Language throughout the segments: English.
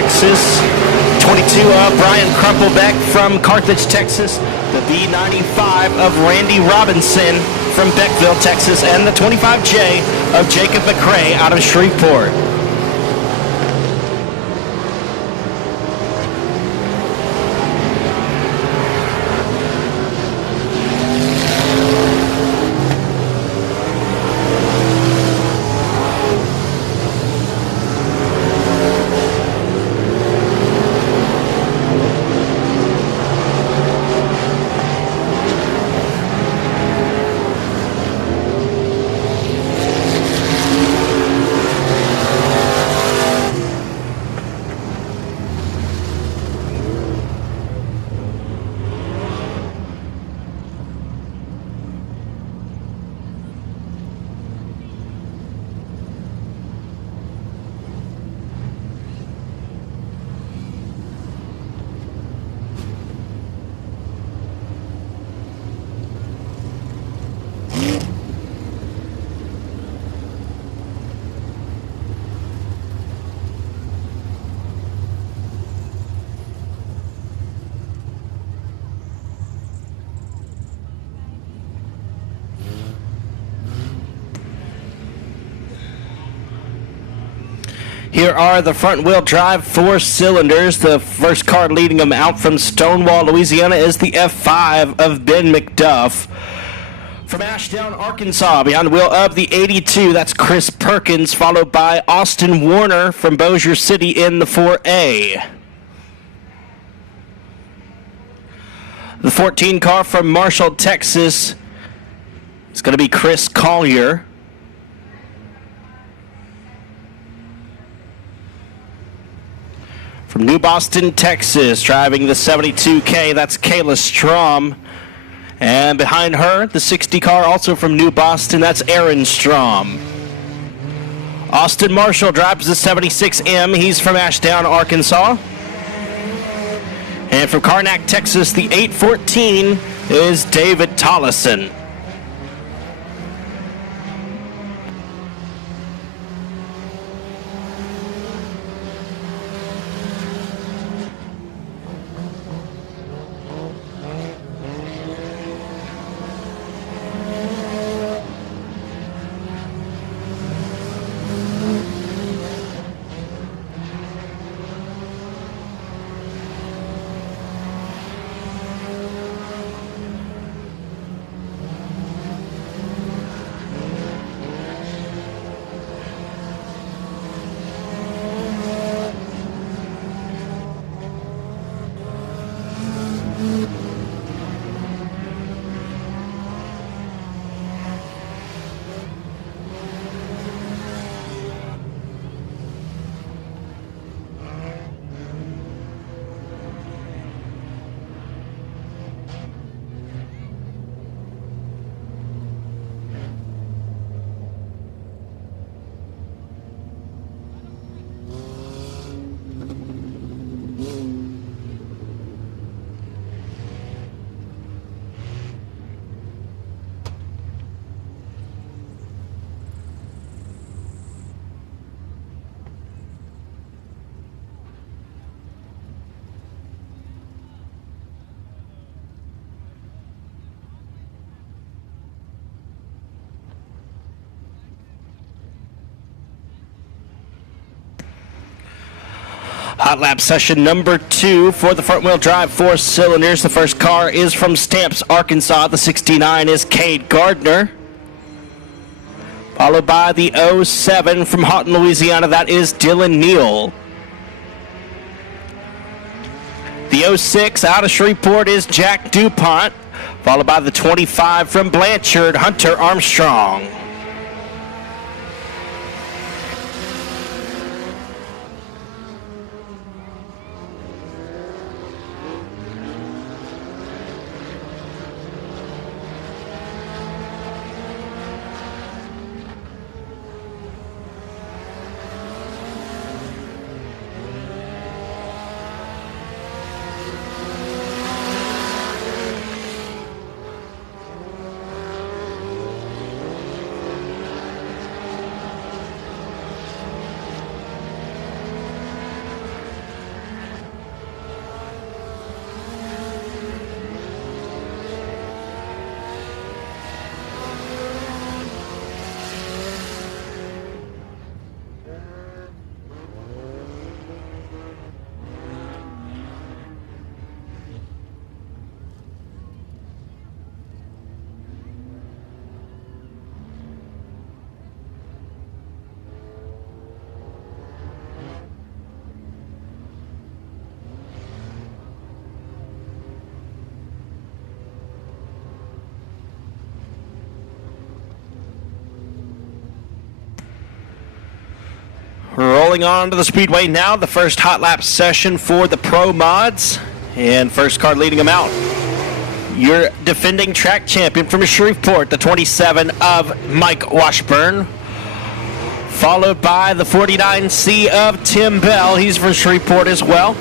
Texas. 22 of Brian Crumplebeck from Carthage, Texas. The B95 of Randy Robinson from Beckville, Texas. And the 25J of Jacob McCrae out of Shreveport. Here are the front-wheel drive 4 cylinders. The first car leading them out from Stonewall, Louisiana is the F5 of Ben McDuff. From Ashdown, Arkansas, behind the wheel of the 82, that's Chris Perkins, followed by Austin Warner from Bossier City in the 4A. The 14 car from Marshall, Texas, is going to be Chris Collier. From New Boston, Texas, driving the 72K, that's Kayla Strom. And behind her, the 60 car, also from New Boston, that's Aaron Strom. Austin Marshall drives the 76M. He's from Ashdown, Arkansas. And from Karnak, Texas, the 814 is David Tollison. Hot lap session number 2 for the front-wheel drive 4 cylinders. The first car is from Stamps, Arkansas. The 69 is Cade Gardner. Followed by the 07 from Houghton, Louisiana. That is Dylan Neal. The 06 out of Shreveport is Jack DuPont. Followed by the 25 from Blanchard, Hunter Armstrong. Rolling on to the Speedway now, the first hot lap session for the Pro Mods. And first car leading them out, your defending track champion from Shreveport, the 27 of Mike Washburn. Followed by the 49C of Tim Bell. He's from Shreveport as well.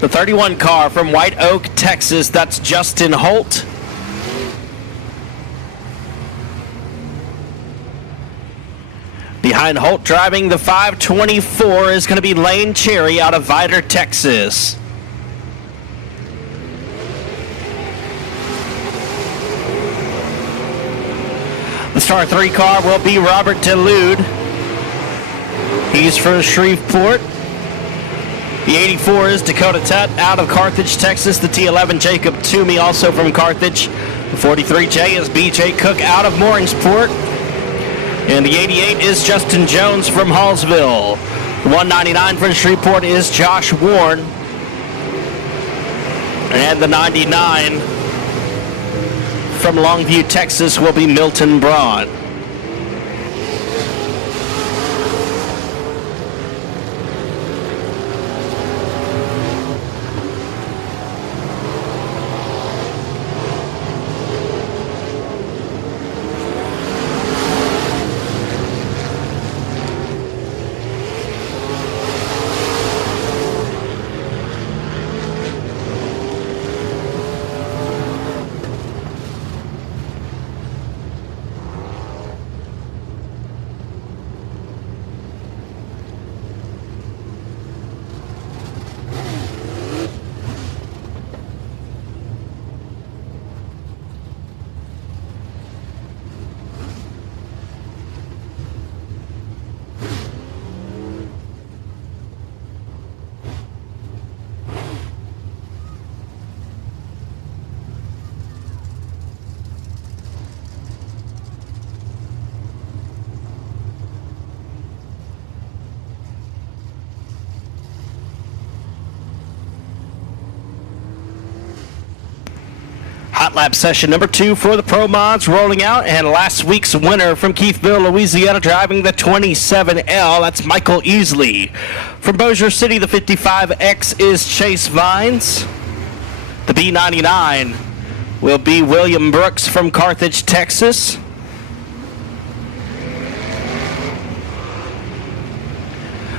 The 31 car from White Oak, Texas, that's Justin Holt. Behind Holt, driving the 524, is going to be Lane Cherry out of Vidor, Texas. The Star 3 car will be Robert DeLude. He's from Shreveport. The 84 is Dakota Tutt out of Carthage, Texas. The T11, Jacob Toomey, also from Carthage. The 43J is BJ Cook out of Mooringsport. And the 88 is Justin Jones from Hallsville. The 199 from Shreveport is Josh Warren. And the 99 from Longview, Texas will be Milton Braun. Hot lap session number 2 for the Pro Mods rolling out, and last week's winner from Keithville, Louisiana, driving the 27L, that's Michael Easley. From Bossier City, the 55X is Chase Vines. The B99 will be William Brooks from Carthage, Texas.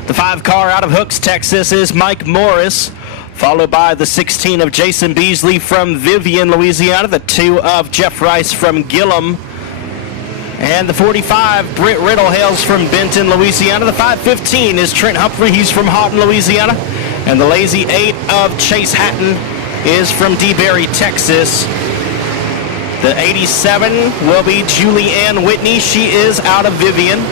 The 5 car out of Hooks, Texas is Mike Morris. Followed by the 16 of Jason Beasley from Vivian, Louisiana. The 2 of Jeff Rice from Gillum. And the 45, Britt Riddle hails from Benton, Louisiana. The 515 is Trent Humphrey. He's from Houghton, Louisiana. And the Lazy 8 of Chase Hatton is from DeBerry, Texas. The 87 will be Julie Ann Whitney. She is out of Vivian.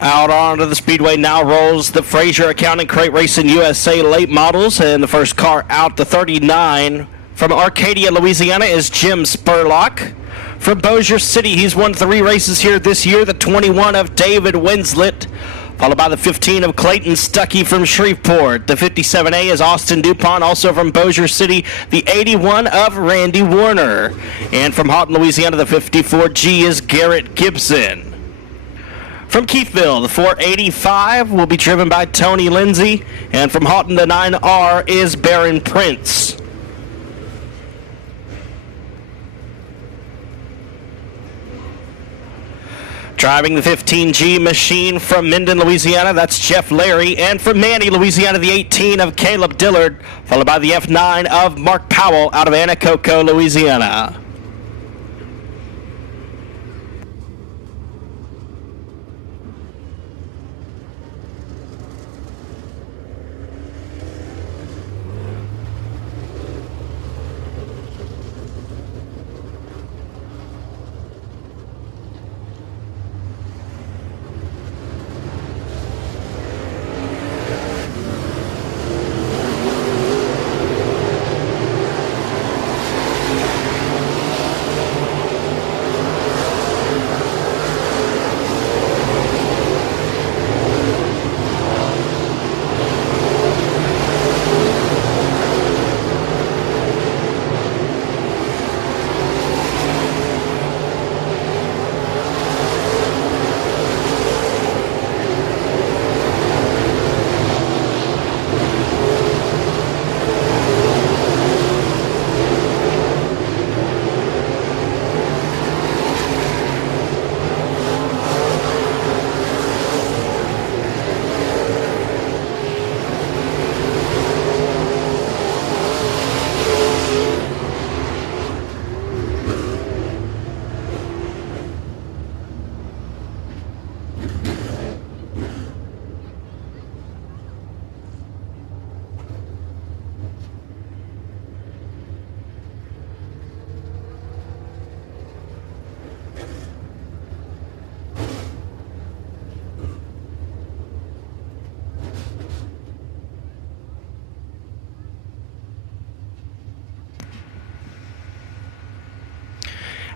Out onto the Speedway now rolls the Frazier Accounting Crate Racing USA late models, and the first car out, the 39 from Arcadia, Louisiana, is Jim Spurlock. From Bossier City, he's won 3 races here this year. The 21 of David Winslet. followed by the 15 of Clayton Stuckey from Shreveport. The 57A is Austin DuPont, also from Bossier City. The 81 of Randy Warner. And from Houghton, Louisiana, the 54G is Garrett Gibson. From Keithville, the 485 will be driven by Tony Lindsay. And from Houghton, the 9R is Baron Prince. Driving the 15G machine from Minden, Louisiana, that's Jeff Larry. And from Manny, Louisiana, the 18 of Caleb Dillard, followed by the F9 of Mark Powell out of Anacoco, Louisiana.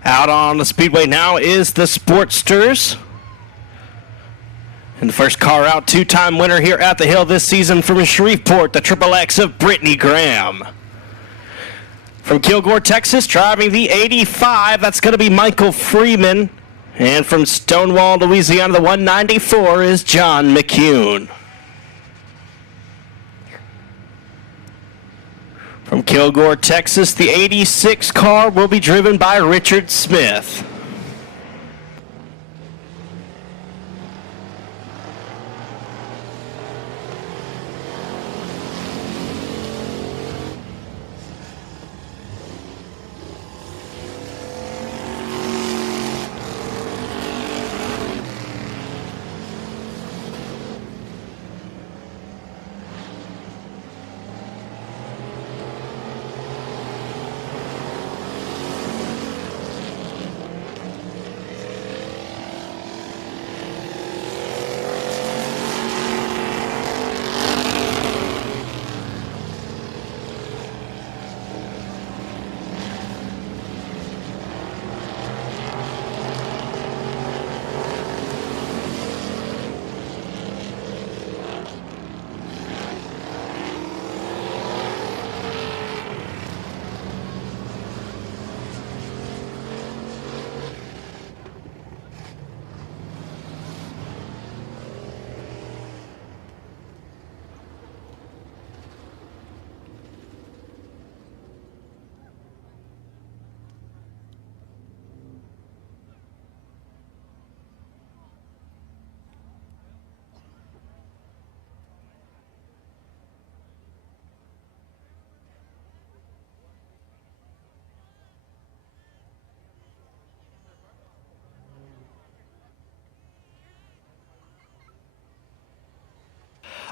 Out on the Speedway now is the Sportsters. And the first car out, two-time winner here at the Hill this season from Shreveport, the Triple X of Brittany Graham. From Kilgore, Texas, driving the 85, that's going to be Michael Freeman. And from Stonewall, Louisiana, the 194 is John McCune. From Kilgore, Texas, the 86 car will be driven by Richard Smith.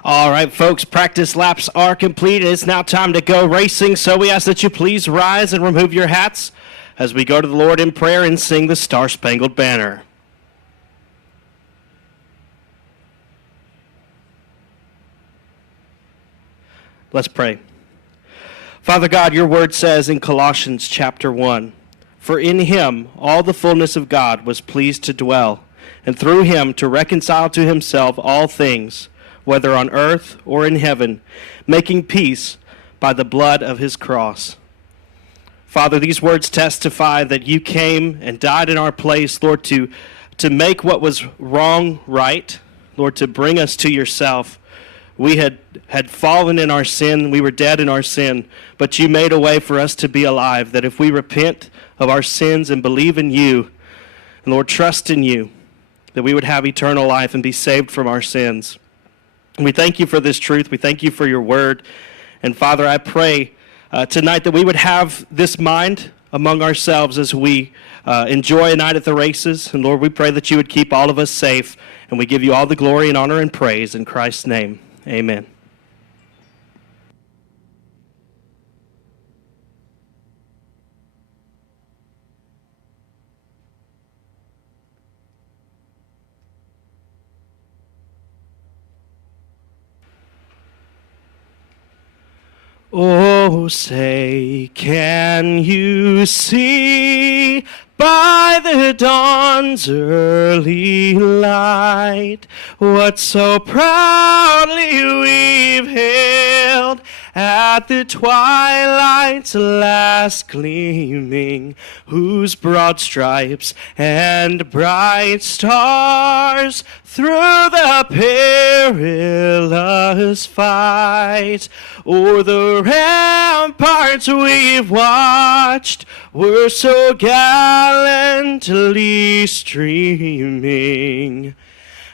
All right, folks, practice laps are complete. It's now time to go racing, so we ask that you please rise and remove your hats as we go to the Lord in prayer and sing the Star-Spangled Banner. Let's pray. Father God, your word says in Colossians chapter 1, "For in him all the fullness of God was pleased to dwell, and through him to reconcile to himself all things, whether on earth or in heaven, making peace by the blood of his cross. Father, these words testify that you came and died in our place, Lord, to make what was wrong right, Lord, to bring us to yourself. We had fallen in our sin, we were dead in our sin, but you made a way for us to be alive, that if we repent of our sins and believe in you, and Lord, trust in you, that we would have eternal life and be saved from our sins. And we thank you for this truth. We thank you for your word. And Father, I pray tonight that we would have this mind among ourselves as we enjoy a night at the races. And Lord, we pray that you would keep all of us safe. And we give you all the glory and honor and praise in Christ's name. Amen. Oh, say, can you see by the dawn's early light what so proudly we've hailed at the twilight's last gleaming, whose broad stripes and bright stars through the perilous fight o'er the ramparts we've watched were so gallantly streaming,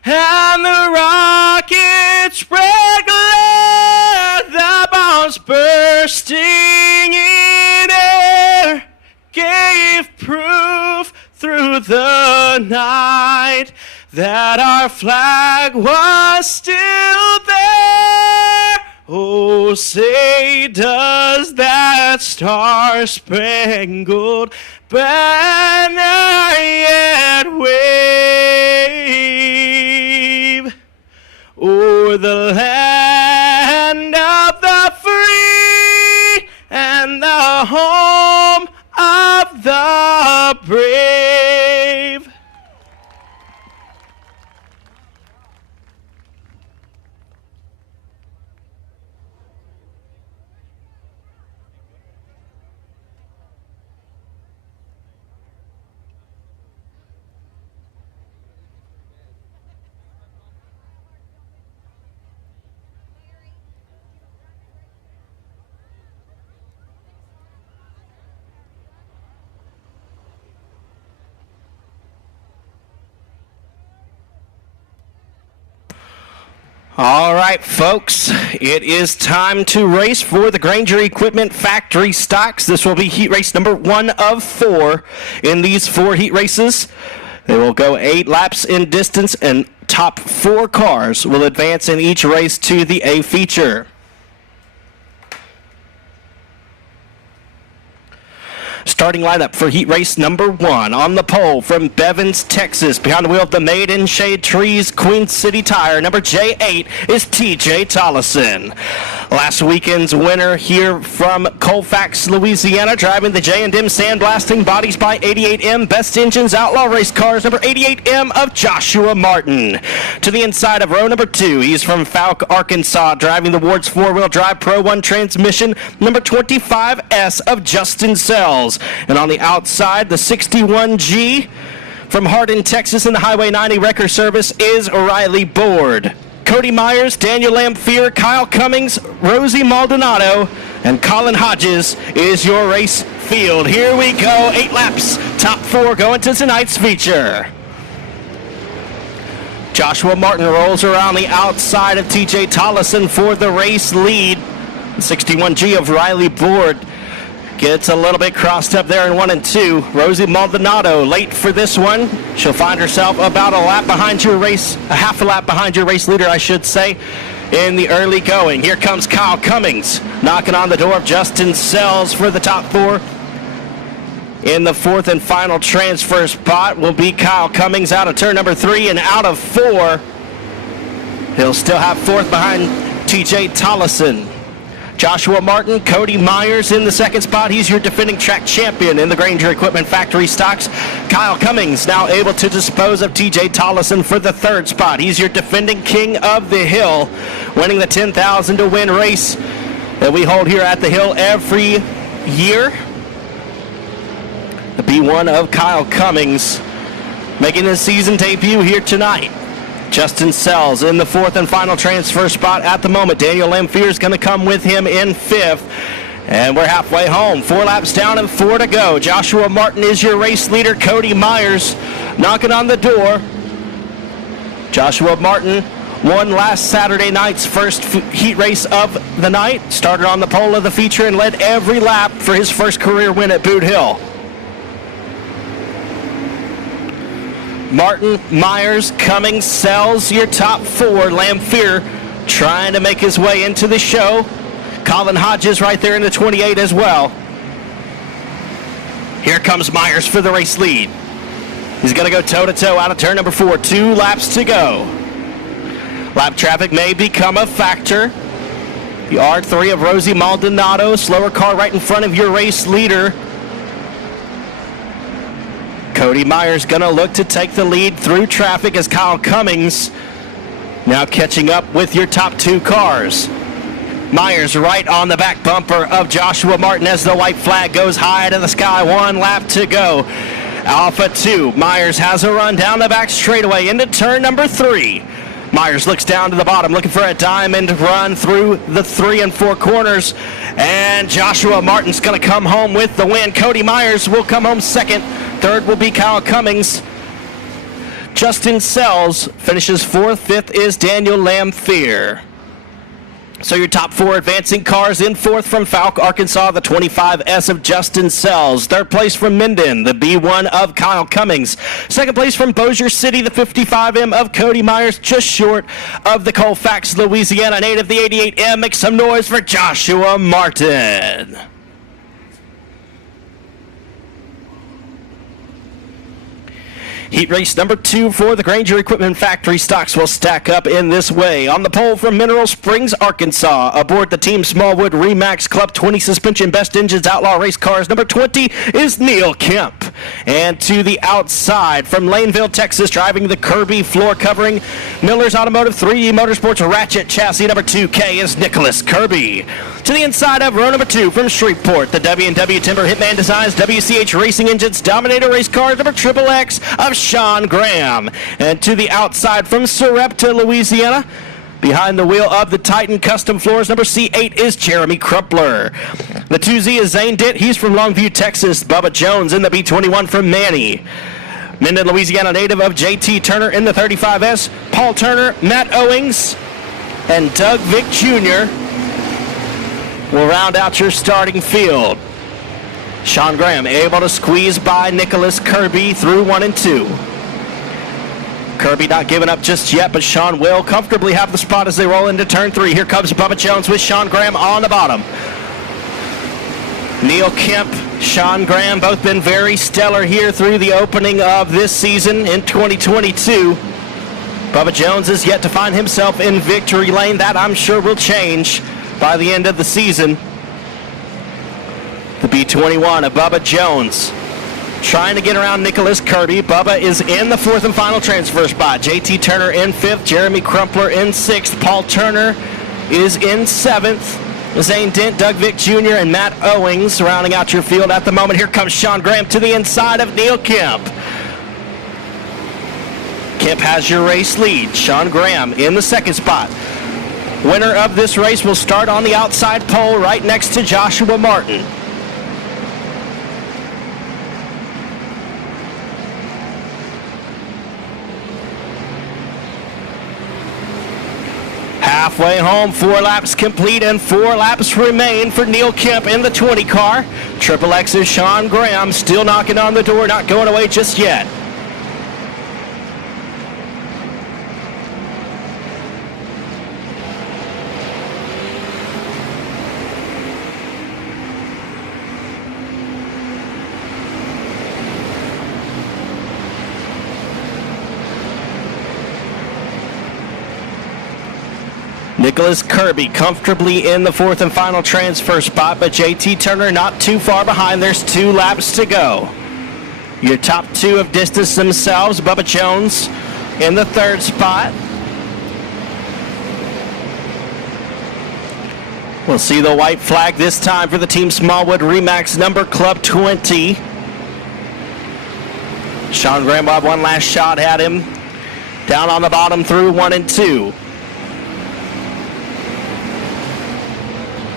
and the rockets spread glare, the bombs bursting in air gave proof through the night that our flag was still there. Oh, say, does that star-spangled banner yet wave o'er the land of the free and the home of the brave? All right, folks, it is time to race for the Granger Equipment Factory stocks. This will be heat race number 1 of 4 in these 4 heat races. They will go 8 laps in distance, and top 4 cars will advance in each race to the A feature. Starting lineup for heat race number 1. On the pole from Bevins, Texas, behind the wheel of the Made in Shade Trees Queen City Tire, number J8 is TJ Tollison. Last weekend's winner here from Colfax, Louisiana, driving the J&M Sandblasting Bodies by 88M Best Engines Outlaw Race Cars, number 88M of Joshua Martin. To the inside of row number 2, he's from Fouke, Arkansas, driving the Ward's 4-wheel drive Pro 1 transmission, number 25S of Justin Sells. And on the outside, the 61G from Hardin, Texas, in the Highway 90 Wrecker Service is Riley Board. Cody Myers, Daniel Lamphere, Kyle Cummings, Rosie Maldonado, and Colin Hodges is your race field. Here we go, 8 laps, top 4 going to tonight's feature. Joshua Martin rolls around the outside of TJ Tollison for the race lead. The 61G of Riley Board gets a little bit crossed up there in 1 and 2. Rosie Maldonado late for this one. She'll find herself about a lap behind your race, a half a lap behind your race leader, I should say, in the early going. Here comes Kyle Cummings knocking on the door of Justin Sells for the top 4. In the 4th and final transfer spot will be Kyle Cummings out of turn number 3 and out of 4. He'll still have 4th behind TJ Tollison. Joshua Martin, Cody Myers in the second spot. He's your defending track champion in the Granger Equipment Factory stocks. Kyle Cummings now able to dispose of TJ Tollison for the third spot. He's your defending king of the hill, winning the 10,000 to win race that we hold here at the hill every year. The B1 of Kyle Cummings making his season debut here tonight. Justin Sells in the fourth and final transfer spot at the moment. Daniel Lamphere is going to come with him in fifth. And we're halfway home. 4 laps down and 4 to go. Joshua Martin is your race leader. Cody Myers knocking on the door. Joshua Martin won last Saturday night's first heat race of the night. Started on the pole of the feature and led every lap for his first career win at Boothill. Martin, Myers, Cummings, Sells, your top 4. Lamphere trying to make his way into the show. Colin Hodges right there in the 28 as well. Here comes Myers for the race lead. He's going to go toe-to-toe out of turn number 4. 2 laps to go. Lap traffic may become a factor. The R3 of Rosie Maldonado, slower car right in front of your race leader. Cody Myers going to look to take the lead through traffic as Kyle Cummings now catching up with your top 2 cars. Myers right on the back bumper of Joshua Martin as the white flag goes high to the sky. 1 lap to go. Alpha 2. Myers has a run down the back straightaway into turn number 3. Myers looks down to the bottom looking for a diamond run through the 3 and 4 corners. And Joshua Martin's going to come home with the win. Cody Myers will come home second. Third will be Kyle Cummings. Justin Sells finishes 4th. 5th is Daniel Lamphere. So your top 4 advancing cars in 4th from Falk, Arkansas, the 25S of Justin Sells. 3rd place from Minden, the B1 of Kyle Cummings. 2nd place from Bossier City, the 55M of Cody Myers, just short of the Colfax, Louisiana native, the 88M. Make some noise for Joshua Martin. Heat race number 2 for the Granger Equipment Factory stocks will stack up in this way. On the pole from Mineral Springs, Arkansas, aboard the Team Smallwood Remax Club 20 Suspension Best Engines Outlaw Race Cars, number 20 is Neil Kemp. And to the outside from Laneville, Texas, driving the Kirby floor covering Miller's Automotive 3D Motorsports Ratchet Chassis, number 2K is Nicholas Kirby. To the inside of row number 2 from Shreveport, the W&W Timber Hitman Designs WCH Racing Engines Dominator Race Cars, number XXX of Sean Graham. And to the outside from Sarepta, Louisiana, behind the wheel of the Titan Custom Floors, number C8 is Jeremy Crumpler. The 2Z is Zane Dent. He's from Longview, Texas. Bubba Jones in the B21 from Manny. Minden, Louisiana native of JT Turner in the 35S. Paul Turner, Matt Owings, and Doug Vick Jr. will round out your starting field. Sean Graham able to squeeze by Nicholas Kirby through 1 and 2. Kirby not giving up just yet, but Sean will comfortably have the spot as they roll into turn 3. Here comes Bubba Jones with Sean Graham on the bottom. Neil Kemp, Sean Graham, both been very stellar here through the opening of this season in 2022. Bubba Jones is yet to find himself in victory lane. That I'm sure will change by the end of the season. The B21 of Bubba Jones trying to get around Nicholas Kirby. Bubba is in the 4th and final transfer spot. JT Turner in 5th, Jeremy Crumpler in 6th, Paul Turner is in 7th. Zane Dent, Doug Vick Jr., and Matt Owings rounding out your field at the moment. Here comes Sean Graham to the inside of Neil Kemp. Kemp has your race lead. Sean Graham in the 2nd spot. Winner of this race will start on the outside pole right next to Joshua Martin. Halfway home, 4 laps complete and 4 laps remain for Neil Kemp in the 20 car. XXX's Sean Graham still knocking on the door, not going away just yet. Nicholas Kirby comfortably in the fourth and final transfer spot, but JT Turner not too far behind. There's 2 laps to go. Your top 2 have distanced themselves. Bubba Jones in the third spot. We'll see the white flag this time for the Team Smallwood Remax number Club 20. Sean Graham will have one last shot at him. Down on the bottom through 1 and 2.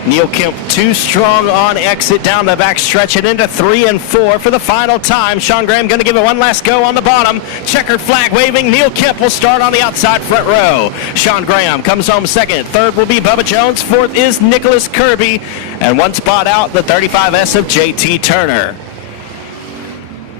Neil Kemp too strong on exit down the back stretch and into 3 and 4 for the final time. Sean Graham going to give it one last go on the bottom. Checkered flag waving. Neil Kemp will start on the outside front row. Sean Graham comes home second. Third will be Bubba Jones. Fourth is Nicholas Kirby. And one spot out, the 35S of JT Turner.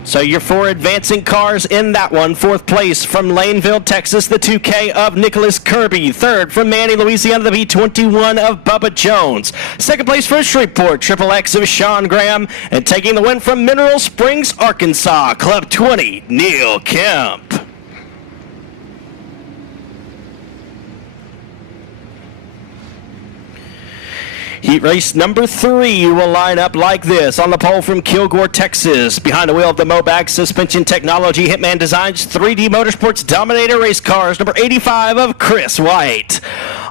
So your 4 advancing cars in that one. Fourth place from Laneville, Texas, the 2K of Nicholas Kirby. Third from Manny, Louisiana, the B21 of Bubba Jones. Second place for Shreveport, Triple X of Sean Graham. And taking the win from Mineral Springs, Arkansas, Club 20, Neil Kemp. Heat race number 3 will line up like this. On the pole from Kilgore, Texas. Behind the wheel of the Mobag Suspension Technology Hitman Designs 3D Motorsports Dominator Race Cars, number 85 of Chris White.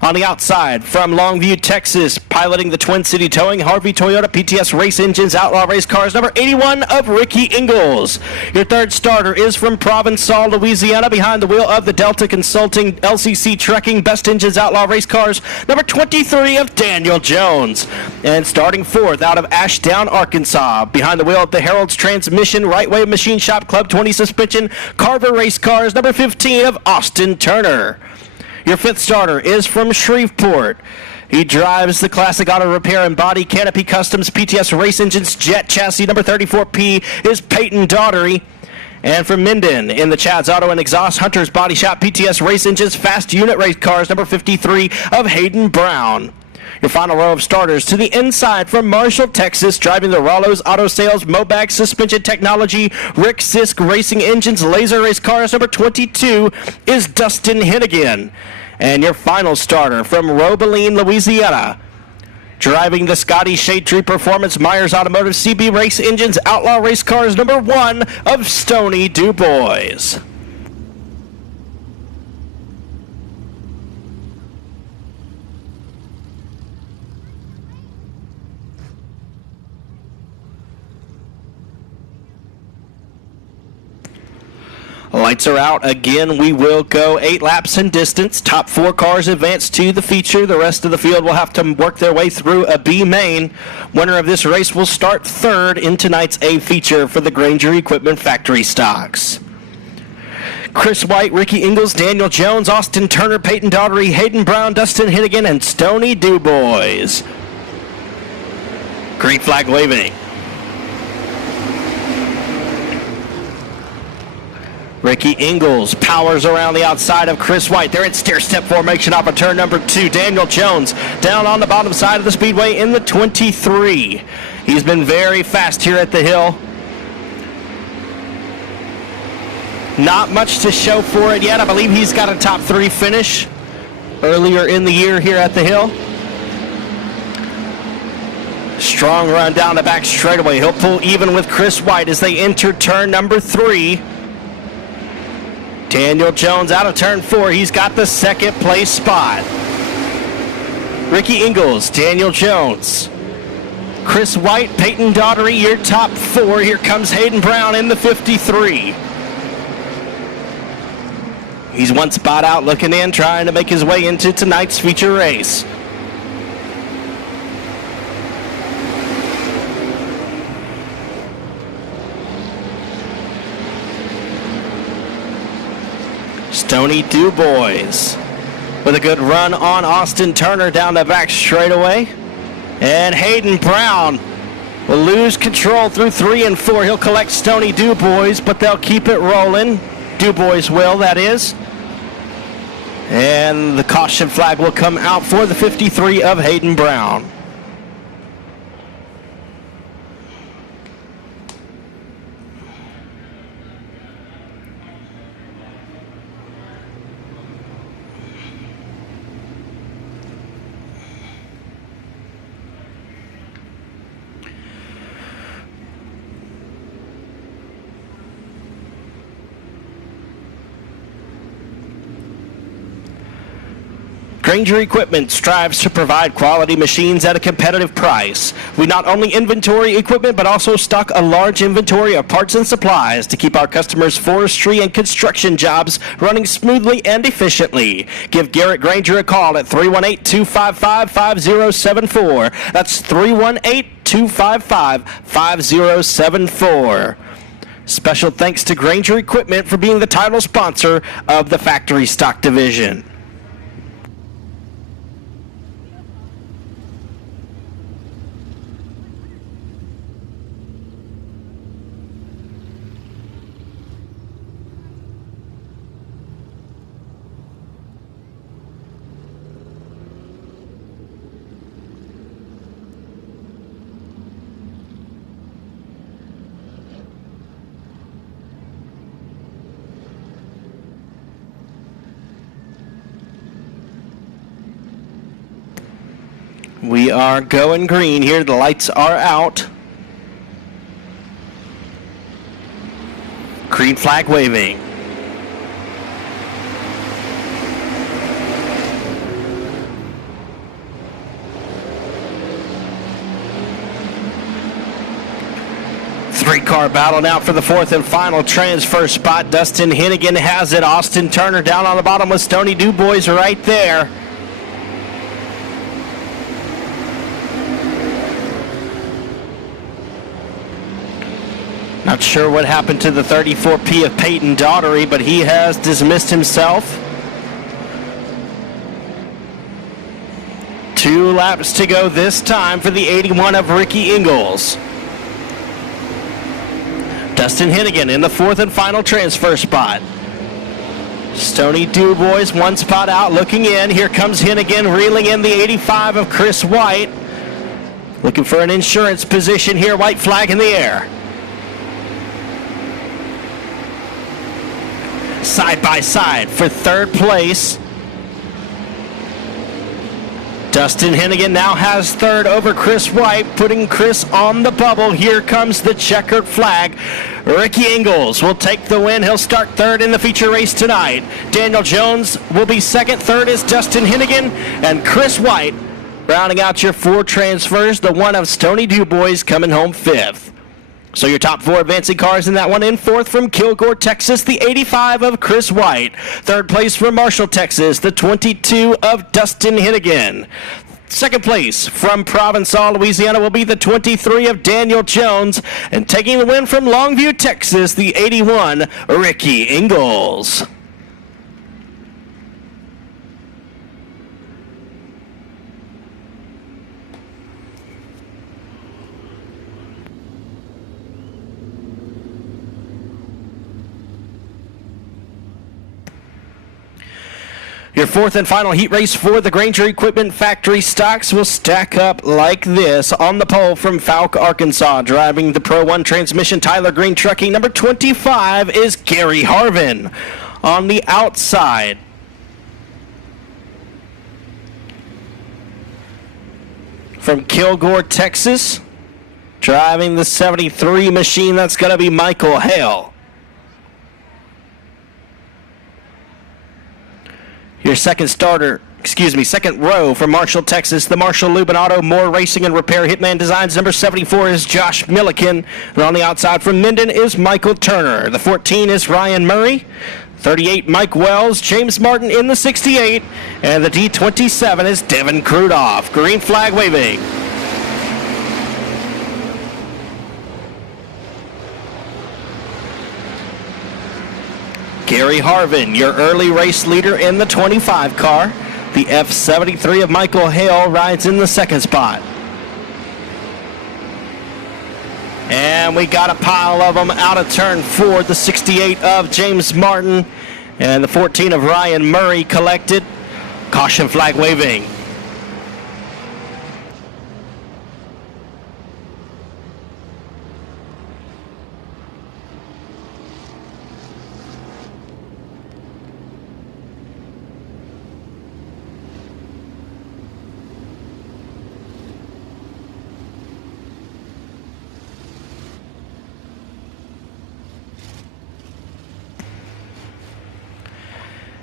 On the outside from Longview, Texas, piloting the Twin City Towing Harvey Toyota PTS Race Engines Outlaw Race Cars, number 81 of Ricky Ingalls. Your third starter is from Provençal, Louisiana, behind the wheel of the Delta Consulting LCC Trekking Best Engines Outlaw Race Cars, number 23 of Daniel Jones. And starting fourth out of Ashdown, Arkansas, behind the wheel of the Harold's Transmission Right Way Machine Shop Club 20 Suspension Carver Race Cars, number 15 of Austin Turner. Your fifth starter is from Shreveport. He drives the Classic Auto Repair and Body Canopy Customs PTS Race Engines Jet Chassis, number 34P is Peyton Daughtery. And from Minden in the Chad's Auto and Exhaust Hunters Body Shop PTS Race Engines Fast Unit Race Cars, number 53 of Hayden Brown. Your final row of starters to the inside from Marshall, Texas, driving the Rollo's Auto Sales Mobag Suspension Technology Rick Sisk Racing Engines Laser Race Cars, number 22 is Dustin Hennigan. And your final starter from Robeline, Louisiana, driving the Scotty Shade Tree Performance Myers Automotive CB Race Engines Outlaw Race Cars, number 1 of Stoney DuBois. Lights are out. Again, we will go 8 laps in distance. Top 4 cars advance to the feature. The rest of the field will have to work their way through a B main. Winner of this race will start third in tonight's A feature for the Granger Equipment Factory stocks. Chris White, Ricky Ingalls, Daniel Jones, Austin Turner, Peyton Daughtery, Hayden Brown, Dustin Hennigan, and Stoney DuBois. Green flag waving. Ricky Ingalls powers around the outside of Chris White. They're in stair-step formation off of turn number 2. Daniel Jones down on the bottom side of the Speedway in the 23. He's been very fast here at the hill. Not much to show for it yet. I believe he's got a top 3 finish earlier in the year here at the hill. Strong run down the back straightaway. He'll pull even with Chris White as they enter turn number 3. Daniel Jones out of turn 4. He's got the second place spot. Ricky Ingalls, Daniel Jones, Chris White, Peyton Daughtery, your top 4. Here comes Hayden Brown in the 53. He's one spot out looking in, trying to make his way into tonight's feature race. Stoney DuBois with a good run on Austin Turner down the back straightaway. And Hayden Brown will lose control through 3 and 4. He'll collect Stoney DuBois, but they'll keep it rolling. DuBois will, that is. And the caution flag will come out for the 53 of Hayden Brown. Granger Equipment strives to provide quality machines at a competitive price. We not only inventory equipment, but also stock a large inventory of parts and supplies to keep our customers' forestry and construction jobs running smoothly and efficiently. Give Garrett Granger a call at 318-255-5074. That's 318-255-5074. Special thanks to Granger Equipment for being the title sponsor of the Factory Stock Division. We are going green here. The lights are out. Green flag waving. Three-car battle now for the fourth and final transfer spot. Dustin Hennigan has it. Austin Turner down on the bottom with Stoney DuBois right there. Not sure what happened to the 34P of Peyton Daughtery, but he has dismissed himself. 2 laps to go this time for the 81 of Ricky Ingalls. Dustin Hennigan in the fourth and final transfer spot. Stoney DuBois 1 spot out, looking in. Here comes Hennigan, reeling in the 85 of Chris White. Looking for an insurance position here. White flag in the air. Side by side for third place. Dustin Hennigan now has third over Chris White, putting Chris on the bubble. Here comes the checkered flag. Ricky Ingalls will take the win. He'll start third in the feature race tonight. Daniel Jones will be second. Third is Dustin Hennigan and Chris White. Rounding out your 4 transfers, the one of Stoney DuBois coming home 5th. So your top 4 advancing cars in that one. In fourth from Kilgore, Texas, the 85 of Chris White. Third place from Marshall, Texas, the 22 of Dustin Hennigan. Second place from Provençal, Louisiana, will be the 23 of Daniel Jones. And taking the win from Longview, Texas, the 81, Ricky Ingalls. Your fourth and final heat race for the Granger Equipment Factory stocks will stack up like this. On the pole from Fouke, Arkansas, driving the Pro 1 transmission Tyler Green Trucking, number 25 is Gary Harvin. On the outside, from Kilgore, Texas, driving the 73 machine, that's going to be Michael Hale. Your second row from Marshall, Texas, the Marshall Lubin Auto, Moore Racing and Repair Hitman Designs. Number 74 is Josh Milliken. And on the outside from Minden is Michael Turner. The 14 is Ryan Murray. 38, Mike Wells. James Martin in the 68. And the D27 is Devin Krudoff. Green flag waving. Gary Harvin, your early race leader in the 25 car. The F73 of Michael Hale rides in the second spot. And we got a pile of them out of turn 4. The 68 of James Martin and the 14 of Ryan Murray collected. Caution flag waving.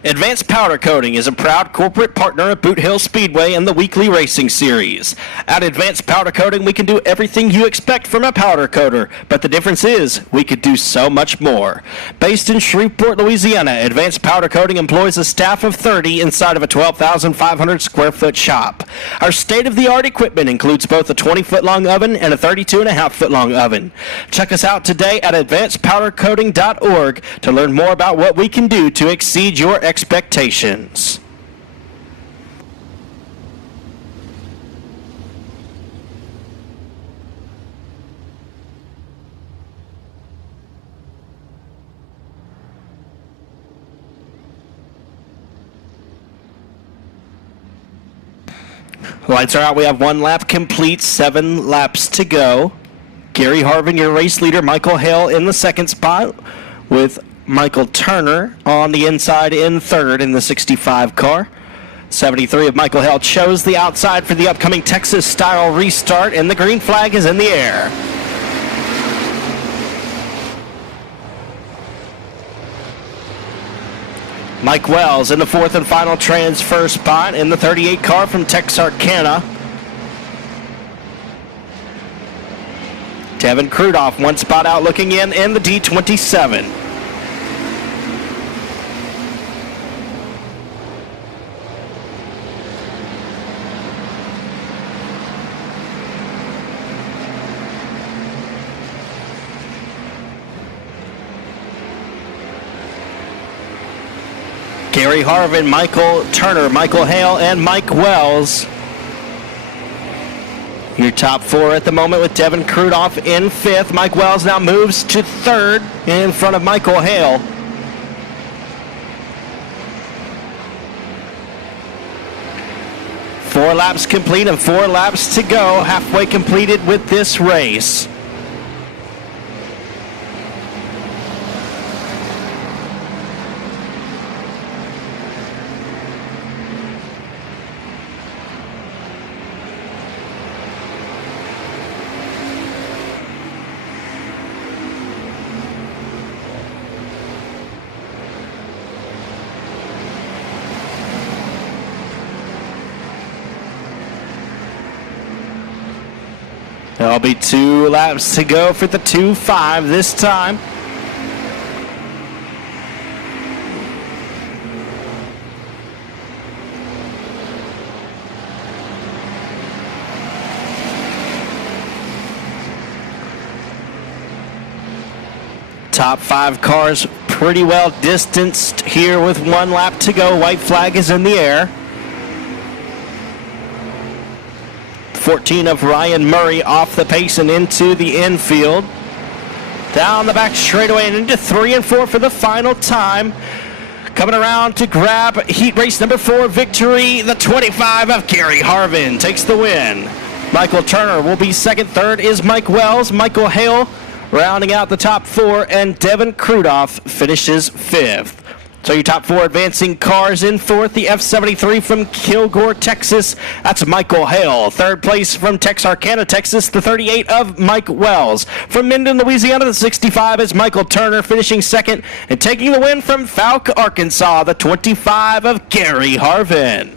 Advanced Powder Coating is a proud corporate partner of Boothill Speedway and the weekly racing series. At Advanced Powder Coating, we can do everything you expect from a powder coater, but the difference is we could do so much more. Based in Shreveport, Louisiana, Advanced Powder Coating employs a staff of 30 inside of a 12,500 square foot shop. Our state-of-the-art equipment includes both a 20-foot long oven and a 32.5-foot long oven. Check us out today at advancedpowdercoating.org to learn more about what we can do to exceed your expectations. Lights are out. We have one lap complete, 7 laps to go. Gary Harvin, your race leader. Michael Hale in the second spot with Michael Turner on the inside in third in the 65 car. 73 of Michael Hale chose the outside for the upcoming Texas-style restart, and the green flag is in the air. Mike Wells in the fourth and final transfer spot in the 38 car from Texarkana. Devin Krudoff one spot out looking in the D27. Gary Harvin, Michael Turner, Michael Hale, and Mike Wells. Your top 4 at the moment with Devin Krudoff in 5th. Mike Wells now moves to 3rd in front of Michael Hale. Four laps complete and 4 laps to go. Halfway completed with this race. There'll be 2 laps to go for the 2.5 this time. Top 5 cars pretty well distanced here with 1 lap to go. White flag is in the air. 14 of Ryan Murray off the pace and into the infield. Down the back straightaway and into 3 and 4 for the final time. Coming around to grab heat race number 4 victory, the 25 of Gary Harvin takes the win. Michael Turner will be second. Third is Mike Wells. Michael Hale rounding out the top 4, and Devin Krudoff finishes 5th. So your top 4 advancing cars in 4th, the F73 from Kilgore, Texas. That's Michael Hale. 3rd place from Texarkana, Texas, the 38 of Mike Wells. From Minden, Louisiana, the 65 is Michael Turner, finishing 2nd. And taking the win from Fouke, Arkansas, the 25 of Gary Harvin.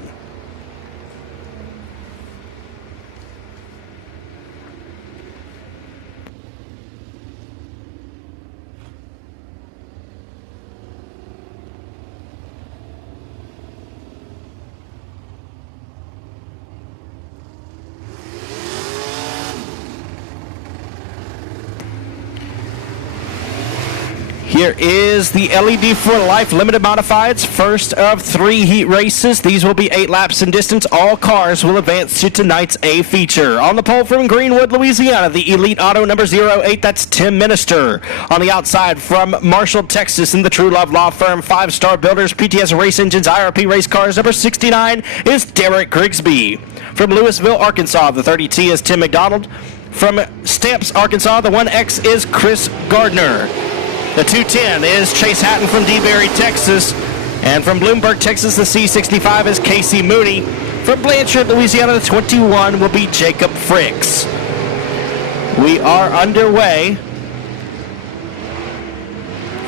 Here is the LED for Life Limited Modifieds, first of 3 heat races. These will be 8 laps in distance. All cars will advance to tonight's A feature. On the pole from Greenwood, Louisiana, the Elite Auto number 08, that's Tim Minister. On the outside from Marshall, Texas, in the True Love Law Firm, 5-Star Builders, PTS Race Engines, IRP Race Cars, number 69 is Derek Grigsby. From Louisville, Arkansas, the 30T is Tim McDonald. From Stamps, Arkansas, the 1X is Chris Gardner. The 210 is Chase Hatton from DeBerry, Texas. And from Bloomberg, Texas, the C65 is Casey Mooney. From Blanchard, Louisiana, the 21 will be Jacob Fricks. We are underway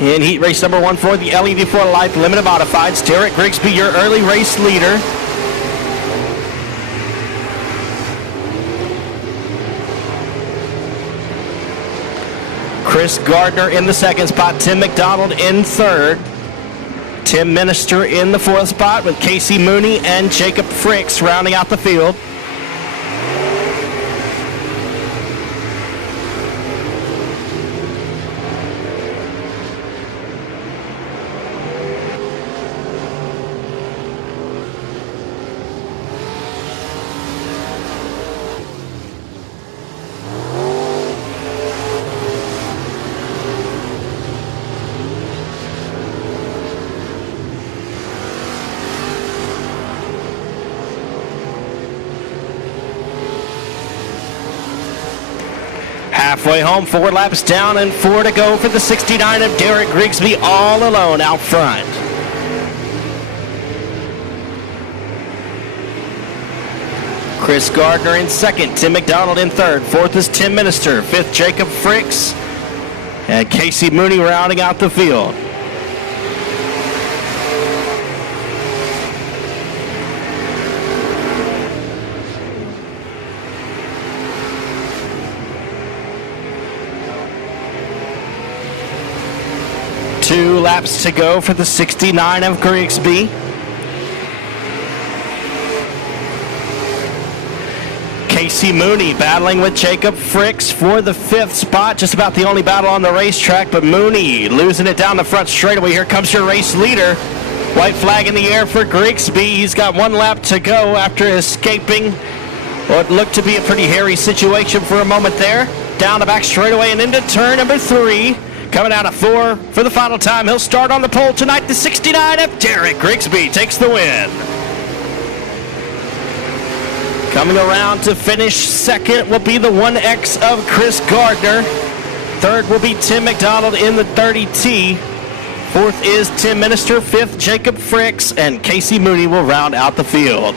In heat race number 1 for the LED for Life Limited Modifieds, Derek Grigsby, your early race leader. Chris Gardner in the 2nd spot, Tim McDonald in 3rd. Tim Minister in the 4th spot with Casey Mooney and Jacob Fricks rounding out the field. Halfway home, 4 laps down and 4 to go for the 69 of Derek Grigsby, all alone out front. Chris Gardner in 2nd, Tim McDonald in 3rd, 4th is Tim Minister, 5th Jacob Fricks, and Casey Mooney rounding out the field. Two laps to go for the 69 of Grigsby. Casey Mooney battling with Jacob Fricks for the 5th spot. Just about the only battle on the racetrack, but Mooney losing it down the front straightaway. Here comes your race leader. White flag in the air for Grigsby. He's got 1 lap to go after escaping what looked to be a pretty hairy situation for a moment there. Down the back straightaway and into turn number 3. Coming out of 4 for the final time. He'll start on the pole tonight. The 69 of Derek Grigsby takes the win. Coming around to finish 2nd will be the 1X of Chris Gardner. 3rd will be Tim McDonald in the 30T. 4th is Tim Minister. 5th, Jacob Fricks. And Casey Mooney will round out the field.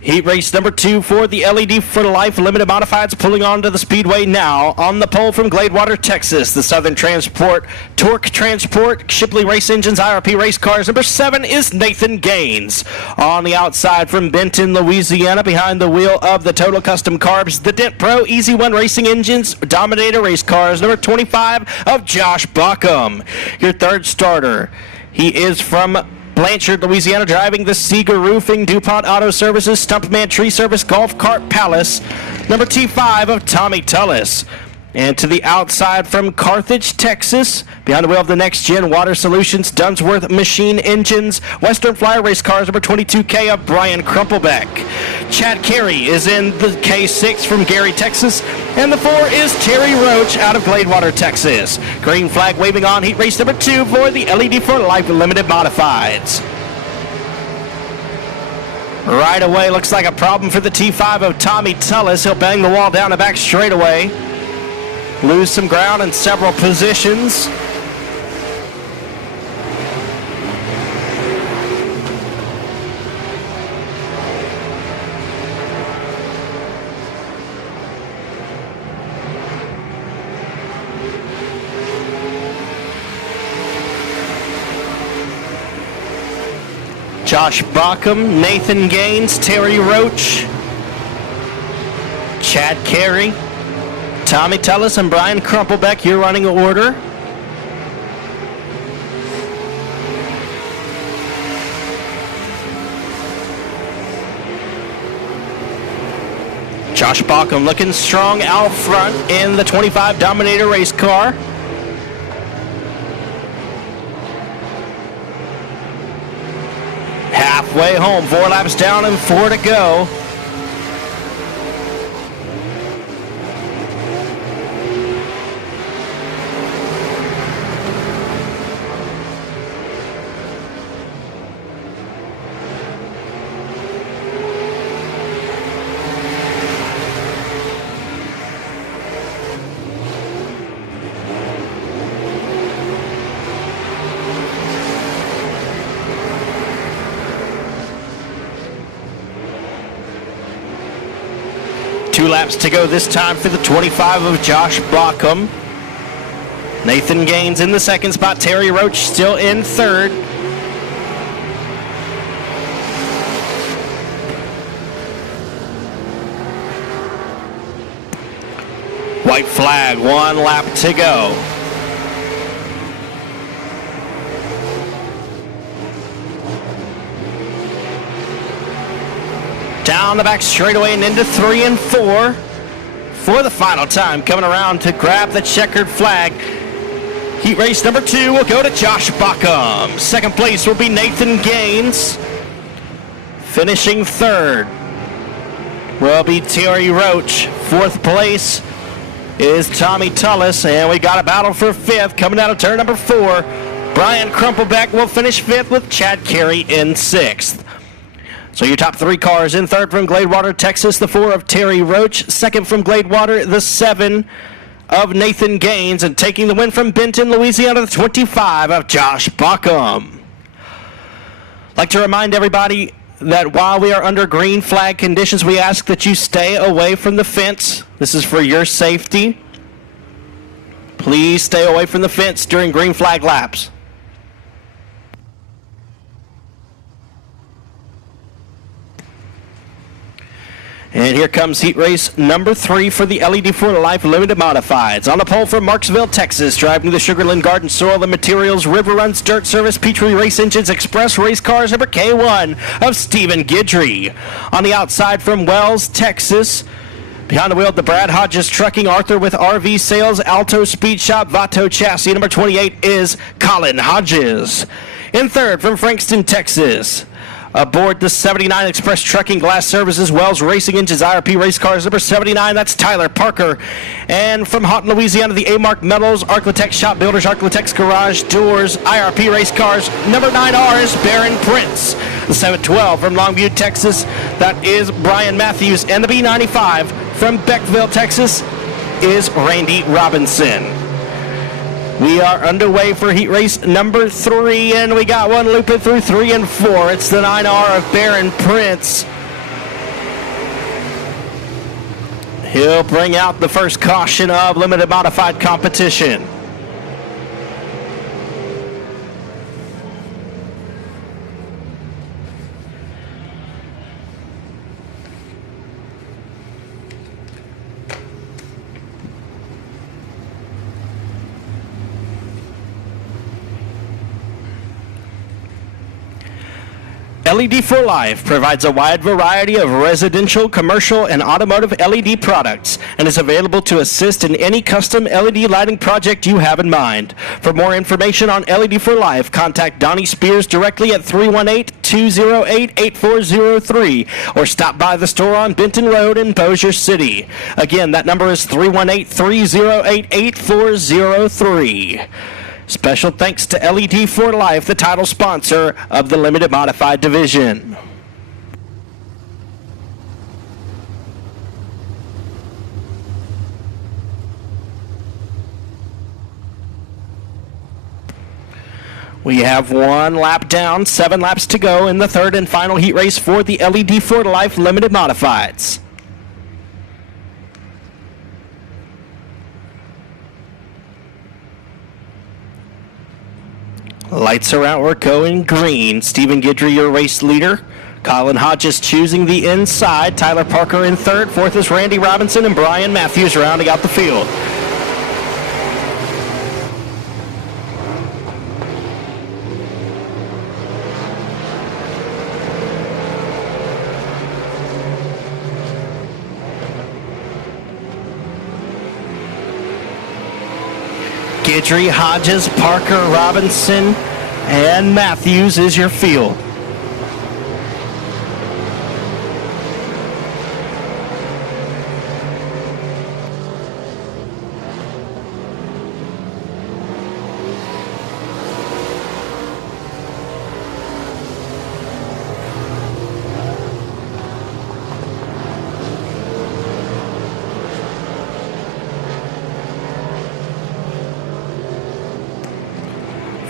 Heat race number 2 for the LED for Life Limited Modifieds, pulling onto the Speedway now. On the pole from Gladewater, Texas, the Southern Transport, Torque Transport, Shipley Race Engines, IRP Race Cars. Number 7 is Nathan Gaines. On the outside from Benton, Louisiana, behind the wheel of the Total Custom Carbs, the Dent Pro, Easy One Racing Engines, Dominator Race Cars. Number 25 of Josh Bockham, your 3rd starter. He is from Blanchard, Louisiana, driving the Seeger Roofing, DuPont Auto Services, Stumpman Tree Service, Golf Cart Palace. Number T5 of Tommy Tullis. And to the outside from Carthage, Texas, behind the wheel of the Next Gen Water Solutions, Dunsworth Machine Engines, Western Flyer Race Cars, number 22K of Brian Crumplebeck. Chad Carey is in the K6 from Gary, Texas, and the 4 is Terry Roach out of Gladewater, Texas. Green flag waving on heat race number 2 for the LED for Life Limited Modifieds. Right away, looks like a problem for the T5 of Tommy Tullis. He'll bang the wall down the back straightaway. Lose some ground in several positions. Josh Bockham, Nathan Gaines, Terry Roach, Chad Carey, Tommy Tullis, and Brian Crumplebeck, your running order. Josh Bockham looking strong out front in the 25 Dominator race car. halfway home. 4 laps down and 4 to go. Two laps to go this time for the 25 of Josh Bockham. Nathan Gaines in the second spot. Terry Roach still in third. White flag, 1 lap to go. Down the back straightaway and into 3 and 4 for the final time. Coming around to grab the checkered flag. Heat race number 2 will go to Josh Bockham. Second place will be Nathan Gaines. Finishing third will be Terry Roach. Fourth place is Tommy Tullis. And we got a battle for fifth coming out of turn number 4. Brian Crumplebeck will finish fifth with Chad Carey in sixth. So your top 3 cars: in third from Gladewater, Texas, the 4 of Terry Roach. Second from Gladewater, the 7 of Nathan Gaines. And taking the win from Benton, Louisiana, the 25 of Josh Bockham. I'd like to remind everybody that while we are under green flag conditions, we ask that you stay away from the fence. This is for your safety. Please stay away from the fence during green flag laps. And here comes heat race number 3 for the LED for Life Limited Modifieds. On the pole from Marksville, Texas, driving the Sugarland Garden Soil and Materials, River Runs Dirt Service, Peachtree Race Engines, Express Race Cars, number K1 of Stephen Guidry. On the outside from Wells, Texas, behind the wheel of the Brad Hodges Trucking, Arthur with RV Sales, Alto Speed Shop, Vato Chassis. Number 28 is Colin Hodges. In third from Frankston, Texas, aboard the 79 Express Trucking, Glass Services, Wells Racing Engines, IRP Race Cars, number 79, that's Tyler Parker. And from Houghton, Louisiana, the A-Mark Metals, Architect Shop Builders, Architects Garage Doors, IRP Race Cars, number 9R is Baron Prince. The 712 from Longview, Texas, that is Brian Matthews. And the B95 from Beckville, Texas, is Randy Robinson. We are underway for heat race number 3, and we got one looping through 3 and 4. It's the 9R of Baron Prince. He'll bring out the first caution of limited modified competition. LED for Life provides a wide variety of residential, commercial, and automotive LED products and is available to assist in any custom LED lighting project you have in mind. For more information on LED for Life, contact Donnie Spears directly at 318-208-8403 or stop by the store on Benton Road in Bossier City. Again, that number is 318-308-8403. Special thanks to LED for Life, the title sponsor of the Limited Modified Division. We have 1 lap down, 7 laps to go in the third and final heat race for the LED for Life Limited Modifieds. Lights are out, we're going green. Stephen Guidry, your race leader. Colin Hodges choosing the inside. Tyler Parker in third. Fourth is Randy Robinson, and Brian Matthews rounding out the field. Guidry, Hodges, Parker, Robinson, and Matthews is your field.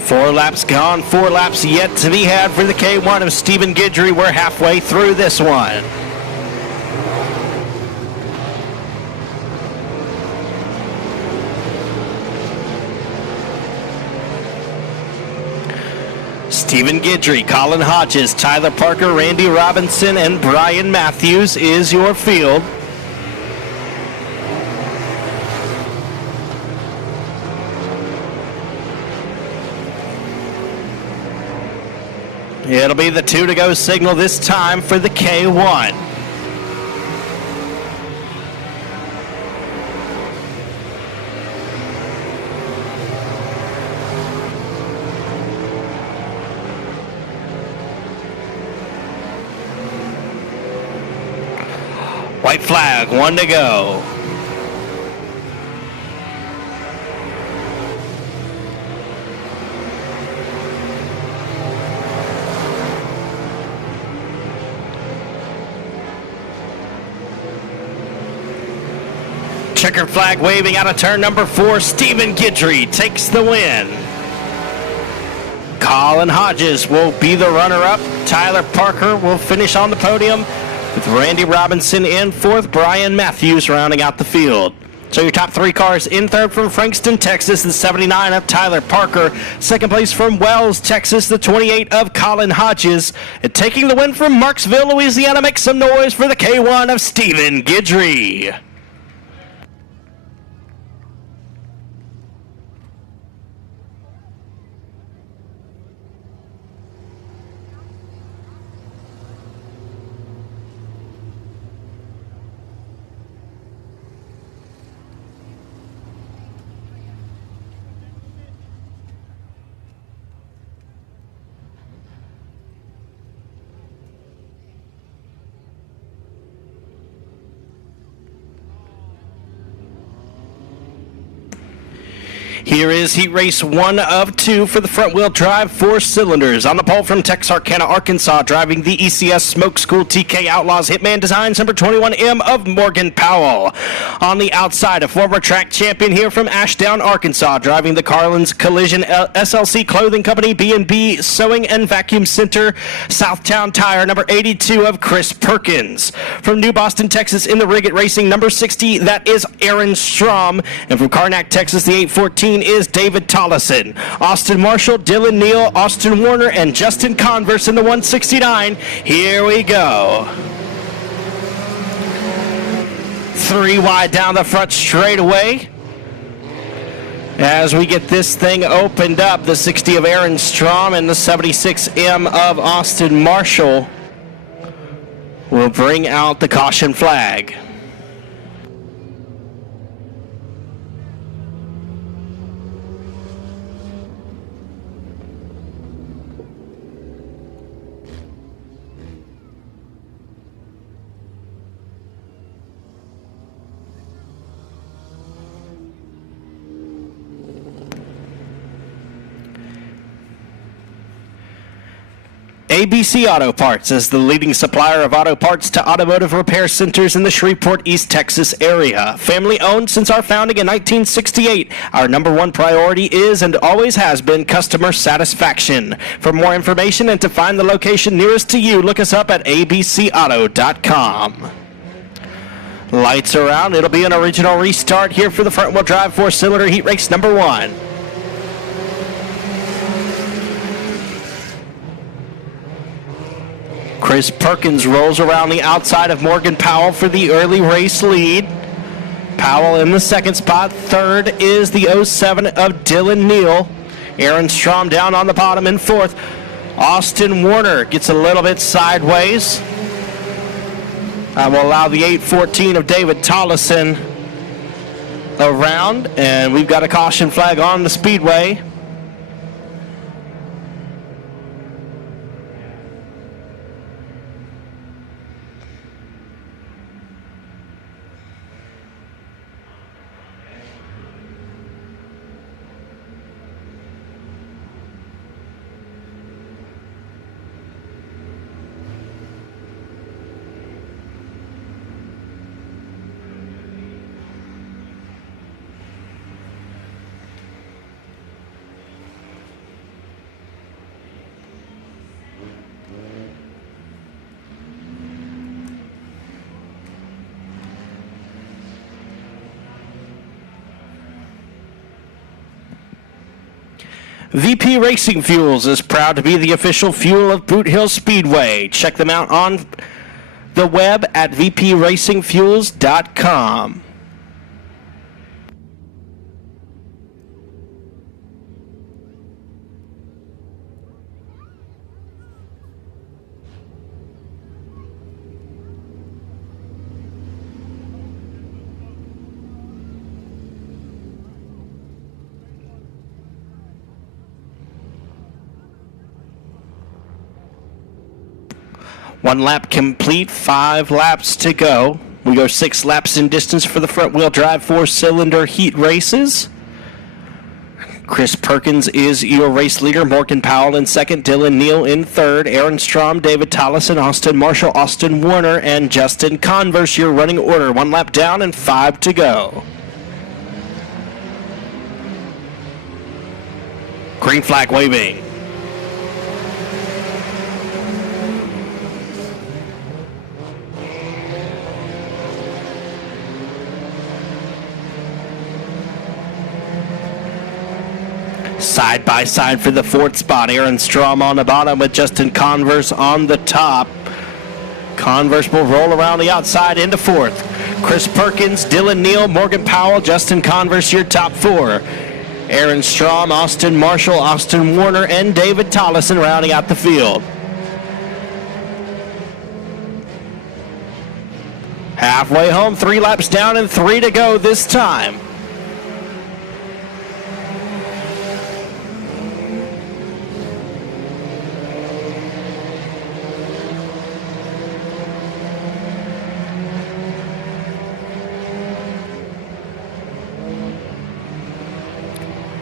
4 laps gone, 4 laps yet to be had for the K1 of Stephen Guidry. We're halfway through this one. Stephen Guidry, Colin Hodges, Tyler Parker, Randy Robinson, and Brian Matthews is your field. It'll be the 2 to go signal this time for the K1. White flag, 1 to go. Checkered flag waving out of turn number 4. Stephen Guidry takes the win. Colin Hodges will be the runner-up. Tyler Parker will finish on the podium with Randy Robinson in 4th. Brian Matthews rounding out the field. So your top 3 cars in 3rd from Frankston, Texas, the 79 of Tyler Parker. 2nd place from Wells, Texas, the 28 of Colin Hodges. And taking the win from Marksville, Louisiana, make some noise for the K1 of Stephen Guidry. Here is heat race 1 of 2 for the front-wheel drive 4 cylinders. On the pole from Texarkana, Arkansas, driving the ECS Smoke School TK Outlaws Hitman Designs, number 21M of Morgan Powell. On the outside, a former track champion here from Ashdown, Arkansas, driving the Carlin's Collision SLC Clothing Company, B&B Sewing and Vacuum Center, Southtown Tire, number 82 of Chris Perkins. From New Boston, Texas, in the Rigged Racing, number 60, that is Aaron Strom. And from Karnak, Texas, the 814 is David Tollison. Austin Marshall, Dylan Neal, Austin Warner, and Justin Converse in the 169. Here we go. 3 wide down the front straightaway. As we get this thing opened up, the 60 of Aaron Strom and the 76M of Austin Marshall will bring out the caution flag. ABC Auto Parts is the leading supplier of auto parts to automotive repair centers in the Shreveport, East Texas area. Family owned since our founding in 1968, our number 1 priority is and always has been customer satisfaction. For more information and to find the location nearest to you, look us up at abcauto.com. Lights are out. It'll be an original restart here for the front-wheel drive 4-cylinder heat race number 1. Chris Perkins rolls around the outside of Morgan Powell for the early race lead. Powell in the 2nd spot. 3rd is the 07 of Dylan Neal. Aaron Strom down on the bottom in 4th. Austin Warner gets a little bit sideways. That will allow the 814 of David Tollison around. And we've got a caution flag on the Speedway. VP Racing Fuels is proud to be the official fuel of Boothill Speedway. Check them out on the web at vpracingfuels.com. One lap complete, 5 laps to go. We go 6 laps in distance for the front-wheel drive 4-cylinder heat races. Chris Perkins is your race leader. Morgan Powell in second. Dylan Neal in third. Aaron Strom, David Tollison, Austin Marshall, Austin Warner, and Justin Converse, your running order. 1 lap down and 5 to go. Green flag waving. Side by side for the 4th spot. Aaron Strom on the bottom with Justin Converse on the top. Converse will roll around the outside into 4th. Chris Perkins, Dylan Neal, Morgan Powell, Justin Converse, your top 4. Aaron Strom, Austin Marshall, Austin Warner, and David Tollison rounding out the field. Halfway home, 3 laps down and 3 to go this time.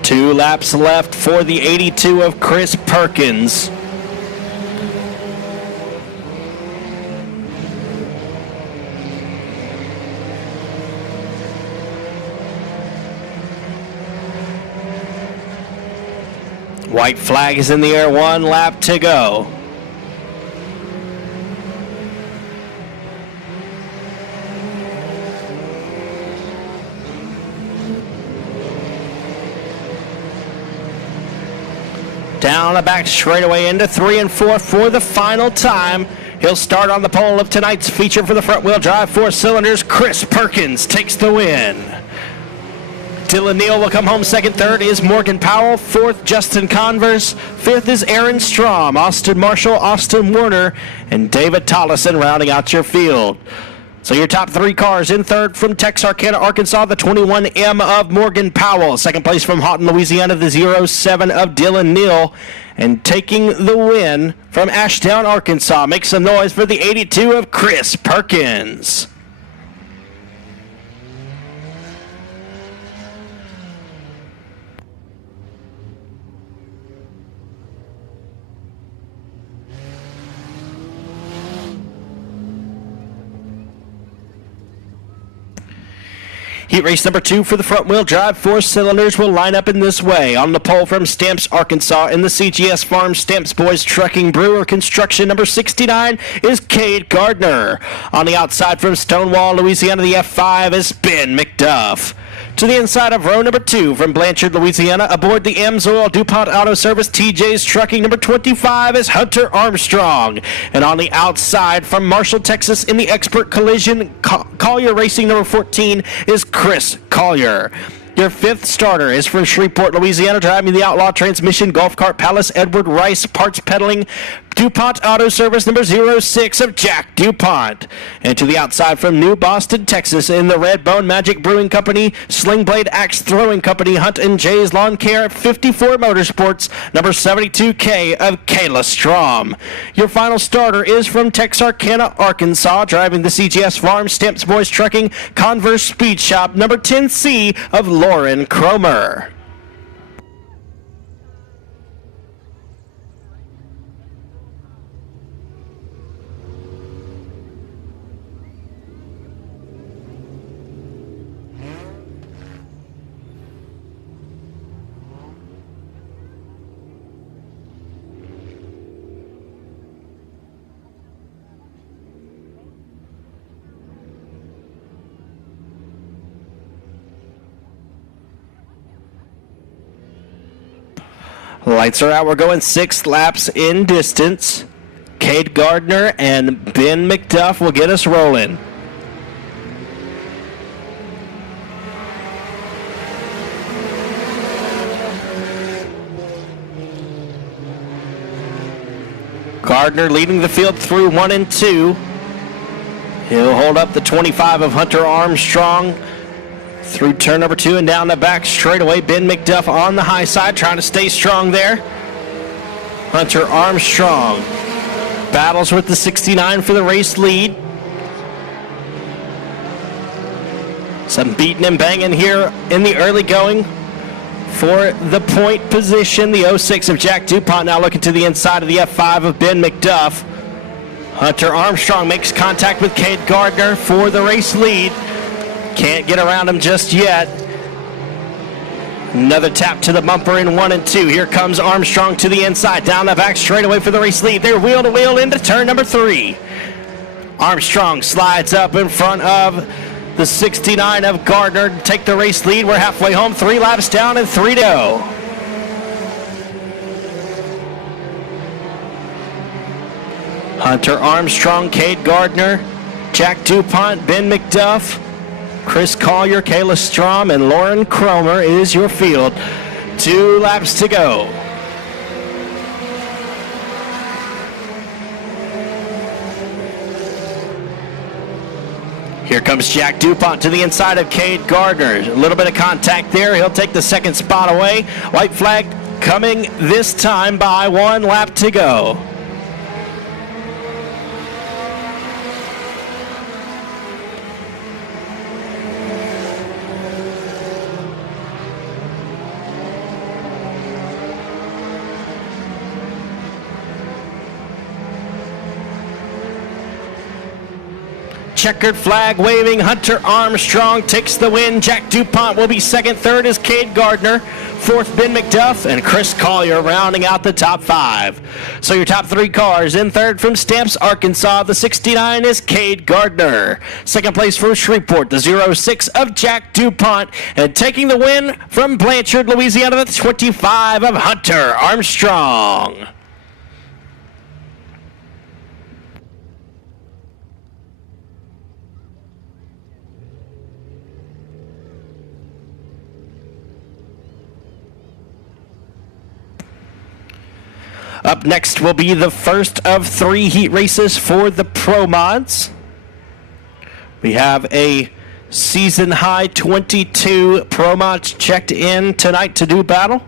Two laps left for the 82 of Chris Perkins. White flag is in the air, 1 lap to go. Down the back straightaway into 3 and 4 for the final time. He'll start on the pole of tonight's feature for the front-wheel drive 4 cylinders. Chris Perkins takes the win. Dylan Neal will come home second. Third is Morgan Powell. 4th, Justin Converse. 5th is Aaron Strom, Austin Marshall, Austin Warner, and David Tollison rounding out your field. So your top 3 cars in third from Texarkana, Arkansas, the 21M of Morgan Powell. Second place from Houghton, Louisiana, the 07 of Dylan Neal. And taking the win from Ashdown, Arkansas. Make some noise for the 82 of Chris Perkins. Heat race number 2 for the front-wheel drive 4 cylinders will line up in this way. On the pole from Stamps, Arkansas, in the CGS Farm Stamps Boys Trucking Brewer Construction, number 69 is Cade Gardner. On the outside from Stonewall, Louisiana, the F5 is Ben McDuff. To the inside of row number 2 from Blanchard, Louisiana, aboard the Amsoil DuPont Auto Service TJ's Trucking, number 25 is Hunter Armstrong. And on the outside from Marshall, Texas, in the Expert Collision Collier Racing, number 14 is Chris Collier. Your 5th starter is from Shreveport, Louisiana, driving the Outlaw Transmission Golf Cart Palace Edward Rice Parts Peddling DuPont Auto Service, number 06 of Jack DuPont. And to the outside from New Boston, Texas, in the Red Bone Magic Brewing Company, Sling Blade Axe Throwing Company, Hunt and Jay's Lawn Care, 54 Motorsports, number 72K of Kayla Strom. Your final starter is from Texarkana, Arkansas, driving the CGS Farm Stamps Boys Trucking Converse Speed Shop, number 10C of Lauren Cromer. Lights are out. We're going 6 laps in distance. Cade Gardner and Ben McDuff will get us rolling. Gardner leading the field through 1 and 2. He'll hold up the 25 of Hunter Armstrong through turn number 2 and down the back straightaway. Ben McDuff on the high side trying to stay strong there. Hunter Armstrong battles with the 69 for the race lead. Some beating and banging here in the early going for the point position. The 06 of Jack DuPont now looking to the inside of the F5 of Ben McDuff. Hunter Armstrong makes contact with Cade Gardner for the race lead. Can't get around him just yet. Another tap to the bumper in 1 and 2. Here comes Armstrong to the inside, down the back straightaway for the race lead. They're wheel to wheel into turn number 3. Armstrong slides up in front of the 69 of Gardner to take the race lead. We're halfway home, 3 laps down and 3 to go. Hunter Armstrong, Cade Gardner, Jack DuPont, Ben McDuff, Chris Collier, Kayla Strom, and Lauren Cromer is your field. 2 laps to go. Here comes Jack DuPont to the inside of Cade Gardner. A little bit of contact there. He'll take the second spot away. White flag coming this time by 1 lap to go. Checkered flag waving. Hunter Armstrong takes the win. Jack DuPont will be second. Third is Cade Gardner. Fourth, Ben McDuff. And Chris Collier rounding out the top 5. So your top 3 cars. In third from Stamps, Arkansas, the 69 is Cade Gardner. Second place from Shreveport, the 06 of Jack DuPont. And taking the win from Blanchard, Louisiana, the 25 of Hunter Armstrong. Up next will be the first of 3 heat races for the Pro Mods. We have a season high 22 Pro Mods checked in tonight to do battle.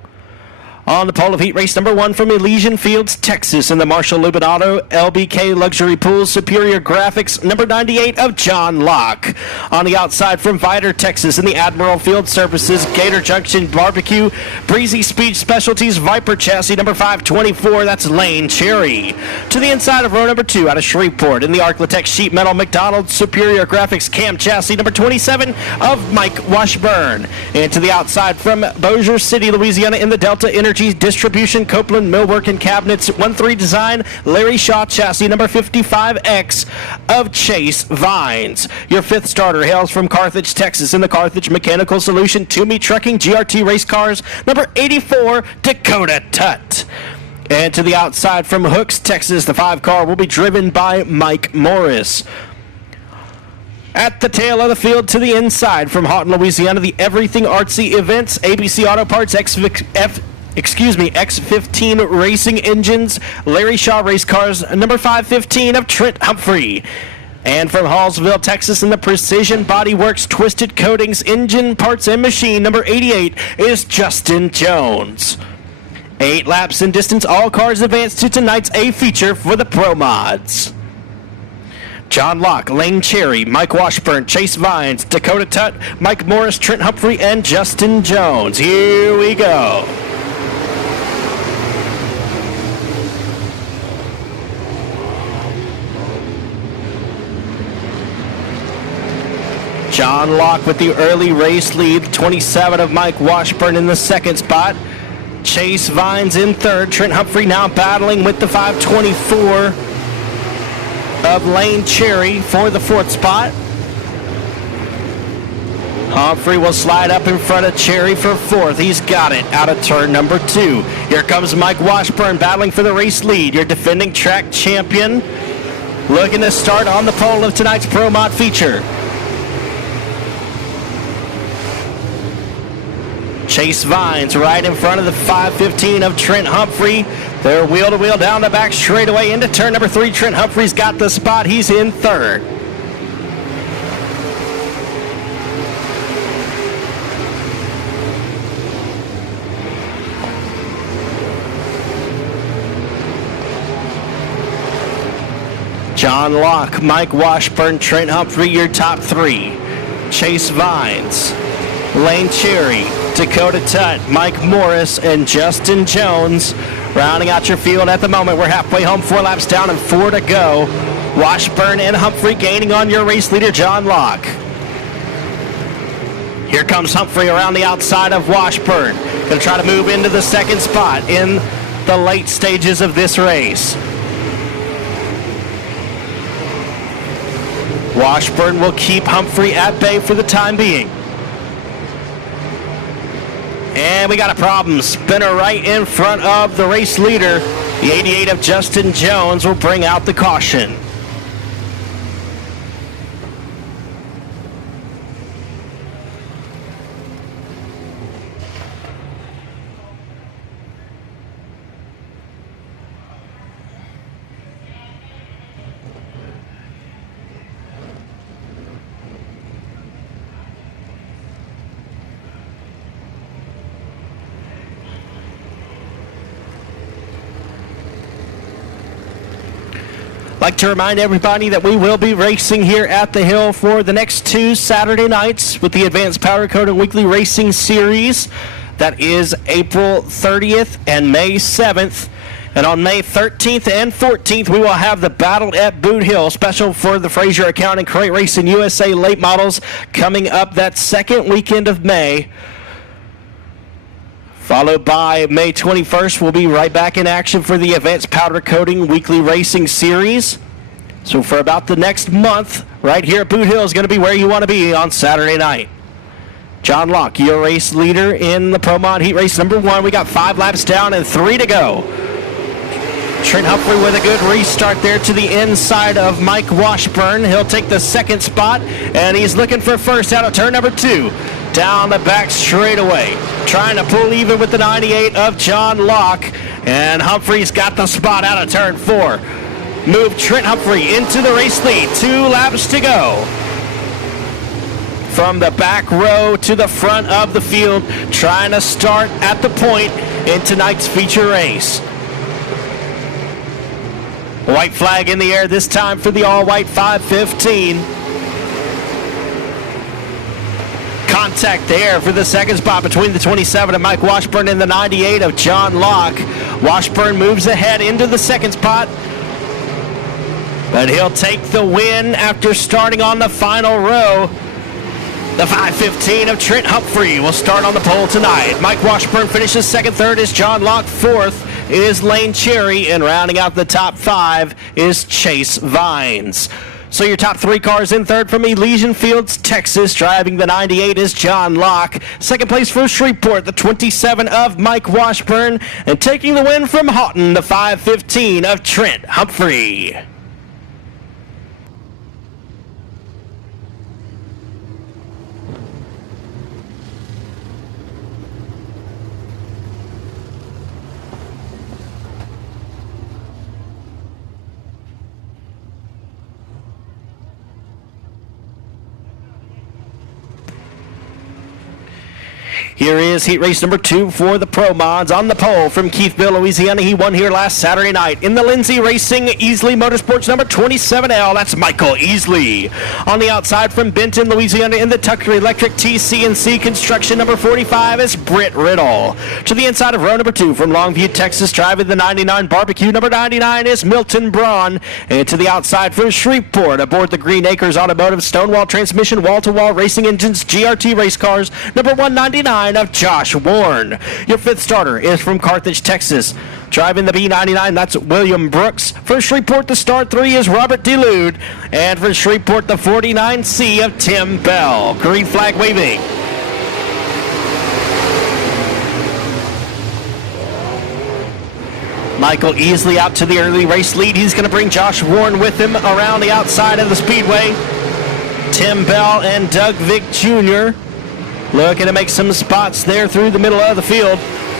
On the pole of heat race number 1 from Elysian Fields, Texas, in the Marshall Lubinato LBK Luxury Pools Superior Graphics, number 98 of John Locke. On the outside from Vidor, Texas, in the Admiral Field Services Gator Junction Barbecue Breezy Speed Specialties Viper Chassis, number 524, that's Lane Cherry. To the inside of row number 2 out of Shreveport, in the Arclitex Sheet Metal McDonald's Superior Graphics Cam Chassis, number 27 of Mike Washburn. And to the outside from Bossier City, Louisiana, in the Delta Energy Distribution Copeland Millwork and Cabinets 1-3 Design Larry Shaw Chassis, number 55X of Chase Vines. Your 5th starter hails from Carthage, Texas, in the Carthage Mechanical Solution Toomey Trucking GRT Race Cars, number 84 Dakota Tut. And to the outside from Hooks, Texas, the 5 car will be driven by Mike Morris. At the tail of the field to the inside from Houghton, Louisiana, the Everything Artsy Events, ABC Auto Parts, X15 Racing Engines, Larry Shaw Race Cars, number 515 of Trent Humphrey. And from Hallsville, Texas, in the Precision Body Works Twisted Coatings Engine Parts and Machine, number 88 is Justin Jones. 8 laps in distance, all cars advance to tonight's A feature for the Pro Mods. John Locke, Lane Cherry, Mike Washburn, Chase Vines, Dakota Tut, Mike Morris, Trent Humphrey, and Justin Jones. Here we go. John Locke with the early race lead, 27 of Mike Washburn in the second spot. Chase Vines in third. Trent Humphrey now battling with the 524 of Lane Cherry for the 4th spot. Humphrey will slide up in front of Cherry for fourth. He's got it out of turn number 2. Here comes Mike Washburn battling for the race lead. Your defending track champion looking to start on the pole of tonight's Pro Mod feature. Chase Vines right in front of the 515 of Trent Humphrey. They're wheel to wheel down the back straightaway into turn number 3. Trent Humphrey's got the spot. He's in third. John Locke, Mike Washburn, Trent Humphrey, your top 3. Chase Vines, Lane Cherry, Dakota Tutt, Mike Morris, and Justin Jones rounding out your field at the moment. We're halfway home, 4 laps down and 4 to go. Washburn and Humphrey gaining on your race leader, John Locke. Here comes Humphrey around the outside of Washburn. Going to try to move into the second spot in the late stages of this race. Washburn will keep Humphrey at bay for the time being. And we got a problem. Spinner right in front of the race leader. The 88 of Justin Jones will bring out the caution. Like to remind everybody that we will be racing here at the Hill for the next 2 Saturday nights with the Advanced Powder Coating Weekly Racing Series. That is April 30th and May 7th. And on May 13th and 14th, we will have the Battle at Boothill, special for the Fraser Account and Crate Racing USA late models, coming up that second weekend of May. Followed by May 21st, we'll be right back in action for the Advanced Powder Coating Weekly Racing Series. So for about the next month, right here at Boot Hill is going to be where you want to be on Saturday night. John Locke, your race leader in the Pro Mod Heat Race number 1. We got 5 laps down and 3 to go. Trent Humphrey with a good restart there to the inside of Mike Washburn. He'll take the second spot, and he's looking for first out of turn number 2. Down the back straightaway, trying to pull even with the 98 of John Locke, and Humphrey's got the spot out of turn 4. Move Trent Humphrey into the race lead. 2 laps to go. From the back row to the front of the field, trying to start at the point in tonight's feature race. White flag in the air this time for the all-white 515. Contact there for the second spot between the 27 of Mike Washburn and the 98 of John Locke. Washburn moves ahead into the second spot, but he'll take the win after starting on the final row. The 515 of Trent Humphrey will start on the pole tonight. Mike Washburn finishes second. Third is John Locke. Fourth is Lane Cherry. And rounding out the top 5 is Chase Vines. So your top 3 cars in third from Elysian Fields, Texas. Driving the 98 is John Locke. Second place for Shreveport, the 27 of Mike Washburn. And taking the win from Houghton, the 515 of Trent Humphrey. Here is heat race number 2 for the Pro Mods. On the pole from Keithville, Louisiana. He won here last Saturday night. In the Lindsay Racing Easley Motorsports number 27L, that's Michael Easley. On the outside from Benton, Louisiana, in the Tucker Electric TCNC Construction number 45 is Britt Riddle. To the inside of row number 2 from Longview, Texas, driving the 99 Barbecue number 99 is Milton Braun. And to the outside from Shreveport, aboard the Green Acres Automotive Stonewall Transmission Wall-to-Wall Racing Engines GRT Race Cars number 199 199 of Josh Warren. Your fifth starter is from Carthage, Texas. Driving the B99, that's William Brooks. For Shreveport, the star 3 is Robert DeLude. And for Shreveport, the 49C of Tim Bell. Green flag waving. Michael Easley out to the early race lead. He's going to bring Josh Warren with him around the outside of the speedway. Tim Bell and Doug Vick Jr. looking to make some spots there through the middle of the field.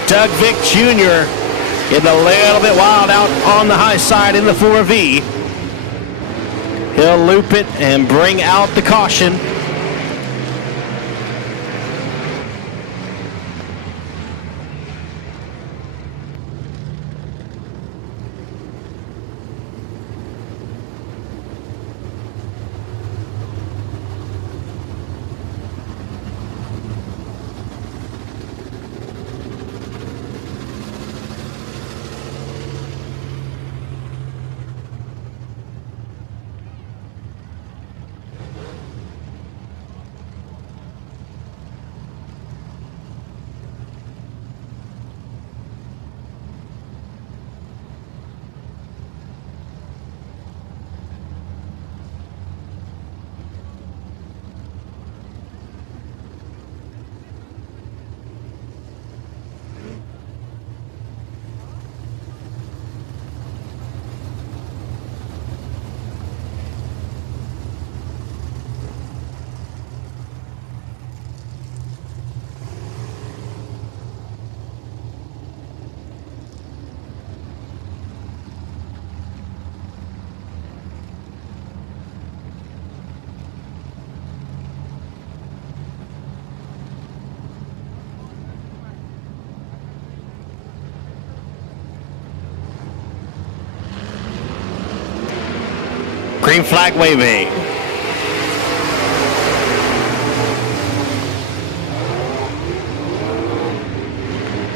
Doug Vick Jr. getting a little bit wild out on the high side in the 4V. He'll loop it and bring out the caution. Green flag waving.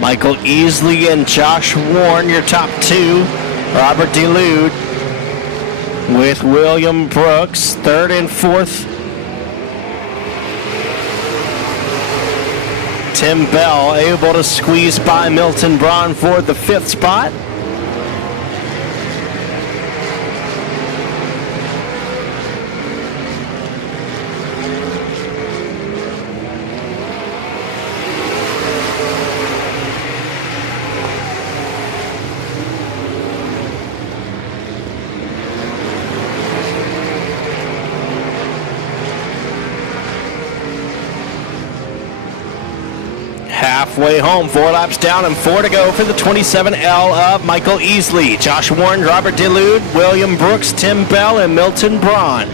Michael Easley and Josh Warren, your top 2. Robert DeLude with William Brooks, 3rd and 4th. Tim Bell able to squeeze by Milton Braun for the 5th spot. Halfway home, 4 laps down and 4 to go for the 27L of Michael Easley. Josh Warren, Robert DeLude, William Brooks, Tim Bell, and Milton Braun.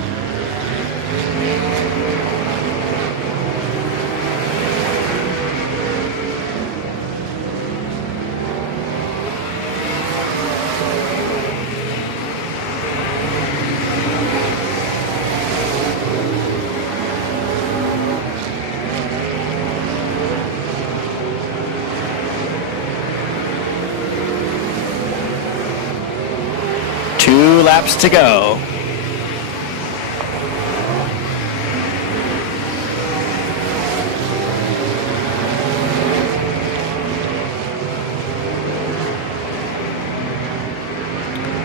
Laps to go.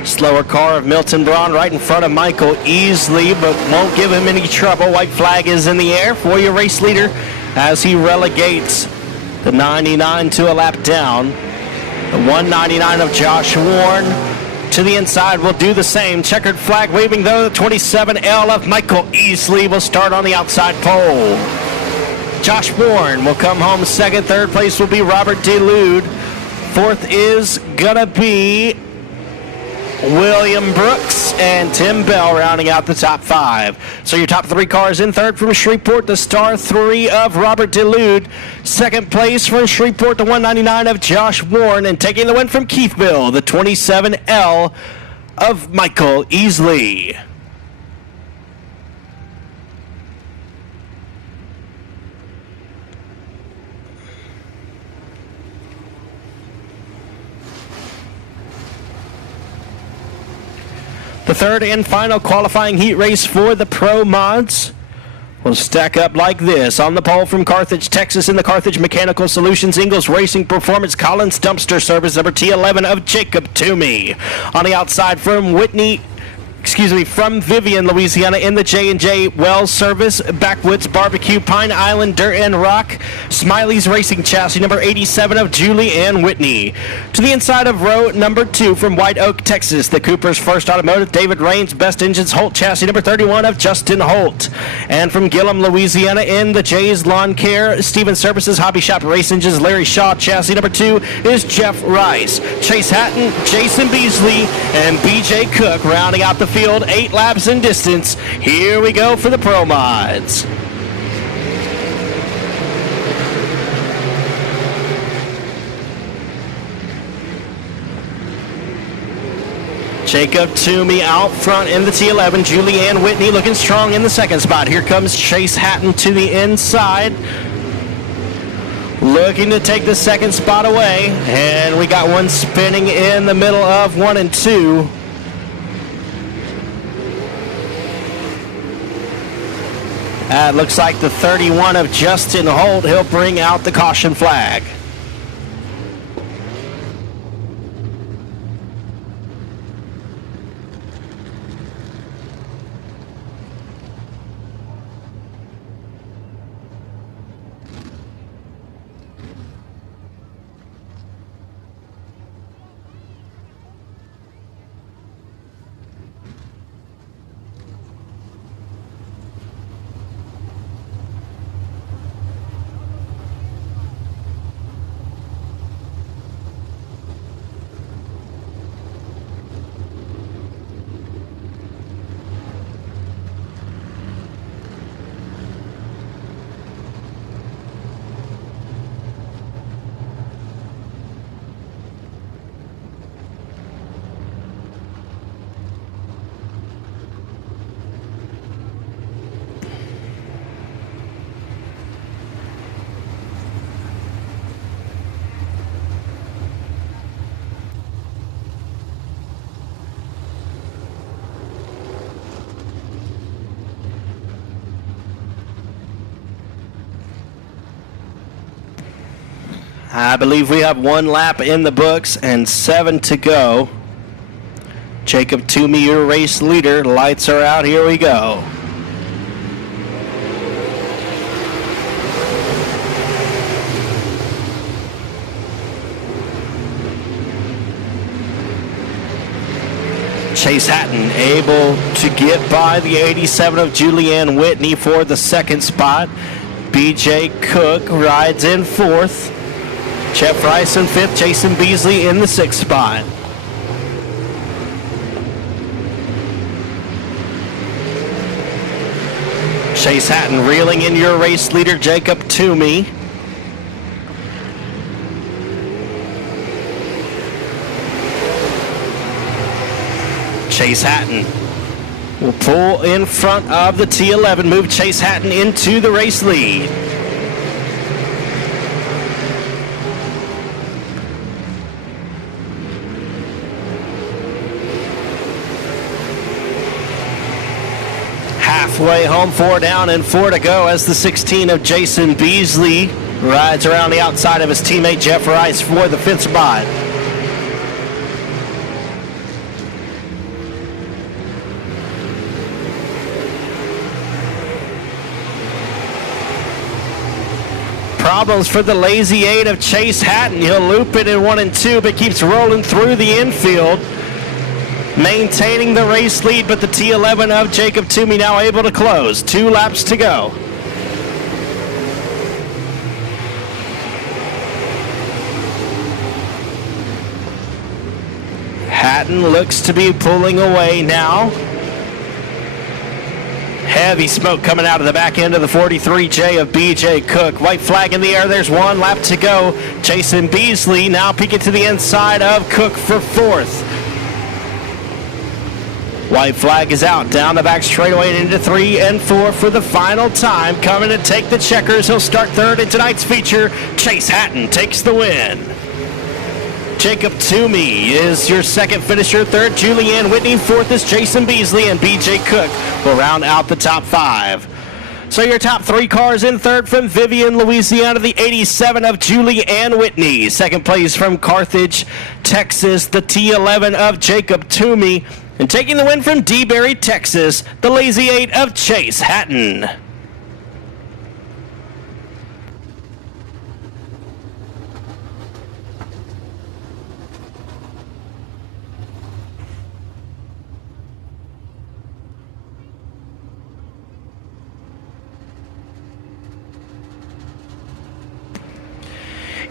Slower car of Milton Braun right in front of Michael Easley, but won't give him any trouble. White flag is in the air for your race leader as he relegates the 99 to a lap down. The 199 of Josh Warren to the inside will do the same. Checkered flag waving though. The 27L of Michael Easley will start on the outside pole. Josh Warren will come home second. Third place will be Robert DeLude. Fourth is gonna be William Brooks and Tim Bell rounding out the top 5. So your top 3 cars in third from Shreveport, the star 3 of Robert DeLude. Second place from Shreveport, the 199 of Josh Warren. And taking the win from Keithville, the 27L of Michael Easley. The third and final qualifying heat race for the Pro Mods will stack up like this. On the pole from Carthage, Texas, in the Carthage Mechanical Solutions Ingalls Racing Performance Collins Dumpster Service, number T11 of Jacob Toomey. On the outside from from Vivian, Louisiana, in the J&J Wells Service, Backwoods Barbecue, Pine Island Dirt and Rock, Smiley's Racing Chassis, number 87 of Julie Ann Whitney. To the inside of row number 2 from White Oak, Texas, the Cooper's First Automotive, David Raines, Best Engines Holt Chassis, number 31 of Justin Holt. And from Gillum, Louisiana, in the Jay's Lawn Care, Stevens Services, Hobby Shop Race Engines, Larry Shaw Chassis, number 2 is Jeff Rice. Chase Hatton, Jason Beasley, and BJ Cook rounding out the field, 8 laps in distance. Here we go for the Pro Mods. Jacob Toomey out front in the T11. Julianne Whitney looking strong in the second spot. Here comes Chase Hatton to the inside, looking to take the second spot away. And we got one spinning in the middle of 1 and 2. Looks like the 31 of Justin Holt. He'll bring out the caution flag. I believe we have 1 lap in the books and 7 to go. Jacob Toomey, your race leader. Lights are out. Here we go. Chase Hatton able to get by the 87 of Julianne Whitney for the second spot. BJ Cook rides in 4th. Jeff Rice in 5th. Jason Beasley in the 6th spot. Chase Hatton reeling in your race leader, Jacob Toomey. Chase Hatton will pull in front of the T11, move Chase Hatton into the race lead. Halfway home, 4 down and 4 to go as the 16 of Jason Beasley rides around the outside of his teammate Jeff Rice for the 5th spot. Problems for the lazy 8 of Chase Hatton. He'll loop it in 1 and 2, but keeps rolling through the infield, maintaining the race lead, but the T11 of Jacob Toomey now able to close. 2 laps to go. Hatton looks to be pulling away now. Heavy smoke coming out of the back end of the 43J of BJ Cook. White flag in the air. There's 1 lap to go. Jason Beasley now peeking to the inside of Cook for 4th. White flag is out. Down the back straightaway and into 3 and 4 for the final time. Coming to take the checkers. He'll start 3rd in tonight's feature. Chase Hatton takes the win. Jacob Toomey is your 2nd finisher. 3rd, Julianne Whitney. 4th is Jason Beasley, and BJ Cook will round out the top 5. So your top 3 cars in third from Vivian, Louisiana, the 87 of Julie Ann Whitney. Second place from Carthage, Texas, the T11 of Jacob Toomey. And taking the win from DeBerry, Texas, the Lazy 8 of Chase Hatton.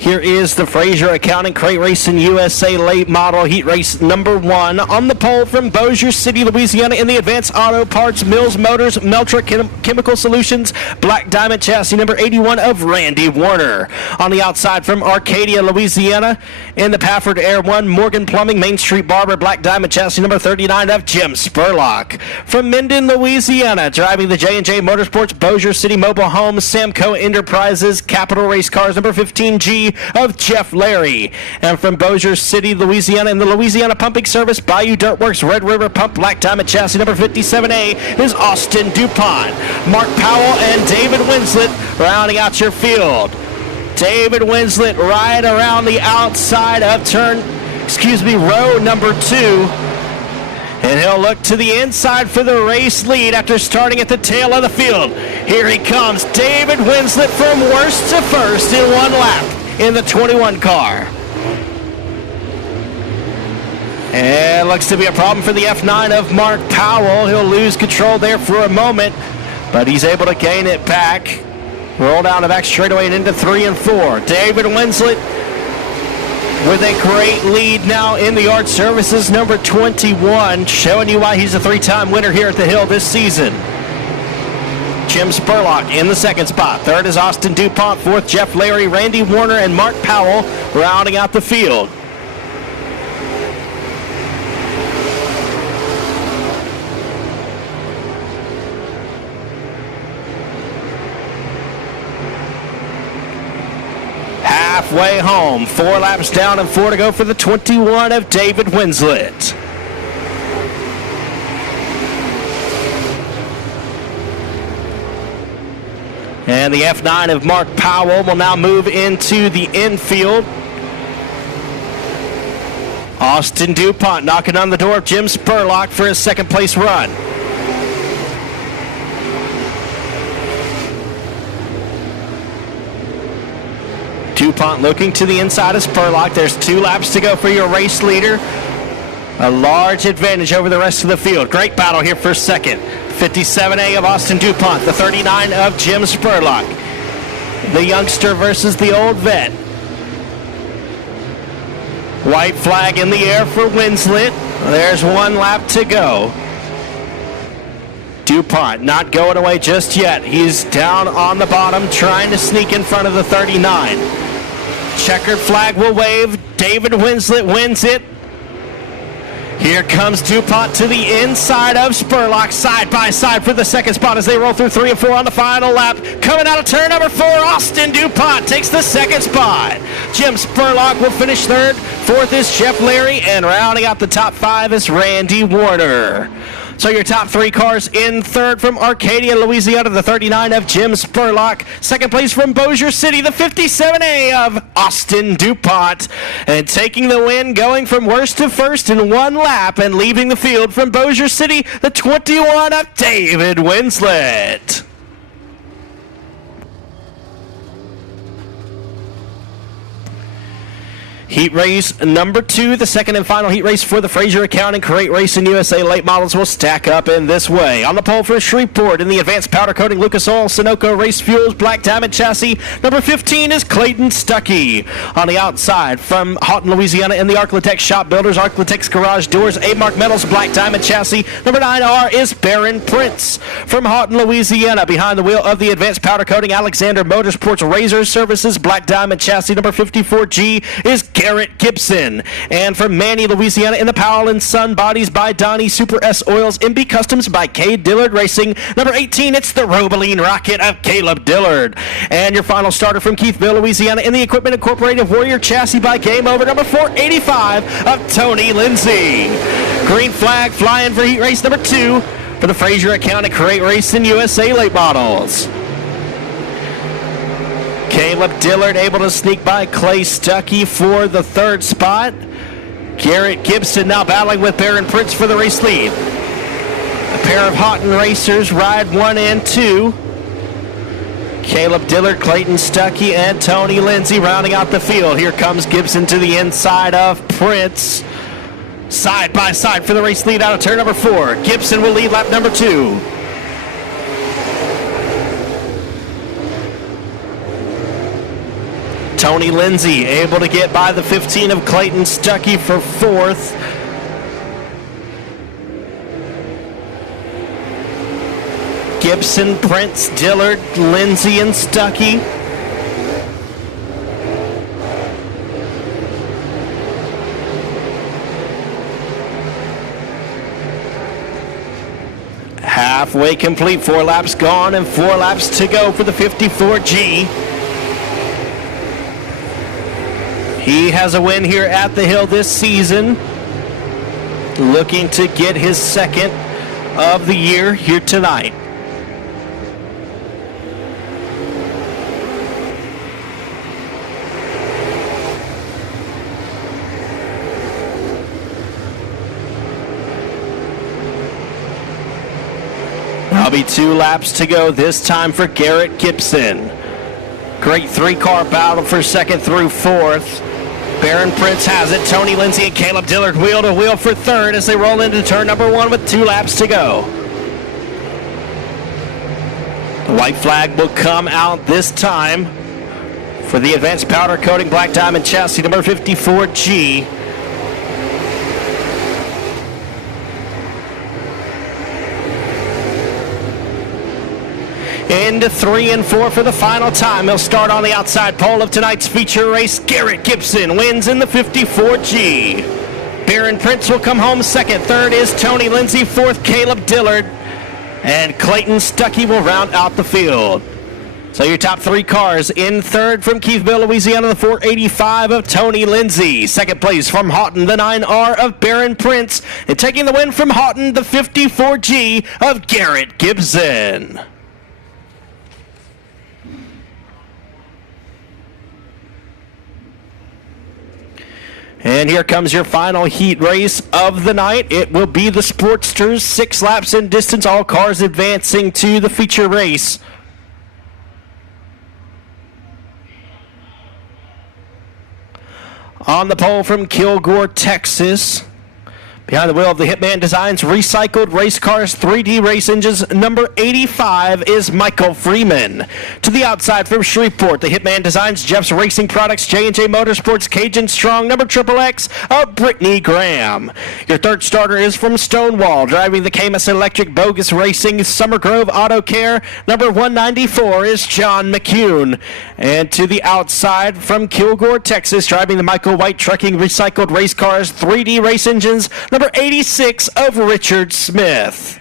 Here is the Fraser Accounting Crate Racing USA Late Model Heat Race number 1 on the pole from Bossier City, Louisiana in the Advanced Auto Parts, Mills Motors, Meltra Chemical Solutions, Black Diamond Chassis number 81 of Randy Warner. On the outside from Arcadia, Louisiana in the Pafford Air 1, Morgan Plumbing, Main Street Barber, Black Diamond Chassis number 39 of Jim Spurlock. From Minden, Louisiana, driving the J&J Motorsports, Bossier City Mobile Homes, Samco Enterprises, Capital Race Cars number 15G of Jeff Larry. And from Bossier City, Louisiana, in the Louisiana Pumping Service, Bayou Dirtworks, Red River Pump, Black Diamond Chassis number 57A is Austin DuPont. Mark Powell and David Winslet rounding out your field. David Winslet right around the outside of row number 2. And he'll look to the inside for the race lead after starting at the tail of the field. Here he comes, David Winslet from worst to first in 1 lap in the 21 car. And looks to be a problem for the F9 of Mark Powell. He'll lose control there for a moment, but he's able to gain it back. Roll down the back straightaway and into 3 and 4. David Winslet with a great lead now in the Art Services number 21, showing you why he's a 3-time winner here at the Hill this season. Jim Spurlock in the second spot. Third is Austin DuPont. Fourth, Jeff Larry, Randy Warner, and Mark Powell rounding out the field. Halfway home. 4 laps down and 4 to go for the 21 of David Winslet. And the F9 of Mark Powell will now move into the infield. Austin DuPont knocking on the door of Jim Spurlock for his second place run. DuPont looking to the inside of Spurlock. There's 2 laps to go for your race leader. A large advantage over the rest of the field. Great battle here for second. 57A of Austin DuPont, the 39 of Jim Spurlock. The youngster versus the old vet. White flag in the air for Winslet. There's 1 lap to go. DuPont not going away just yet. He's down on the bottom trying to sneak in front of the 39. Checkered flag will wave. David Winslet wins it. Here comes DuPont to the inside of Spurlock, side by side for the second spot as they roll through 3 and 4 on the final lap. Coming out of turn number 4, Austin DuPont takes the second spot. Jim Spurlock will finish third. Fourth is Jeff Larry, and rounding out the top 5 is Randy Warner. So your top 3 cars in third from Arcadia, Louisiana, the 39 of Jim Spurlock. Second place from Bossier City, the 57A of Austin DuPont. And taking the win, going from worst to first in 1 lap and leaving the field from Bossier City, the 21 of David Winslet. Heat race number 2, the second and final heat race for the Fraser Accounting Crate Racing USA Late Models will stack up in this way. On the pole for Shreveport in the Advanced Powder Coating Lucas Oil Sunoco Race Fuels Black Diamond Chassis, number 15 is Clayton Stuckey. On the outside from Houghton, Louisiana in the Arclitex Shop Builders, Arclitex Garage Doors, A-Mark Metals Black Diamond Chassis, number 9R is Baron Prince. From Houghton, Louisiana, behind the wheel of the Advanced Powder Coating Alexander Motorsports Razor Services Black Diamond Chassis, number 54G is Garrett Gibson. And from Manny, Louisiana, in the Powell and Son Bodies by Donnie Super S Oils, MB Customs by Cade Dillard Racing, number 18, it's the Robaline Rocket of Caleb Dillard. And your final starter from Keithville, Louisiana, in the Equipment Incorporated Warrior Chassis by Game Over, number 485 of Tony Lindsay. Green flag flying for heat race number 2 for the Fraser County Crate Racing USA late models. Caleb Dillard able to sneak by Clay Stuckey for the third spot. Garrett Gibson now battling with Barron Prince for the race lead. A pair of Houghton racers ride 1 and 2. Caleb Dillard, Clayton Stuckey, and Tony Lindsay rounding out the field. Here comes Gibson to the inside of Prince. Side by side for the race lead out of turn number 4. Gibson will lead lap number 2. Tony Lindsay able to get by the 15 of Clayton Stuckey for 4th. Gibson, Prince, Dillard, Lindsay, and Stuckey. Halfway complete, 4 laps gone and 4 laps to go for the 54G. He has a win here at the Hill this season, looking to get his second of the year here tonight. There'll be 2 laps to go this time for Garrett Gibson. Great 3-car battle for 2nd through 4th. Barron Prince has it. Tony Lindsay and Caleb Dillard wheel to wheel for 3rd as they roll into turn number 1 with 2 laps to go. The white flag will come out this time for the Advanced Powder Coating Black Diamond Chassis number 54G. Into 3 and 4 for the final time. He'll start on the outside pole of tonight's feature race. Garrett Gibson wins in the 54G. Barron Prince will come home second. Third is Tony Lindsay. Fourth, Caleb Dillard. And Clayton Stuckey will round out the field. So your top 3 cars in third from Keithville, Louisiana, the 485 of Tony Lindsay. Second place from Houghton, the 9R of Barron Prince. And taking the win from Houghton, the 54G of Garrett Gibson. And here comes your final heat race of the night. It will be the Sportsters, 6 laps in distance, all cars advancing to the feature race. On the pole from Kilgore, Texas. Behind the wheel of the Hitman Designs Recycled Race Cars 3D Race Engines, number 85 is Michael Freeman. To the outside from Shreveport, the Hitman Designs Jeff's Racing Products, J&J Motorsports, Cajun Strong, number XXX of Brittany Graham. Your third starter is from Stonewall, driving the Camus Electric Bogus Racing Summer Grove Auto Care, number 194 is John McCune. And to the outside from Kilgore, Texas, driving the Michael White Trucking Recycled Race Cars 3D Race Engines, number 86 of Richard Smith.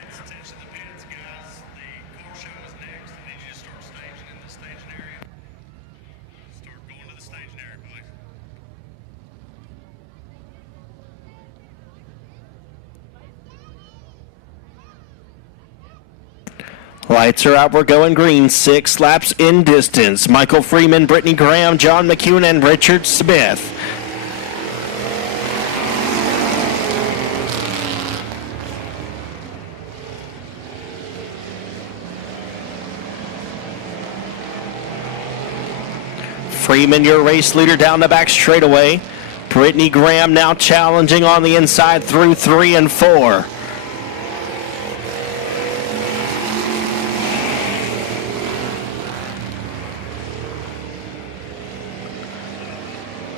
Lights are out, we're going green. 6 laps in distance. Michael Freeman, Brittany Graham, John McCune, and Richard Smith. Freeman, your race leader down the back straightaway. Brittany Graham now challenging on the inside through 3 and 4.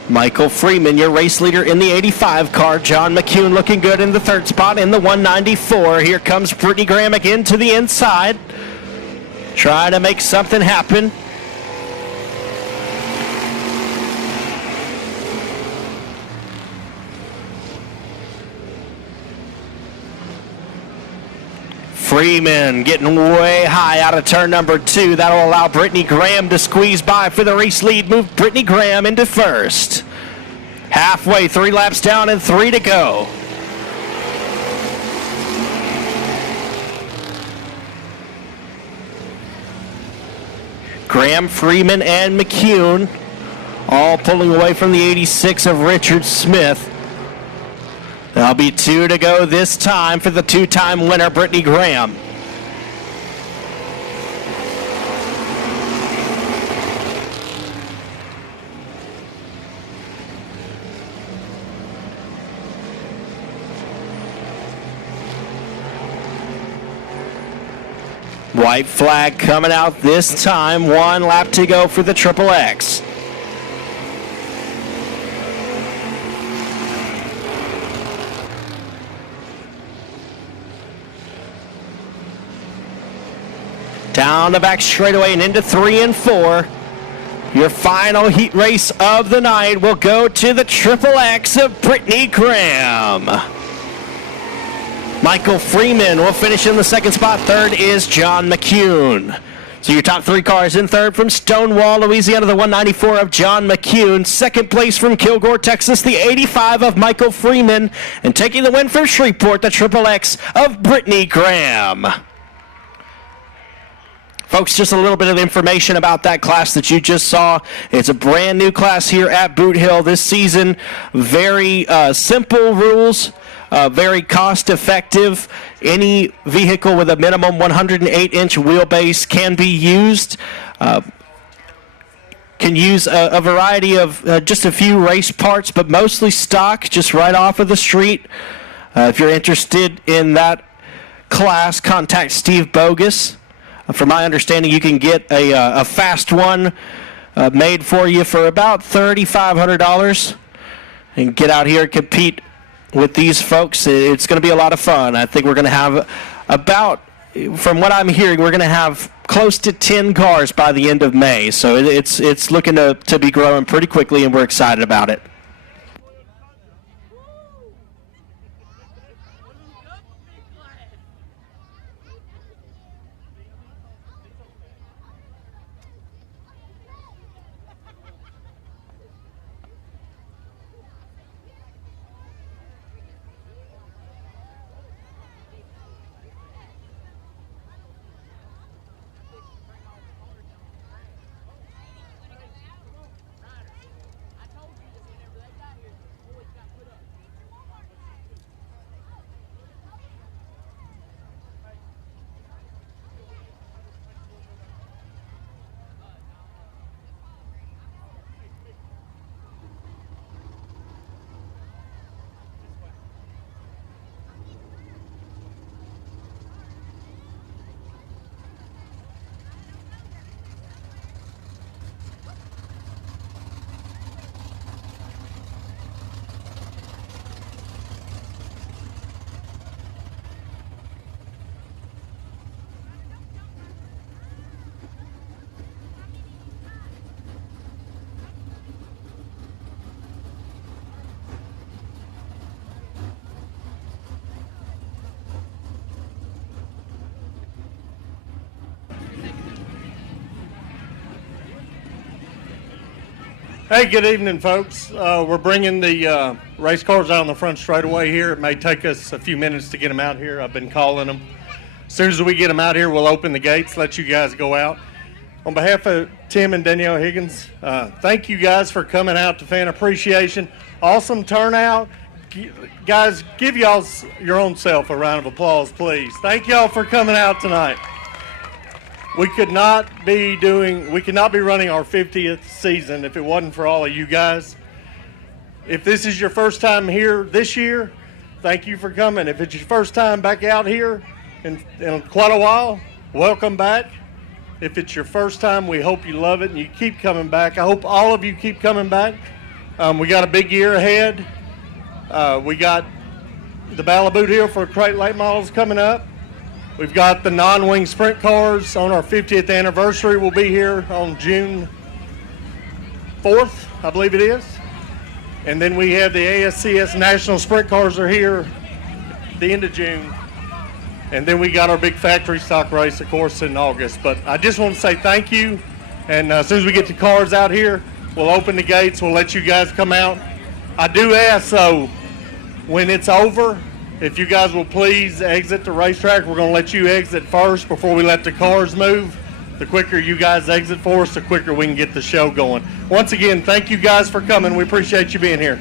Michael Freeman, your race leader in the 85 car. John McCune looking good in the third spot in the 194. Here comes Brittany Graham again to the inside, trying to make something happen. Freeman getting way high out of turn number 2. That'll allow Brittany Graham to squeeze by for the race lead. Move Brittany Graham into first. Halfway, 3 laps down and 3 to go. Graham, Freeman, and McCune all pulling away from the 86 of Richard Smith. There'll be 2 to go this time for the 2-time winner, Brittany Graham. White flag coming out this time. 1 lap to go for the Triple X. Down the back straightaway and into 3 and 4. Your final heat race of the night will go to the Triple X of Brittany Graham. Michael Freeman will finish in the 2nd spot. 3rd is John McCune. So your top 3 cars in 3rd from Stonewall, Louisiana, the 194 of John McCune. 2nd place from Kilgore, Texas, the 85 of Michael Freeman. And taking the win from Shreveport, the Triple X of Brittany Graham. Folks, just a little bit of information about that class that you just saw. It's a brand new class here at Boothill this season. Very simple rules. Very cost-effective. Any vehicle with a minimum 108-inch wheelbase can be used. Can use a variety of just a few race parts, but mostly stock, just right off of the street. If you're interested in that class, contact Steve Bogus. From my understanding, you can get a fast one made for you for about $3,500 and get out here and compete with these folks. It's going to be a lot of fun. I think we're going to have about, from what I'm hearing, we're going to have close to 10 cars by the end of May. So it's looking to be growing pretty quickly, and we're excited about it. Hey, good evening, folks. We're bringing the race cars out on the front straightaway here. It may take us a few minutes to get them out here. I've been calling them. As soon as we get them out here, we'll open the gates, let you guys go out. On behalf of Tim and Danielle Higgins, thank you guys for coming out to Fan Appreciation. Awesome turnout. Guys, give y'all your own self a round of applause, please. Thank y'all for coming out tonight. We could not be running our 50th season if it wasn't for all of you guys. If this is your first time here this year, thank you for coming. If it's your first time back out here in quite a while, welcome back. If it's your first time, we hope you love it and you keep coming back. I hope all of you keep coming back. We got a big year ahead. We got the Battle of Boothill for crate late models coming up. We've got the non-wing sprint cars on our 50th anniversary. We'll be here on June 4th, I believe it is. And then we have the ASCS National Sprint Cars are here at the end of June. And then we got our big factory stock race, of course, in August. But I just want to say thank you. And as soon as we get the cars out here, we'll open the gates. We'll let you guys come out. I do ask, though, when it's over, if you guys will please exit the racetrack. We're going to let you exit first before we let the cars move. The quicker you guys exit for us, the quicker we can get the show going. Once again, thank you guys for coming. We appreciate you being here.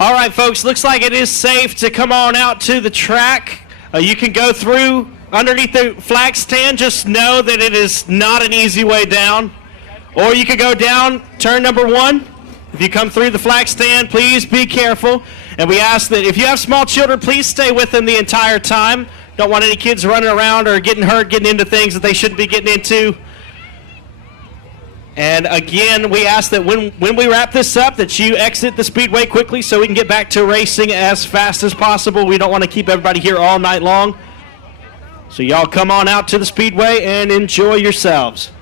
All right, folks, looks like it is safe to come on out to the track. You can go through underneath the flag stand. Just know that it is not an easy way down. Or you could go down turn number 1. If you come through the flag stand, please be careful. And we ask that if you have small children, please stay with them the entire time. Don't want any kids running around or getting hurt, getting into things that they shouldn't be getting into. And again, we ask that when we wrap this up, that you exit the Speedway quickly so we can get back to racing as fast as possible. We don't want to keep everybody here all night long. So y'all come on out to the Speedway and enjoy yourselves.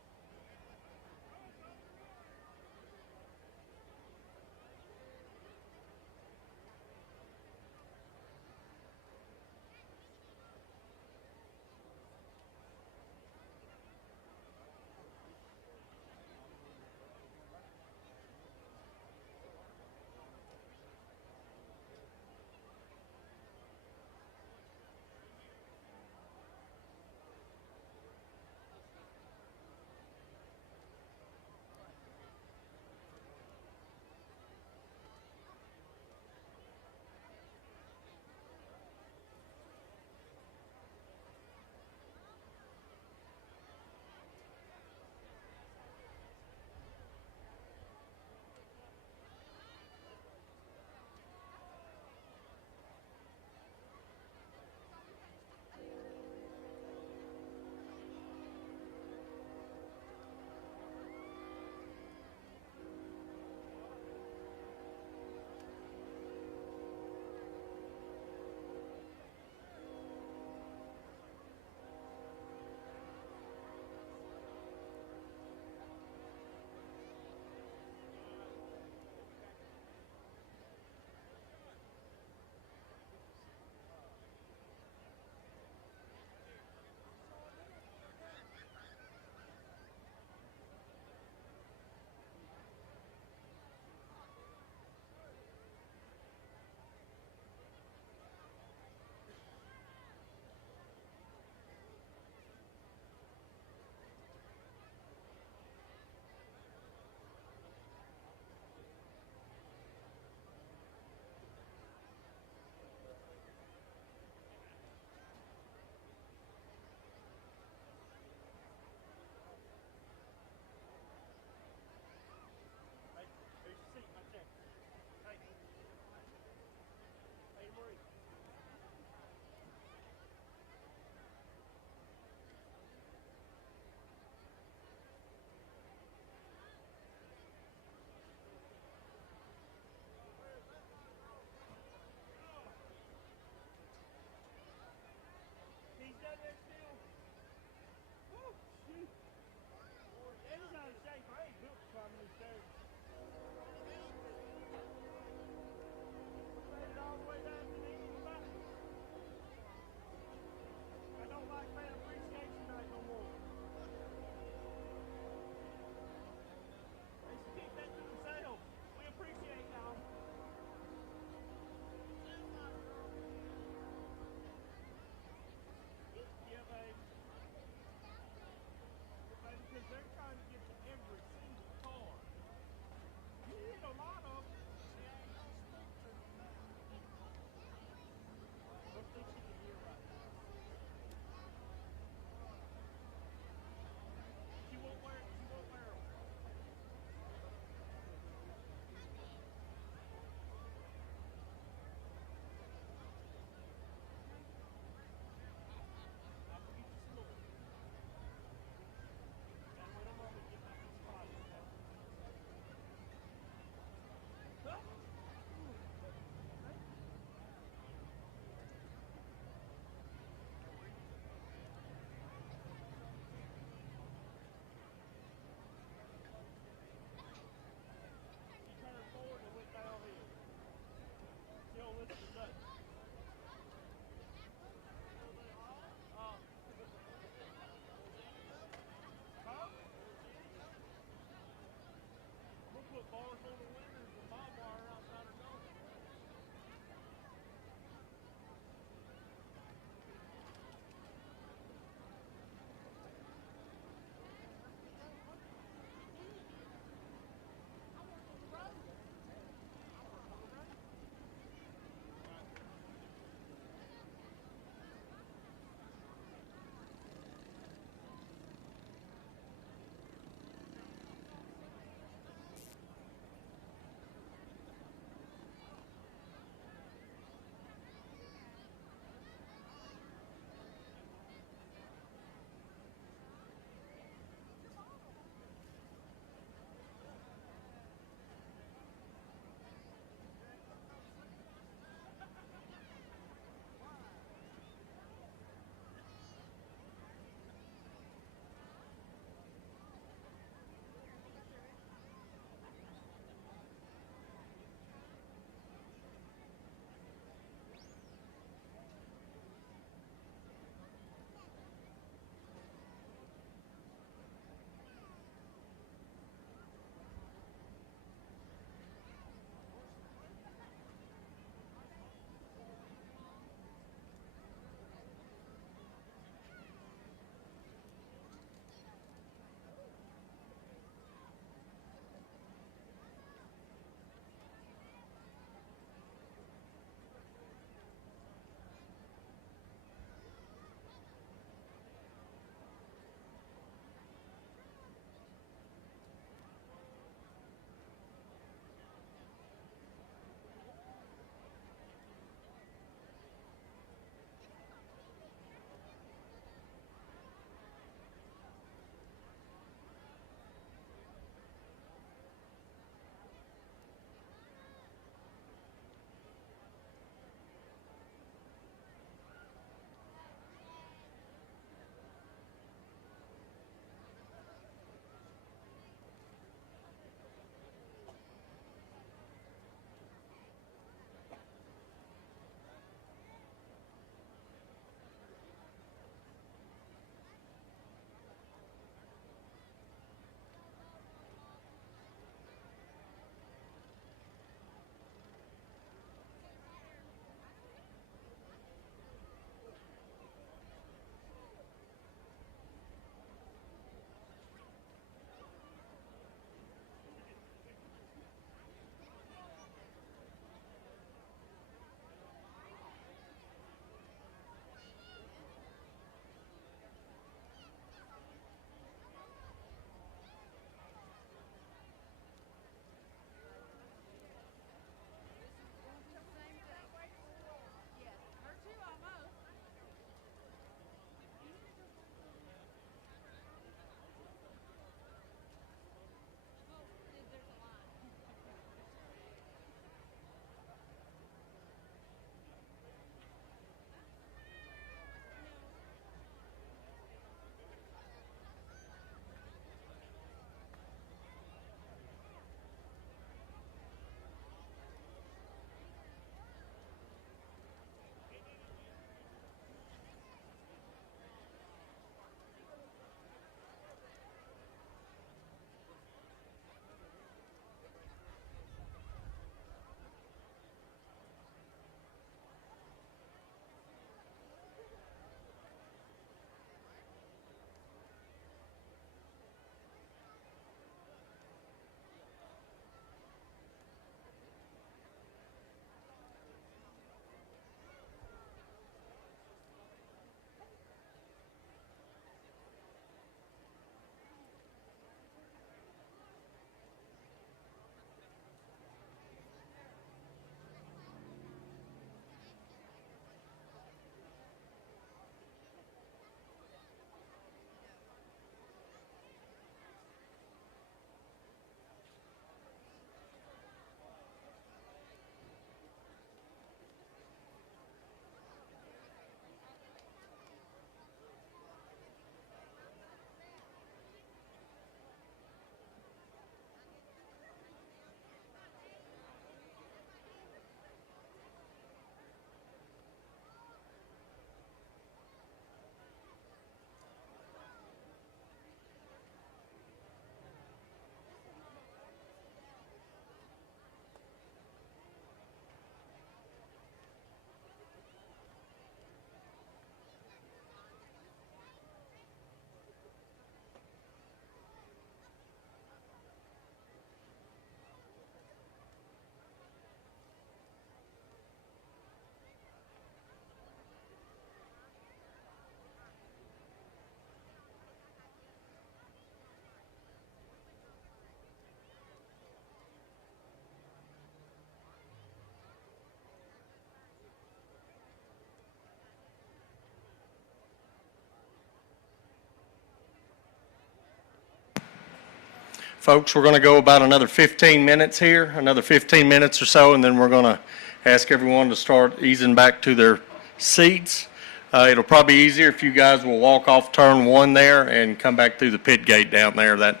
Folks, we're going to go about another 15 minutes here, another 15 minutes or so, and then we're going to ask everyone to start easing back to their seats. It'll probably be easier if you guys will walk off turn 1 there and come back through the pit gate down there. That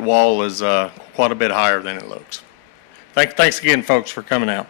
wall is quite a bit higher than it looks. Thanks again, folks, for coming out.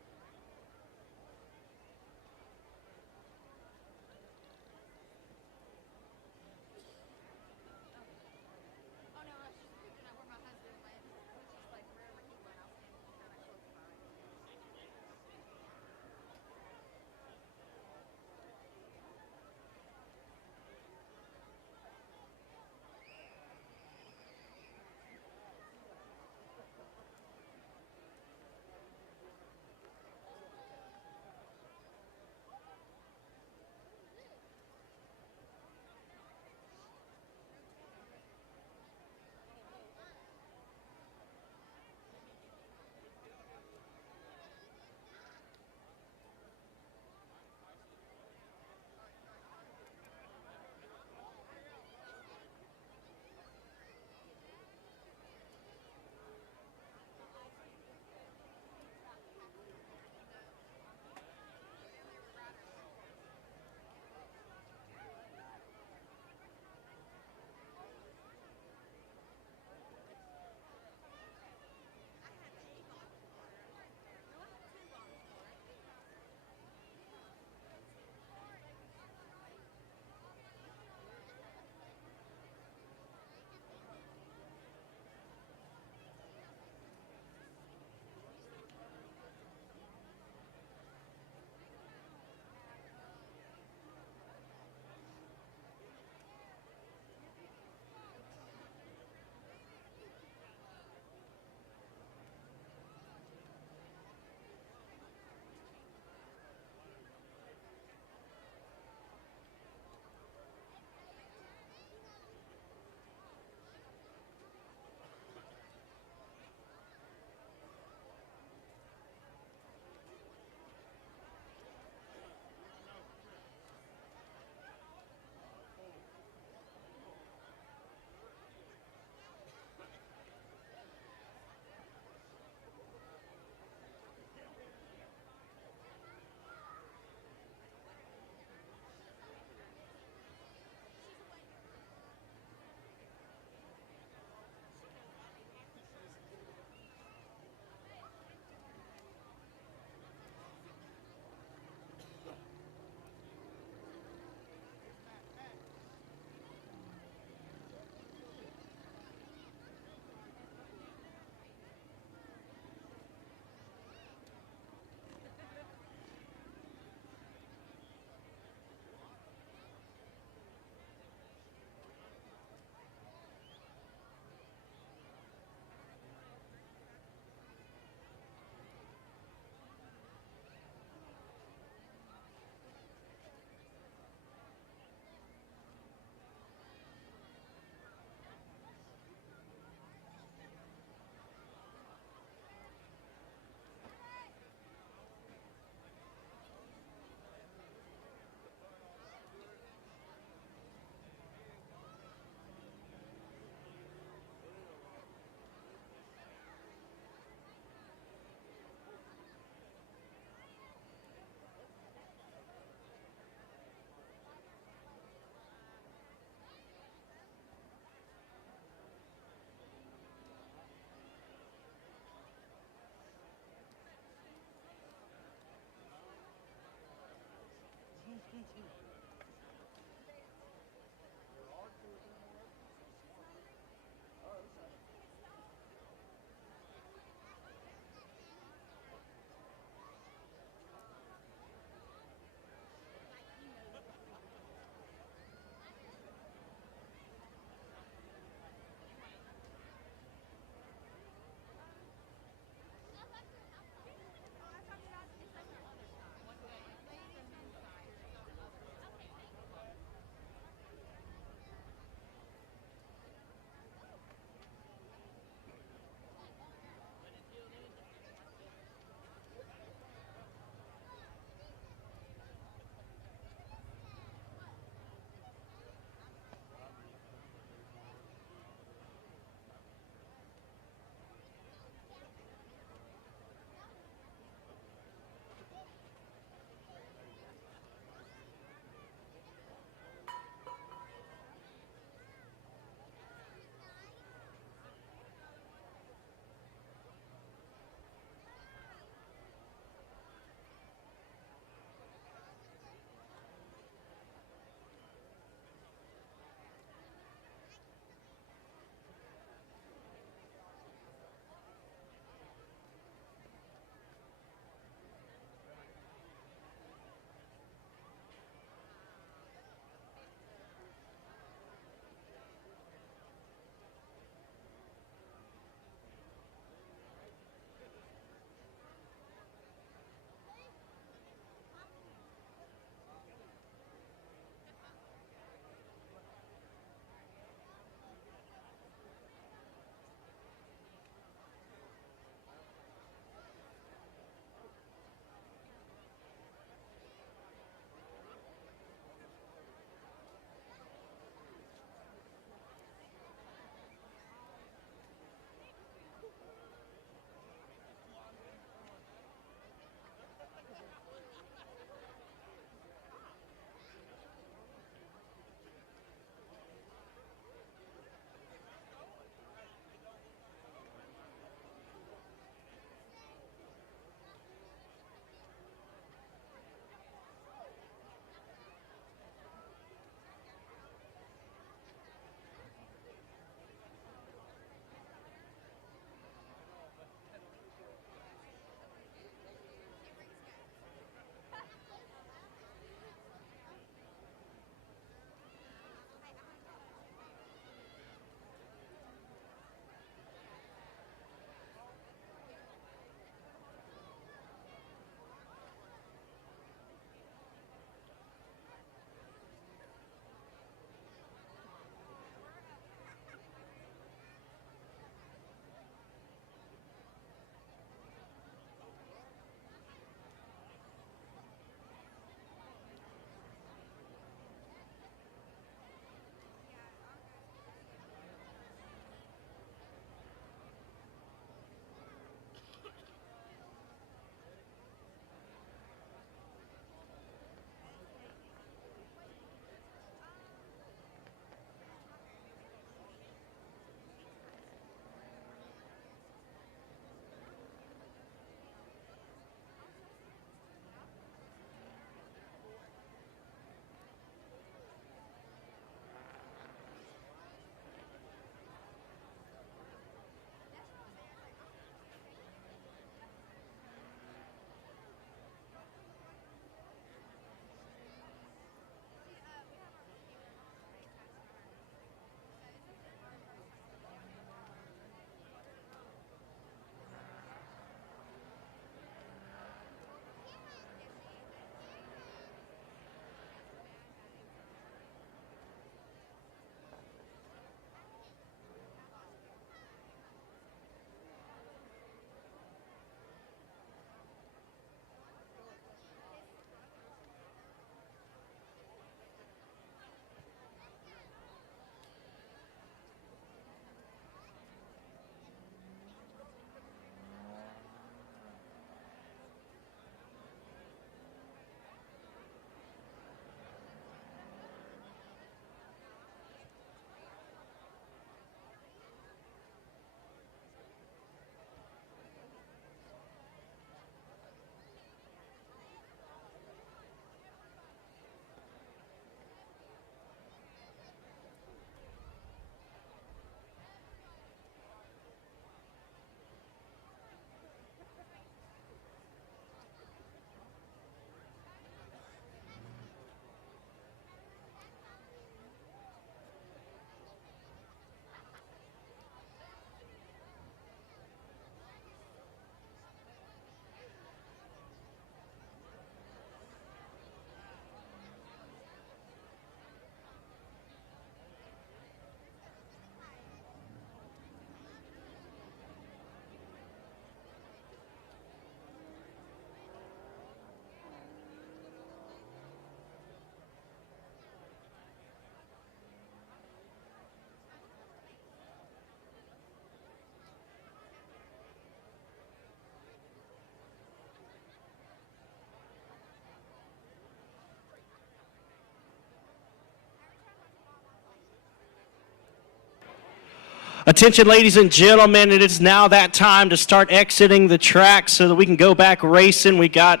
Attention, ladies and gentlemen, it is now that time to start exiting the track so that we can go back racing. We got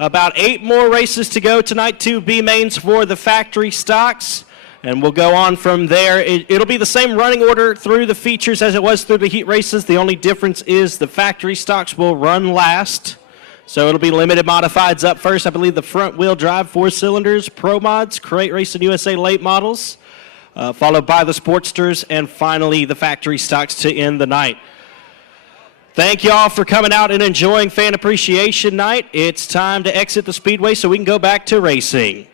about 8 more races to go tonight, 2 B mains for the factory stocks, and we'll go on from there. It'll be the same running order through the features as it was through the heat races. The only difference is the factory stocks will run last. So it'll be limited modifieds up first. I believe the front wheel drive 4 cylinders, Pro Mods, Crate Racing USA late models, followed by the Sportsters, and finally the factory stocks to end the night. Thank y'all for coming out and enjoying Fan Appreciation Night. It's time to exit the Speedway so we can go back to racing.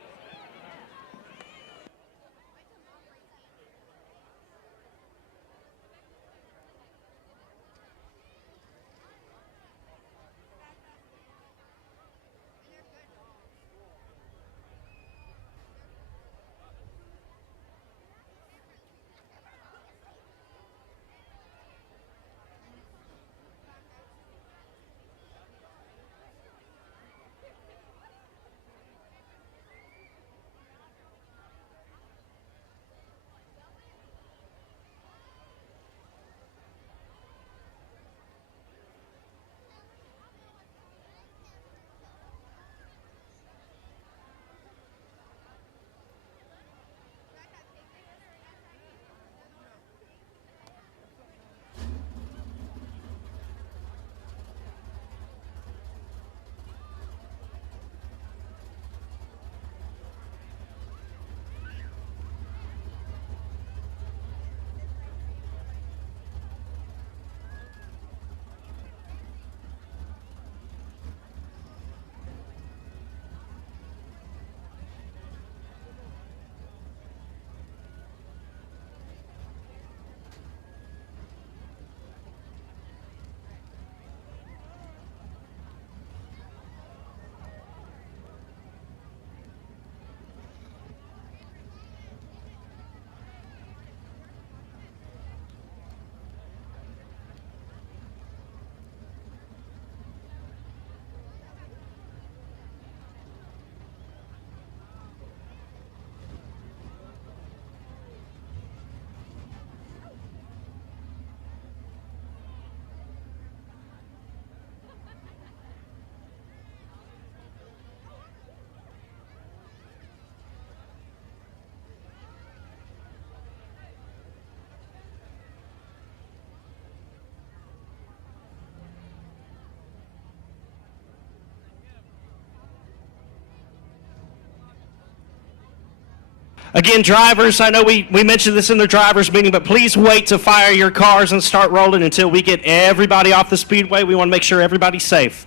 Again, drivers, I know we mentioned this in the drivers meeting, but please wait to fire your cars and start rolling until we get everybody off the Speedway. We want to make sure everybody's safe.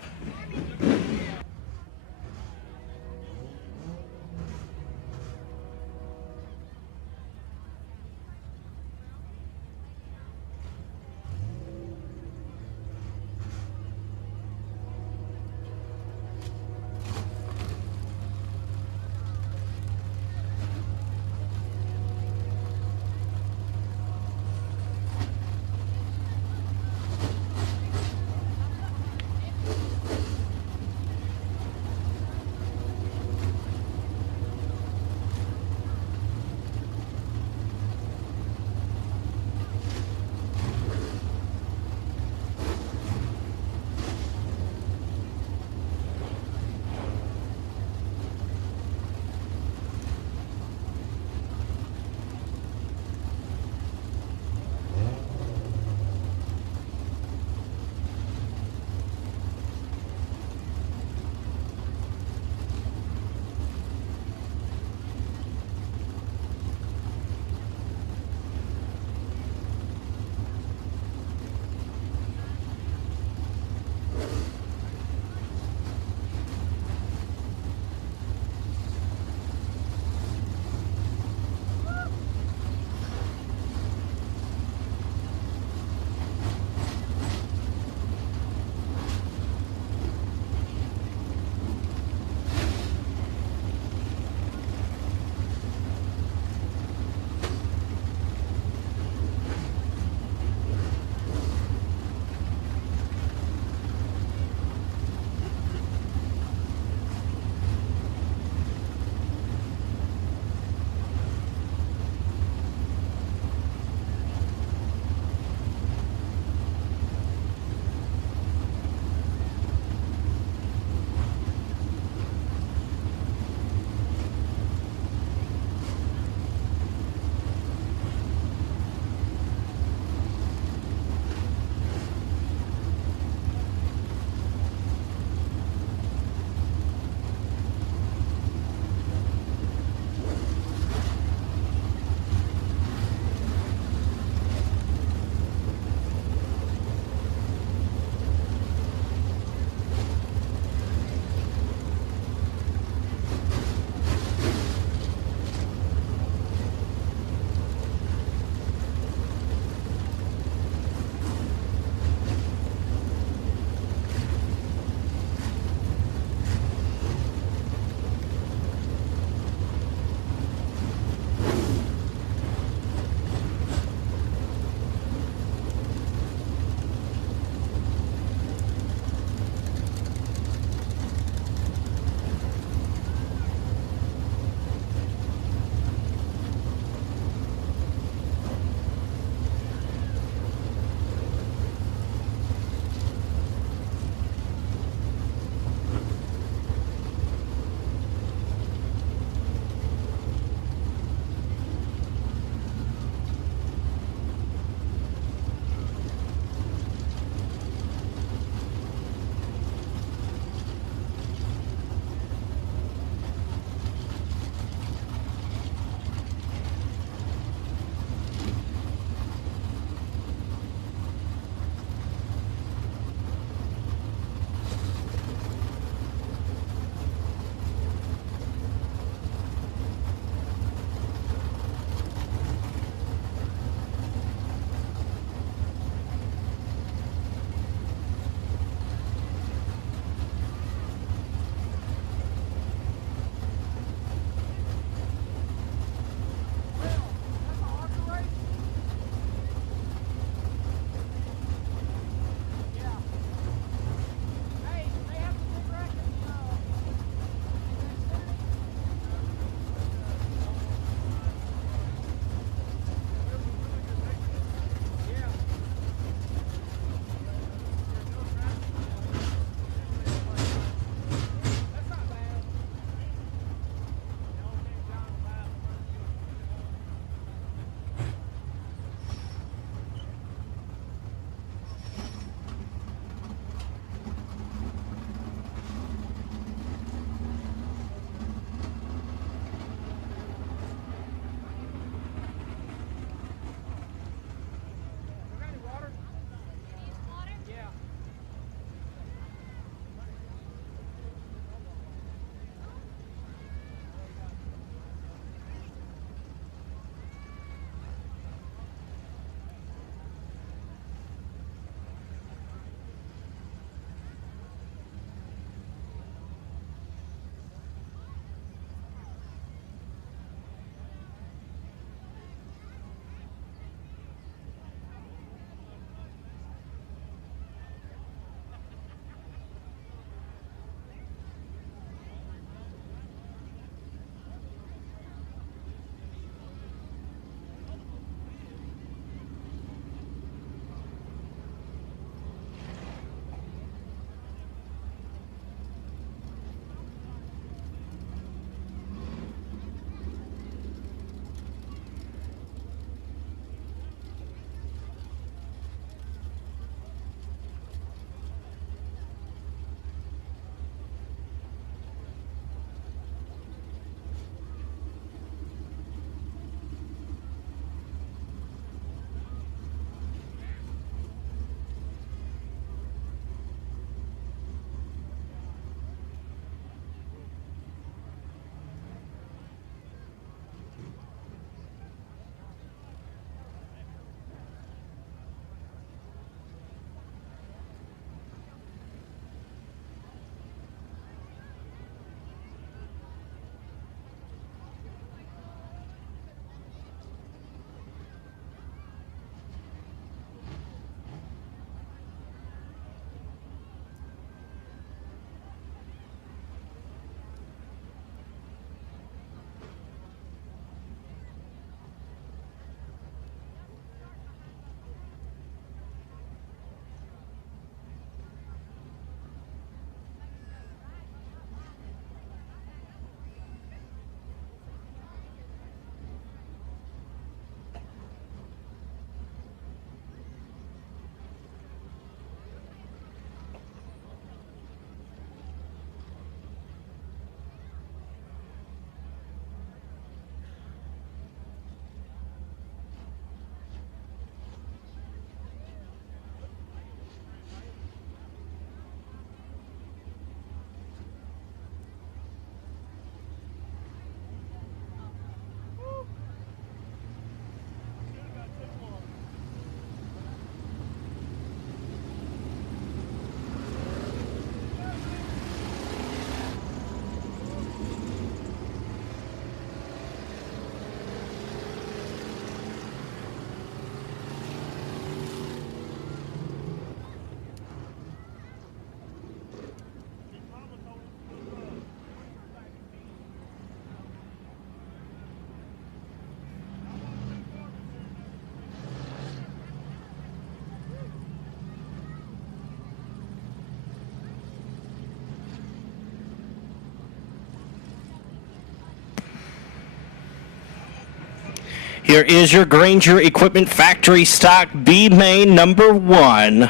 Here is your Granger Equipment Factory Stock B main number 1.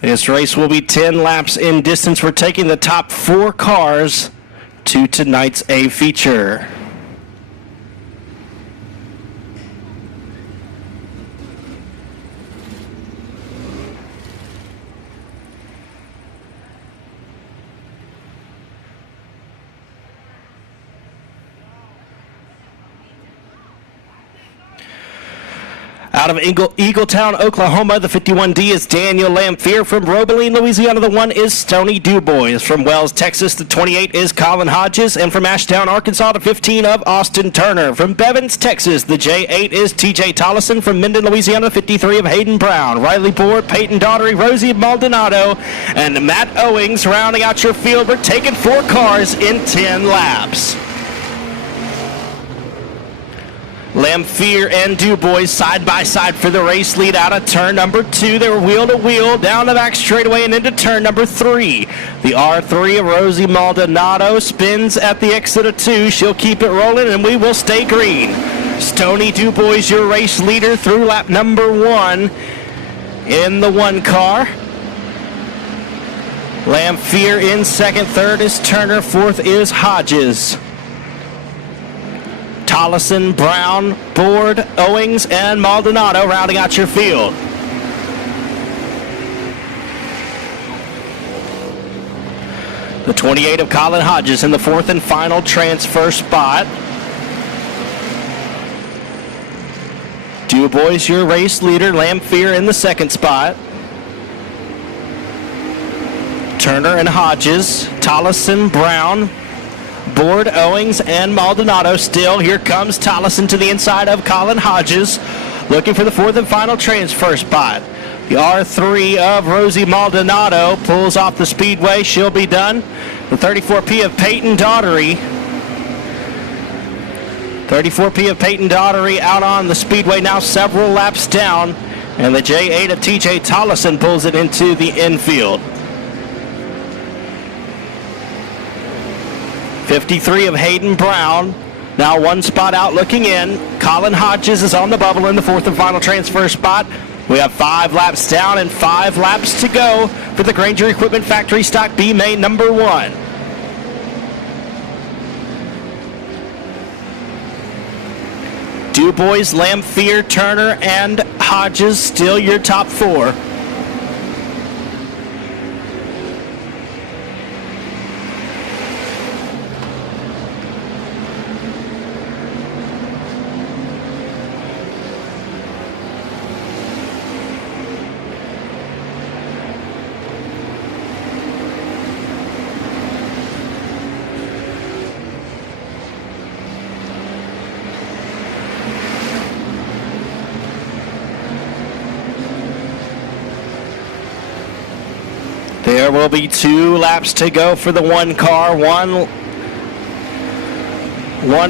This race will be 10 laps in distance. We're taking the top 4 cars to tonight's A feature. Out of Eagletown, Oklahoma, the 51D is Daniel Lamphere. From Robeline, Louisiana, the 1 is Stoney Dubois. From Wells, Texas, the 28 is Colin Hodges. And from Ashdown, Arkansas, the 15 of Austin Turner. From Bevins, Texas, the J8 is TJ Tollison. From Minden, Louisiana, the 53 of Hayden Brown. Riley Board, Peyton Daughtery, Rosie Maldonado, and Matt Owings rounding out your field. We're taking 4 cars in 10 laps. Lamphere and Dubois side by side for the race lead out of turn number 2. They were wheel to wheel down the back straightaway and into turn number 3. The R3 of Rosie Maldonado spins at the exit of 2. She'll keep it rolling and we will stay green. Stoney Dubois, your race leader through lap number 1 in the 1 car. Lamphere in second, third is Turner, fourth is Hodges. Tollison, Brown, Board, Owings, and Maldonado rounding out your field. The 28 of Colin Hodges in the 4th and final transfer spot. Dubois, your race leader. Lamphere in the 2nd spot. Turner and Hodges. Tollison, Brown, Board, Owings, and Maldonado still. Here comes Tollison to the inside of Colin Hodges, looking for the 4th and final transfer spot. The R3 of Rosie Maldonado pulls off the Speedway. She'll be done. The 34P of Peyton Daughtery. 34P of Peyton Daughtery out on the Speedway now several laps down. And the J8 of TJ Tollison pulls it into the infield. 53 of Hayden Brown, now 1 spot out looking in. Colin Hodges is on the bubble in the 4th and final transfer spot. We have 5 laps down and 5 laps to go for the Granger Equipment Factory Stock B main number 1. Dubois, Lamphere, Turner, and Hodges still your top 4. There will be 2 laps to go for the 1 car. One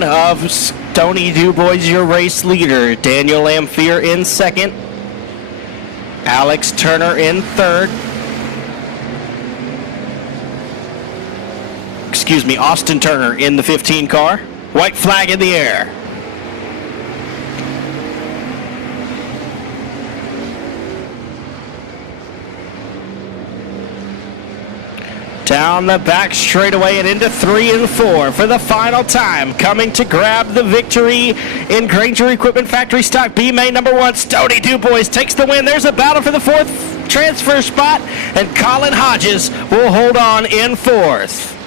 of Stoney Dubois, your race leader. Daniel Lamphere in 2nd. Alex Turner in 3rd. Austin Turner in the 15 car. White flag in the air. Down the back straightaway and into 3 and 4 for the final time. Coming to grab the victory in Granger Equipment Factory Stock B main number 1. Stoney Dubois takes the win. There's a battle for the 4th transfer spot, and Colin Hodges will hold on in 4th.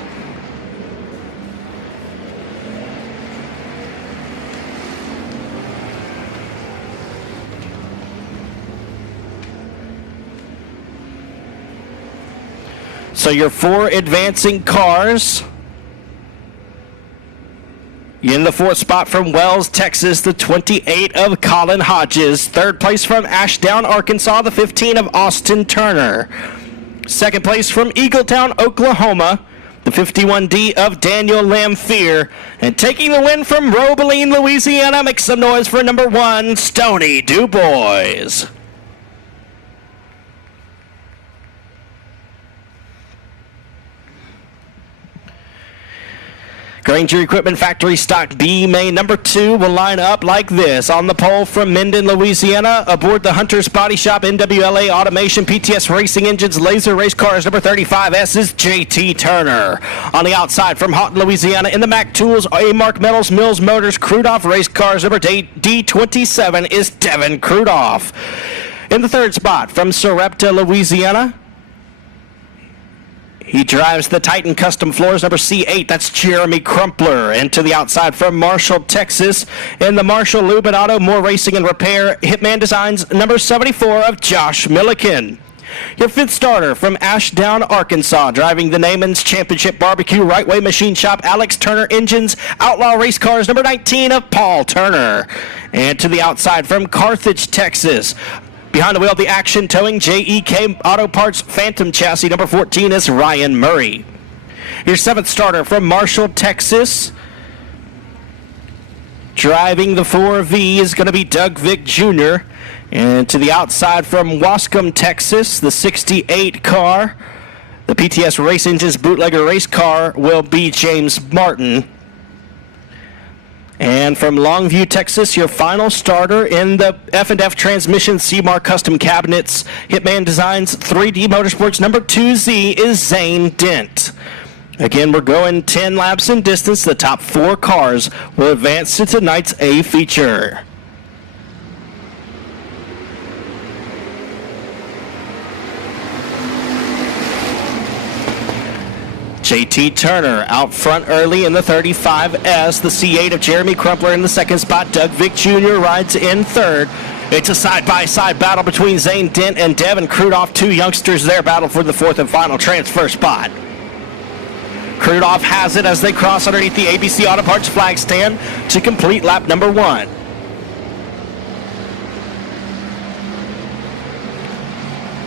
So your 4 advancing cars. In the 4th spot from Wells, Texas, the 28 of Colin Hodges. 3rd place from Ashdown, Arkansas, the 15 of Austin Turner. 2nd place from Eagletown, Oklahoma, the 51D of Daniel Lamphere. And taking the win from Robeline, Louisiana, make some noise for number 1, Stoney Dubois. Granger Equipment Factory Stock B main number 2 will line up like this. On the pole from Minden, Louisiana, aboard the Hunter's Body Shop, NWLA Automation, PTS Racing Engines, Laser Race Cars, number 35S is JT Turner. On the outside from Houghton, Louisiana, in the Mac Tools, A-Mark Metals, Mills Motors, Crudoff Race Cars, number D27 is Devin Crudoff. In the third spot from Sarepta, Louisiana, he drives the Titan Custom Floors, number C8. That's Jeremy Crumpler. And to the outside from Marshall, Texas, in the Marshall Lube and Auto, More Racing and Repair, Hitman Designs, number 74 of Josh Milliken. Your fifth starter from Ashdown, Arkansas, driving the Naaman's Championship Barbecue, Right Way Machine Shop, Alex Turner Engines, Outlaw Race Cars, number 19 of Paul Turner. And to the outside from Carthage, Texas, behind the wheel of the Action Towing JEK Auto Parts Phantom Chassis, number 14 is Ryan Murray. Your seventh starter from Marshall, Texas, driving the 4V is going to be Doug Vick Jr. And to the outside from Wascom, Texas, the 68 car, the PTS Race Engines Bootlegger Race Car will be James Martin. And from Longview, Texas, your final starter in the F&F Transmission CMAR Custom Cabinets, Hitman Designs 3D Motorsports number 2Z is Zane Dent. Again, we're going 10 laps in distance. The top 4 cars will advance to tonight's A feature. JT Turner out front early in the 35S. The C8 of Jeremy Crumpler in the second spot. Doug Vick Jr. rides in third. It's a side-by-side battle between Zane Dent and Devin Crudoff. 2 youngsters there battle for the fourth and final transfer spot. Crudoff has it as they cross underneath the ABC Auto Parts flag stand to complete lap number 1.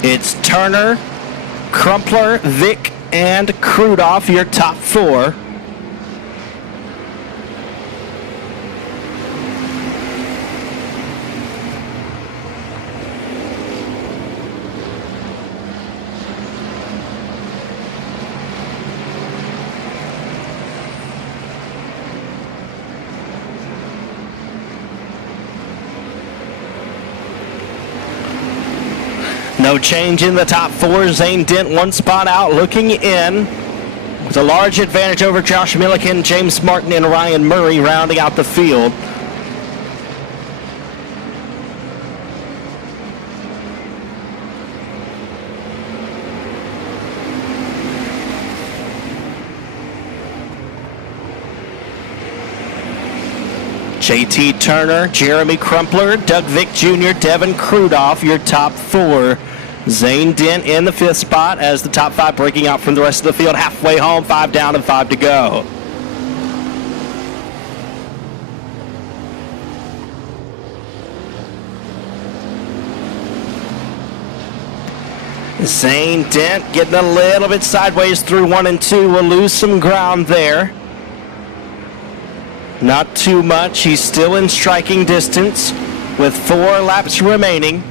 It's Turner, Crumpler, Vick, and Crudoff, your top 4. No change in the top 4. Zane Dent 1 spot out, looking in with a large advantage over Josh Milliken, James Martin, and Ryan Murray rounding out the field. JT Turner, Jeremy Crumpler, Doug Vick Jr., Devin Crudoff, your top 4. Zane Dent in the 5th spot as the top 5 breaking out from the rest of the field. Halfway home, 5 down and 5 to go. Zane Dent getting a little bit sideways through 1 and 2. Will lose some ground there. Not too much. He's still in striking distance with 4 laps remaining.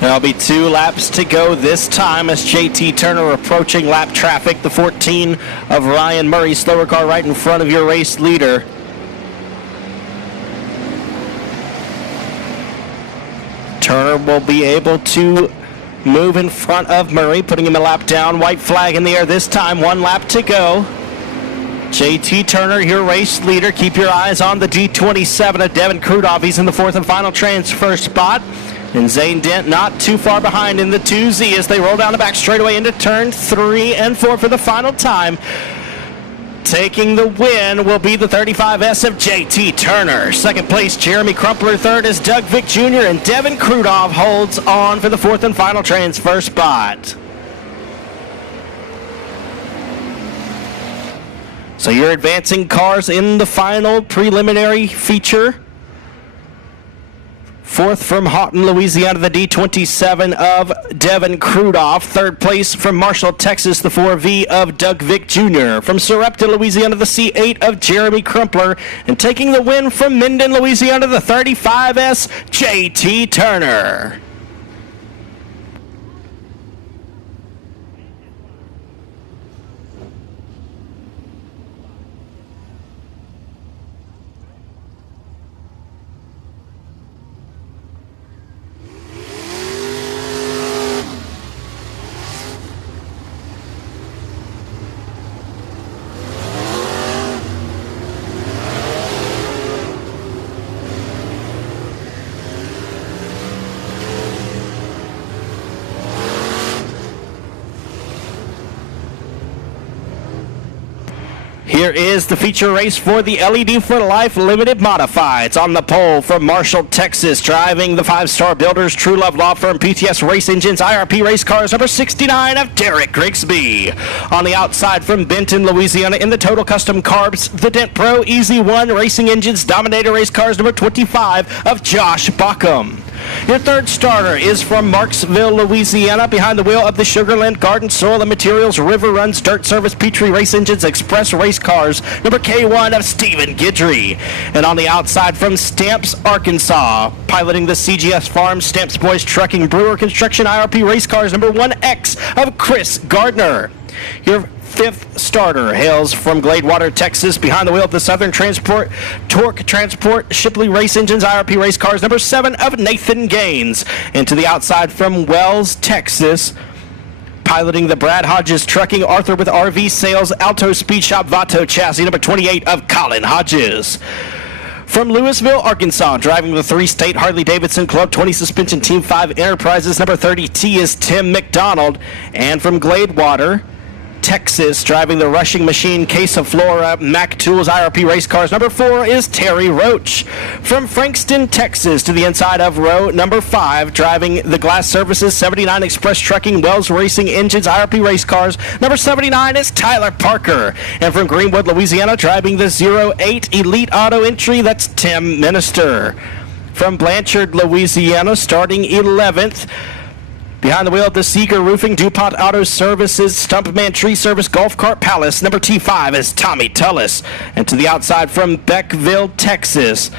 There'll be 2 laps to go this time as JT Turner approaching lap traffic. The 14 of Ryan Murray, slower car right in front of your race leader. Turner will be able to move in front of Murray, putting him a lap down. White flag in the air this time. 1 lap to go. JT Turner, your race leader. Keep your eyes on the D27 of Devin Crudoff. He's in the 4th and final transfer spot. And Zane Dent not too far behind in the 2Z as they roll down the back straightaway into turn 3 and 4 for the final time. Taking the win will be the 35S of JT Turner. Second place, Jeremy Crumpler. Third is Doug Vick Jr. And Devin Crudoff holds on for the 4th and final transfer spot. So your advancing cars in the final preliminary feature. Fourth from Houghton, Louisiana, the D27 of Devin Krudoff. Third place from Marshall, Texas, the 4V of Doug Vick Jr. From Sarepta, Louisiana, the C8 of Jeremy Crumpler. And taking the win from Minden, Louisiana, the 35S, JT Turner. Here is the feature race for the LED for Life Limited Modifieds. On the pole from Marshall, Texas, driving the 5-star builders, True Love Law Firm, PTS Race Engines, IRP Race Cars, number 69 of Derek Grigsby. On the outside from Benton, Louisiana, in the Total Custom Carbs, the Dent Pro Easy One Racing Engines, Dominator Race Cars, number 25 of Josh Bockham. Your third starter is from Marksville, Louisiana, behind the wheel of the Sugarland Garden Soil and Materials River Runs Dirt Service Petrie Race Engines Express Race Cars, number K1 of Stephen Guidry. And on the outside from Stamps, Arkansas, piloting the CGS Farm, Stamps Boys Trucking Brewer Construction IRP Race Cars, number 1X of Chris Gardner. Your fifth starter hails from Gladewater, Texas, behind the wheel of the Southern Transport, Torque Transport, Shipley Race Engines, IRP Race Cars, number 7 of Nathan Gaines. And to the outside from Wells, Texas, piloting the Brad Hodges Trucking, Arthur with RV Sales, Alto Speed Shop, Vato Chassis, number 28 of Colin Hodges. From Louisville, Arkansas, driving the 3-state Harley-Davidson Club 20 Suspension Team 5 Enterprises, number 30T is Tim McDonald. And from Gladewater, Texas, driving the Rushing Machine Case of Flora Mac Tools IRP Race Cars, number 4 is Terry Roach. From Frankston, Texas, to the inside of row number 5, driving the Glass Services 79 Express Trucking Wells Racing Engines IRP Race Cars, number 79 is Tyler Parker. And from Greenwood, Louisiana, driving the 08 Elite Auto Entry, that's Tim Minister. From Blanchard, Louisiana, starting 11th, behind the wheel of the Seeger Roofing, DuPont Auto Services, Stumpman Tree Service, Golf Cart Palace, number T5 is Tommy Tullis. And to the outside from Beckville, Texas,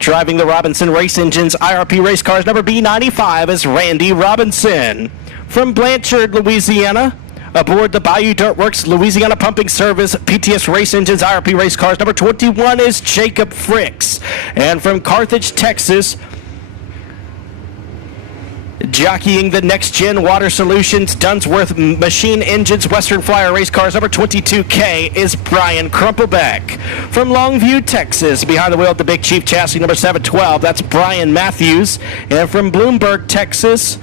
driving the Robinson Race Engines, IRP Race Cars, number B95 is Randy Robinson. From Blanchard, Louisiana, aboard the Bayou Dirtworks, Louisiana Pumping Service, PTS Race Engines, IRP Race Cars, number 21 is Jacob Fricks. And from Carthage, Texas, jockeying the Next Gen Water Solutions, Dunsworth Machine Engines, Western Flyer Race Cars, number 22K is Brian Crumplebeck. From Longview, Texas, behind the wheel of the Big Chief Chassis, number 712, that's Brian Matthews. And from Bloomberg, Texas,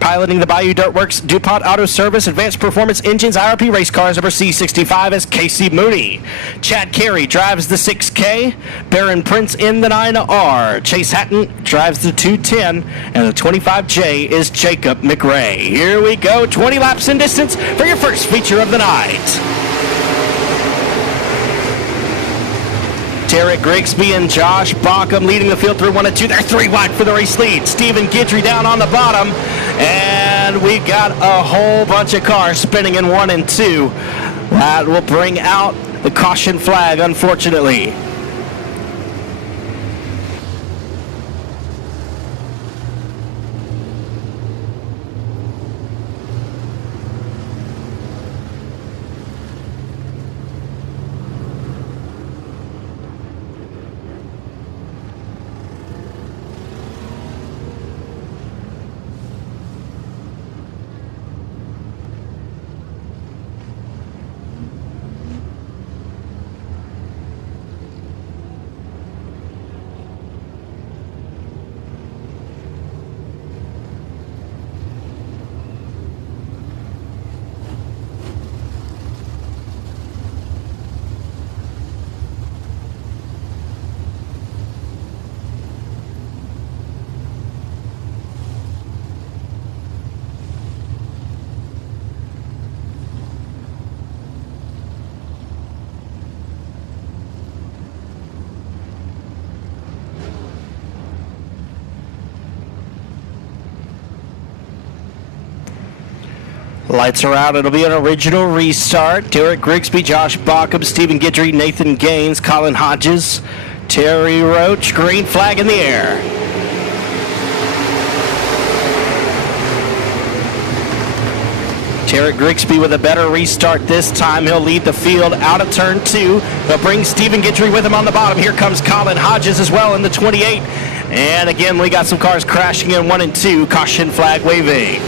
piloting the Bayou Dirtworks, DuPont Auto Service, Advanced Performance Engines, IRP Race Cars, number C65 is Casey Mooney. Chad Carey drives the 6K. Baron Prince in the 9R. Chase Hatton drives the 210. And the 25J is Jacob McRae. Here we go, 20 laps in distance for your first feature of the night. Derek Grigsby and Josh Bockham leading the field through 1 and 2. They're 3 wide for the race lead. Stephen Guidry down on the bottom. And we got a whole bunch of cars spinning in 1 and 2. That will bring out the caution flag, unfortunately. Lights are out. It'll be an original restart. Derek Grigsby, Josh Bockham, Stephen Guidry, Nathan Gaines, Colin Hodges, Terry Roach. Green flag in the air. Derek Grigsby with a better restart this time. He'll lead the field out of turn 2. He'll bring Stephen Guidry with him on the bottom. Here comes Colin Hodges as well in the 28. And again, we got some cars crashing in 1 and 2. Caution flag waving.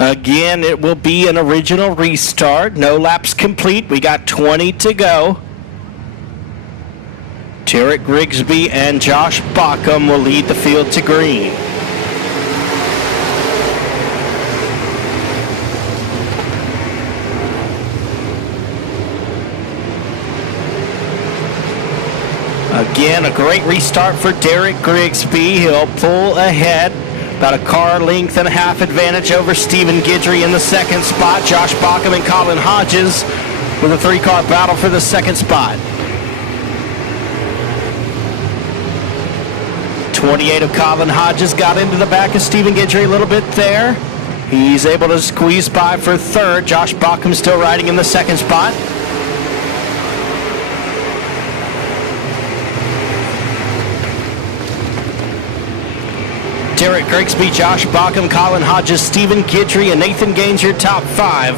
Again, it will be an original restart. No laps complete. We got 20 to go. Derek Grigsby and Josh Bockham will lead the field to green. Again, a great restart for Derek Grigsby. He'll pull ahead. About a car length and a half advantage over Stephen Guidry in the second spot. Josh Bockham and Colin Hodges with a 3-car battle for the second spot. 28 of Colin Hodges got into the back of Stephen Guidry a little bit there. He's able to squeeze by for third. Josh Bockham still riding in the second spot. Derek Grigsby, Josh Bockham, Colin Hodges, Stephen Guidry, and Nathan Gaines, your top 5.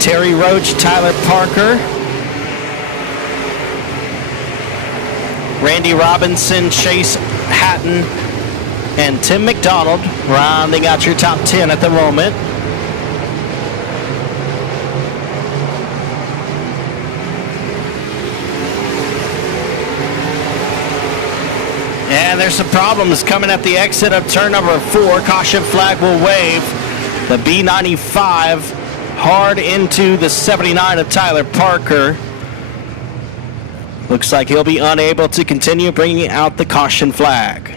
Terry Roach, Tyler Parker, Randy Robinson, Chase Hatton, and Tim McDonald rounding out your top 10 at the moment. And there's some problems coming at the exit of turn number 4. Caution flag will wave. The B95 hard into the 79 of Tyler Parker. Looks like he'll be unable to continue, bringing out the caution flag.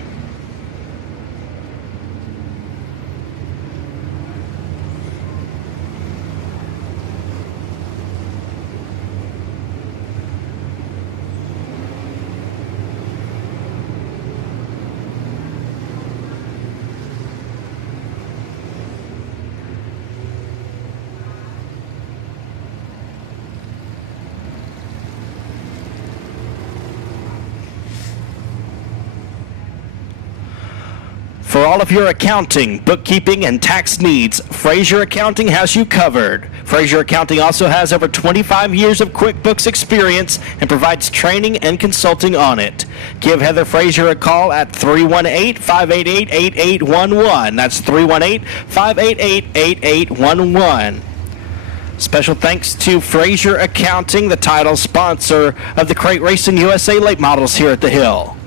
For all of your accounting, bookkeeping, and tax needs, Fraser Accounting has you covered. Fraser Accounting also has over 25 years of QuickBooks experience and provides training and consulting on it. Give Heather Fraser a call at 318-588-8811. That's 318-588-8811. Special thanks to Frazier Accounting, the title sponsor of the Crate Racing USA Late Models here at the Hill.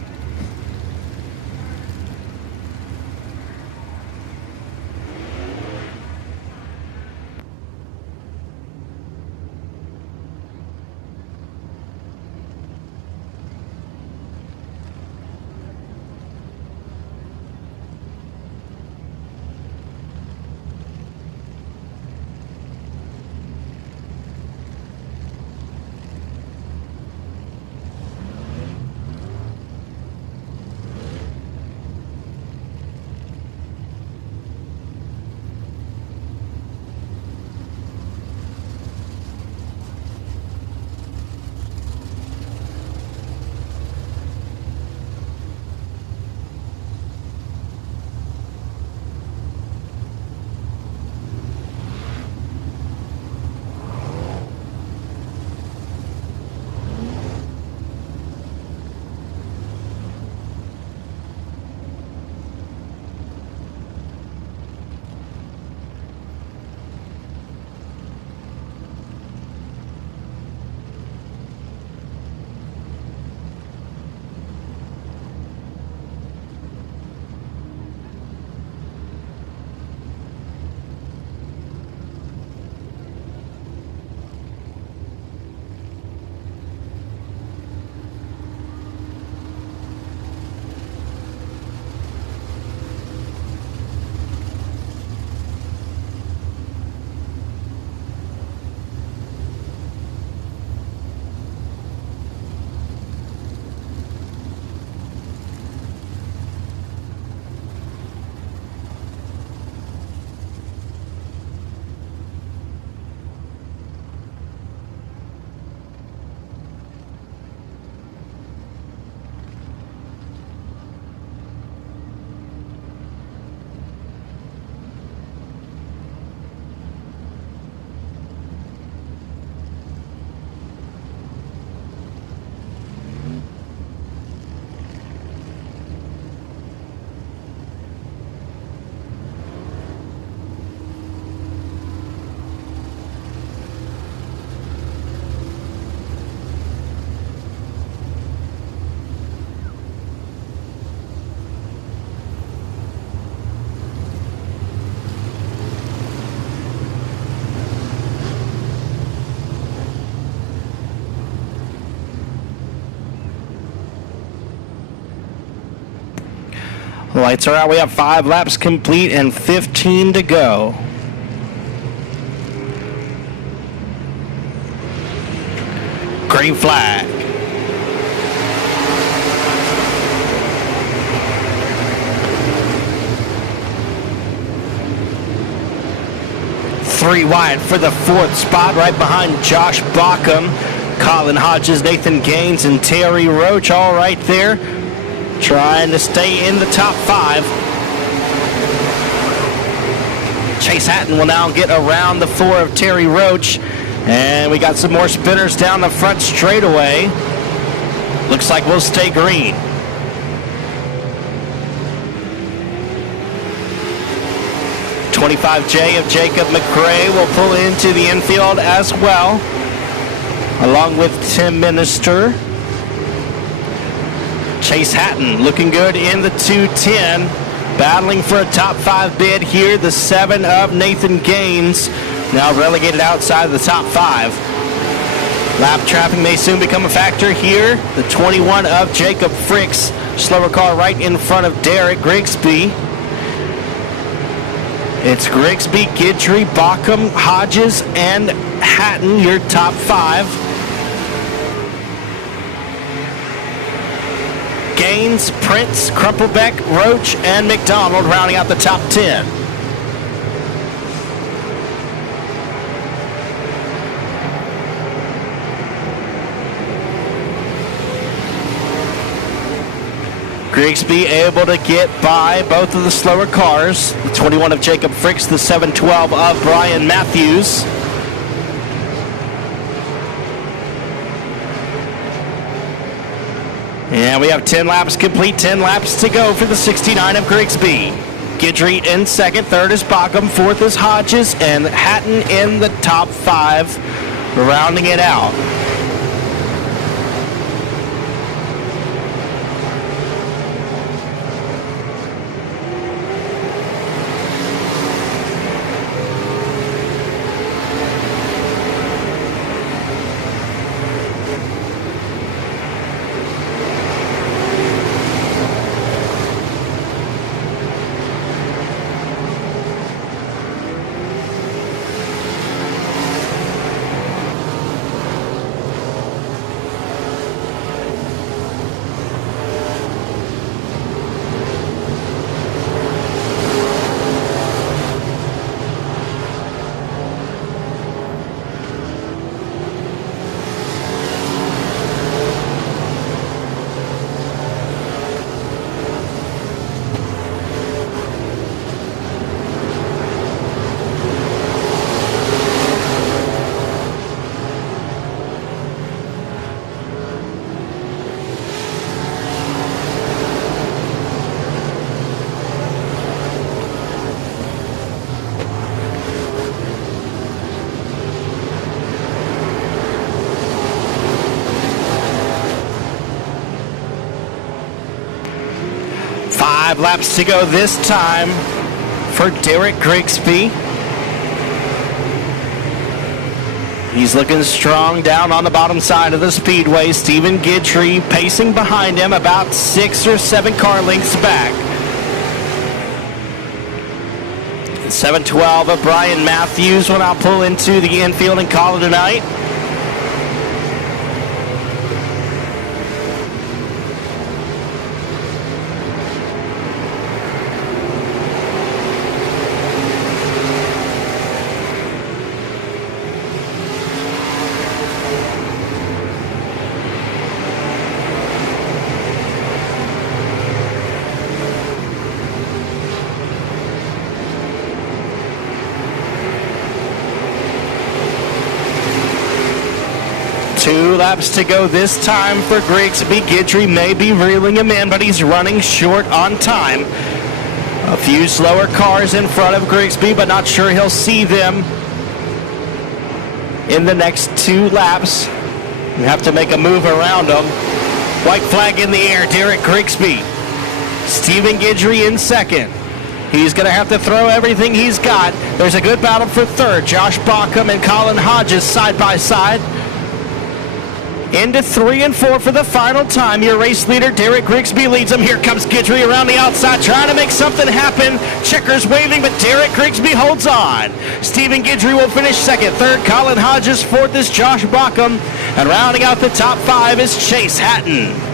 Lights are out. We have 5 laps complete and 15 to go. Green flag. Three wide for the 4th spot, right behind Josh Bauckham, Colin Hodges, Nathan Gaines, and Terry Roach, all right there, trying to stay in the top 5. Chase Hatton will now get around the 4 of Terry Roach, and we got some more spinners down the front straightaway. Looks like we'll stay green. .25J of Jacob McRae will pull into the infield as well, along with Tim Minister. Chase Hatton looking good in the 210, battling for a top 5 bid here. The 7 of Nathan Gaines, now relegated outside of the top 5. Lap traffic may soon become a factor here. The 21 of Jacob Fricks, slower car right in front of Derek Grigsby. It's Grigsby, Guidry, Bauckham, Hodges, and Hatton, your top 5. Gaines, Prince, Crumplebeck, Roach, and McDonald rounding out the top 10. Grigsby able to get by both of the slower cars. The 21 of Jacob Fricks, the 712 of Brian Matthews. And we have 10 laps complete, 10 laps to go for the 69 of Grigsby. Guidry in second. Third is Bockham. Fourth is Hodges. And Hatton in the top 5, rounding it out. Five laps to go this time for Derek Grigsby. He's looking strong down on the bottom side of the speedway. Stephen Guidry pacing behind him, about 6 or 7 car lengths back. 712 of Brian Matthews will now pull into the infield and call it a night. Two laps to go this time for Grigsby. Guidry may be reeling him in, but he's running short on time. A few slower cars in front of Grigsby, but not sure he'll see them in the next 2 laps. You have to make a move around them. White flag in the air, Derek Grigsby. Stephen Guidry in second. He's going to have to throw everything he's got. There's a good battle for third. Josh Bockham and Colin Hodges side by side. Into 3 and 4 for the final time. Your race leader, Derek Grigsby, leads him. Here comes Guidry around the outside, trying to make something happen. Checkers waving, but Derek Grigsby holds on. Stephen Guidry will finish second. Third, Colin Hodges. Fourth is Josh Bockham. And rounding out the top 5 is Chase Hatton.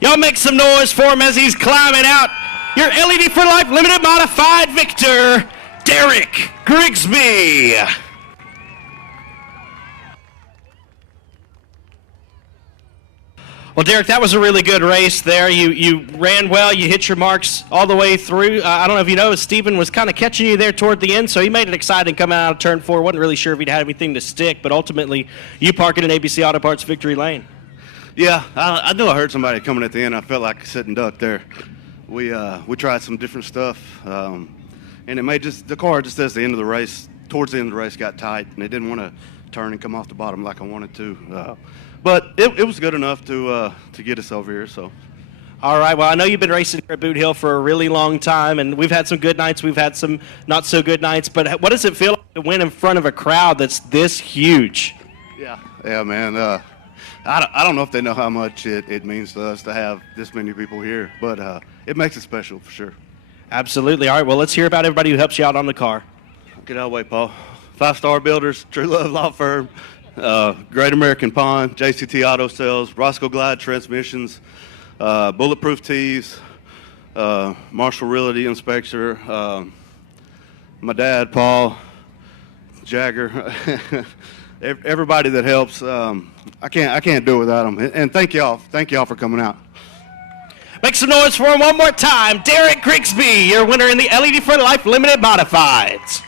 Y'all make some noise for him as he's climbing out. Your LED for Life Limited Modified victor, Derek Grigsby. Well, Derek, that was a really good race there. You ran well. You hit your marks all the way through. I don't know if you know, Stephen was kind of catching you there toward the end, so he made it exciting coming out of turn 4. Wasn't really sure if he'd had anything to stick, but ultimately you park it in ABC Auto Parts victory lane. Yeah, I knew I heard somebody coming at the end. I felt like a sitting duck there. We tried some different stuff, and it made the car just as the end of the race, towards the end of the race, got tight, and it didn't want to turn and come off the bottom like I wanted to. But it was good enough to get us over here. So, all right. Well, I know you've been racing here at Boothill for a really long time, and we've had some good nights. We've had some not so good nights. But what does it feel like to win in front of a crowd that's this huge? Yeah, man. I don't know if they know how much it means to us to have this many people here, but it makes it special for sure. Absolutely. All right. Well, let's hear about everybody who helps you out on the car. Get out of the way, Paul. 5 Star Builders, True Love Law Firm, Great American Pond, JCT Auto Sales, Roscoe Glide Transmissions, Bulletproof Tees, Marshall Realty Inspector, my dad, Paul, Jagger, everybody that helps. I can't do it without them. And thank y'all for coming out. Make some noise for him one more time. Derek Grigsby, your winner in the LED for Life Limited Modifieds.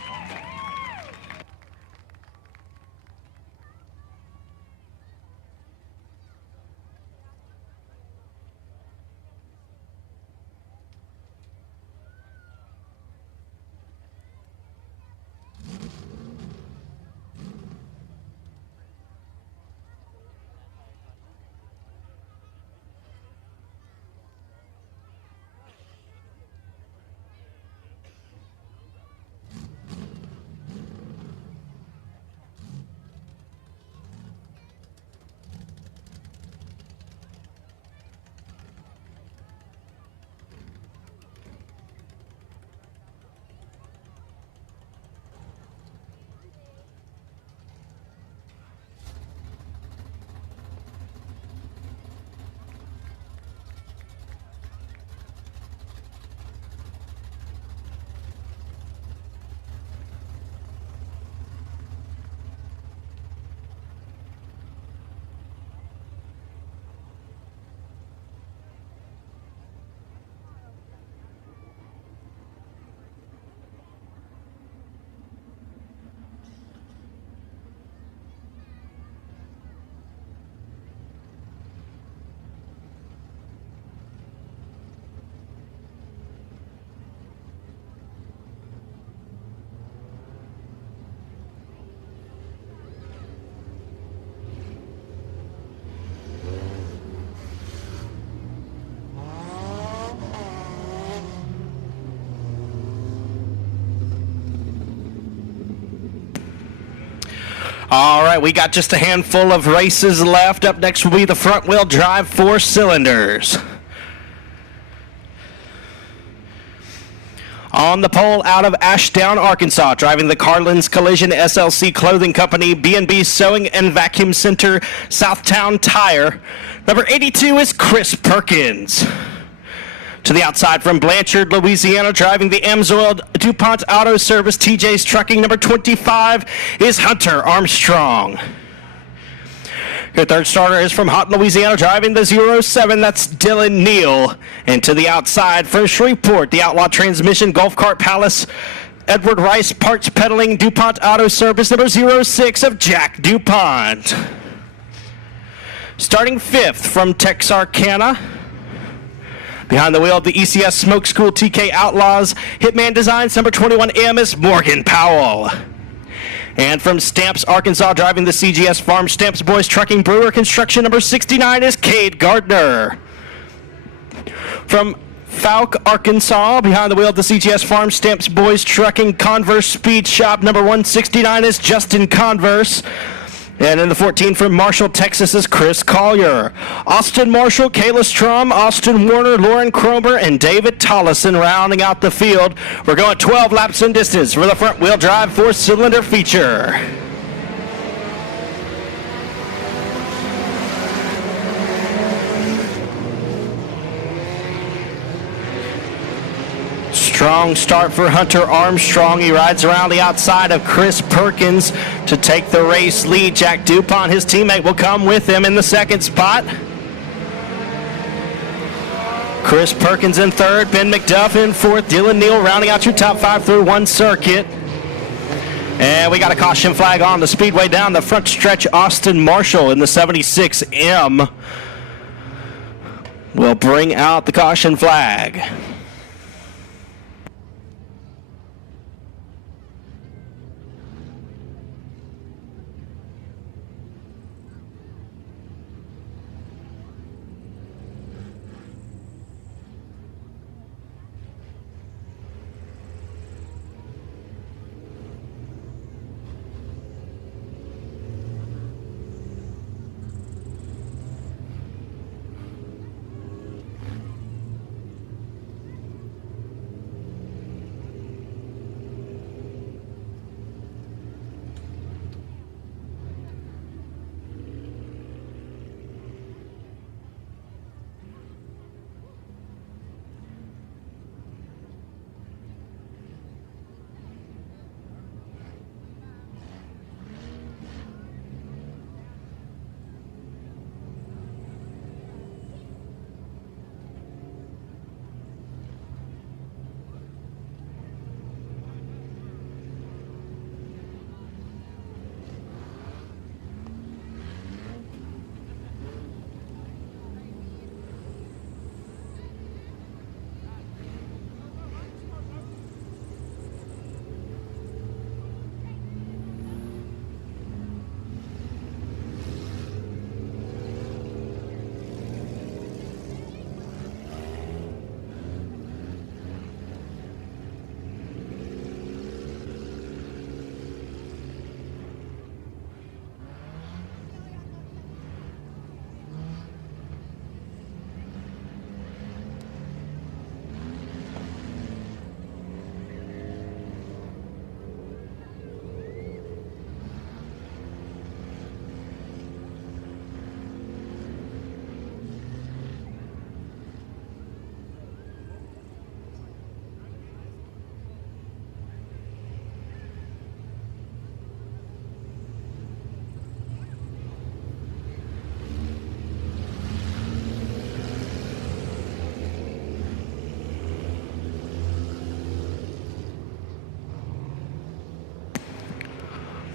All right, we got just a handful of races left. Up next will be the front-wheel drive 4 cylinders. On the pole out of Ashdown, Arkansas, driving the Carlin's Collision SLC Clothing Company, B&B Sewing and Vacuum Center, Southtown Tire. Number 82 is Chris Perkins. To the outside from Blanchard, Louisiana, driving the Amsoil DuPont Auto Service TJ's Trucking, number 25 is Hunter Armstrong. Your third starter is from Houghton, Louisiana, driving the 07, that's Dylan Neal. And to the outside from Shreveport, the Outlaw Transmission Golf Cart Palace, Edward Rice Parts Peddling DuPont Auto Service, number 06 of Jack DuPont. Starting fifth from Texarkana, behind the wheel of the ECS Smoke School TK Outlaws, Hitman Designs, number 21M is Morgan Powell. And from Stamps, Arkansas, driving the CGS Farm Stamps Boys Trucking Brewer Construction, number 69 is Cade Gardner. From Fouke, Arkansas, behind the wheel of the CGS Farm Stamps Boys Trucking Converse Speed Shop, number 169 is Justin Converse. And in the 14 from Marshall, Texas is Chris Collier. Austin Marshall, Kayla Strum, Austin Warner, Lauren Cromer, and David Tollison rounding out the field. We're going 12 laps in distance for the front-wheel drive 4-cylinder feature. Strong start for Hunter Armstrong. He rides around the outside of Chris Perkins to take the race lead. Jack DuPont, his teammate, will come with him in the second spot. Chris Perkins in third, Ben McDuff in fourth, Dylan Neal rounding out your top five through one circuit. And we got a caution flag on the Speedway down the front stretch. Austin Marshall in the 76M will bring out the caution flag.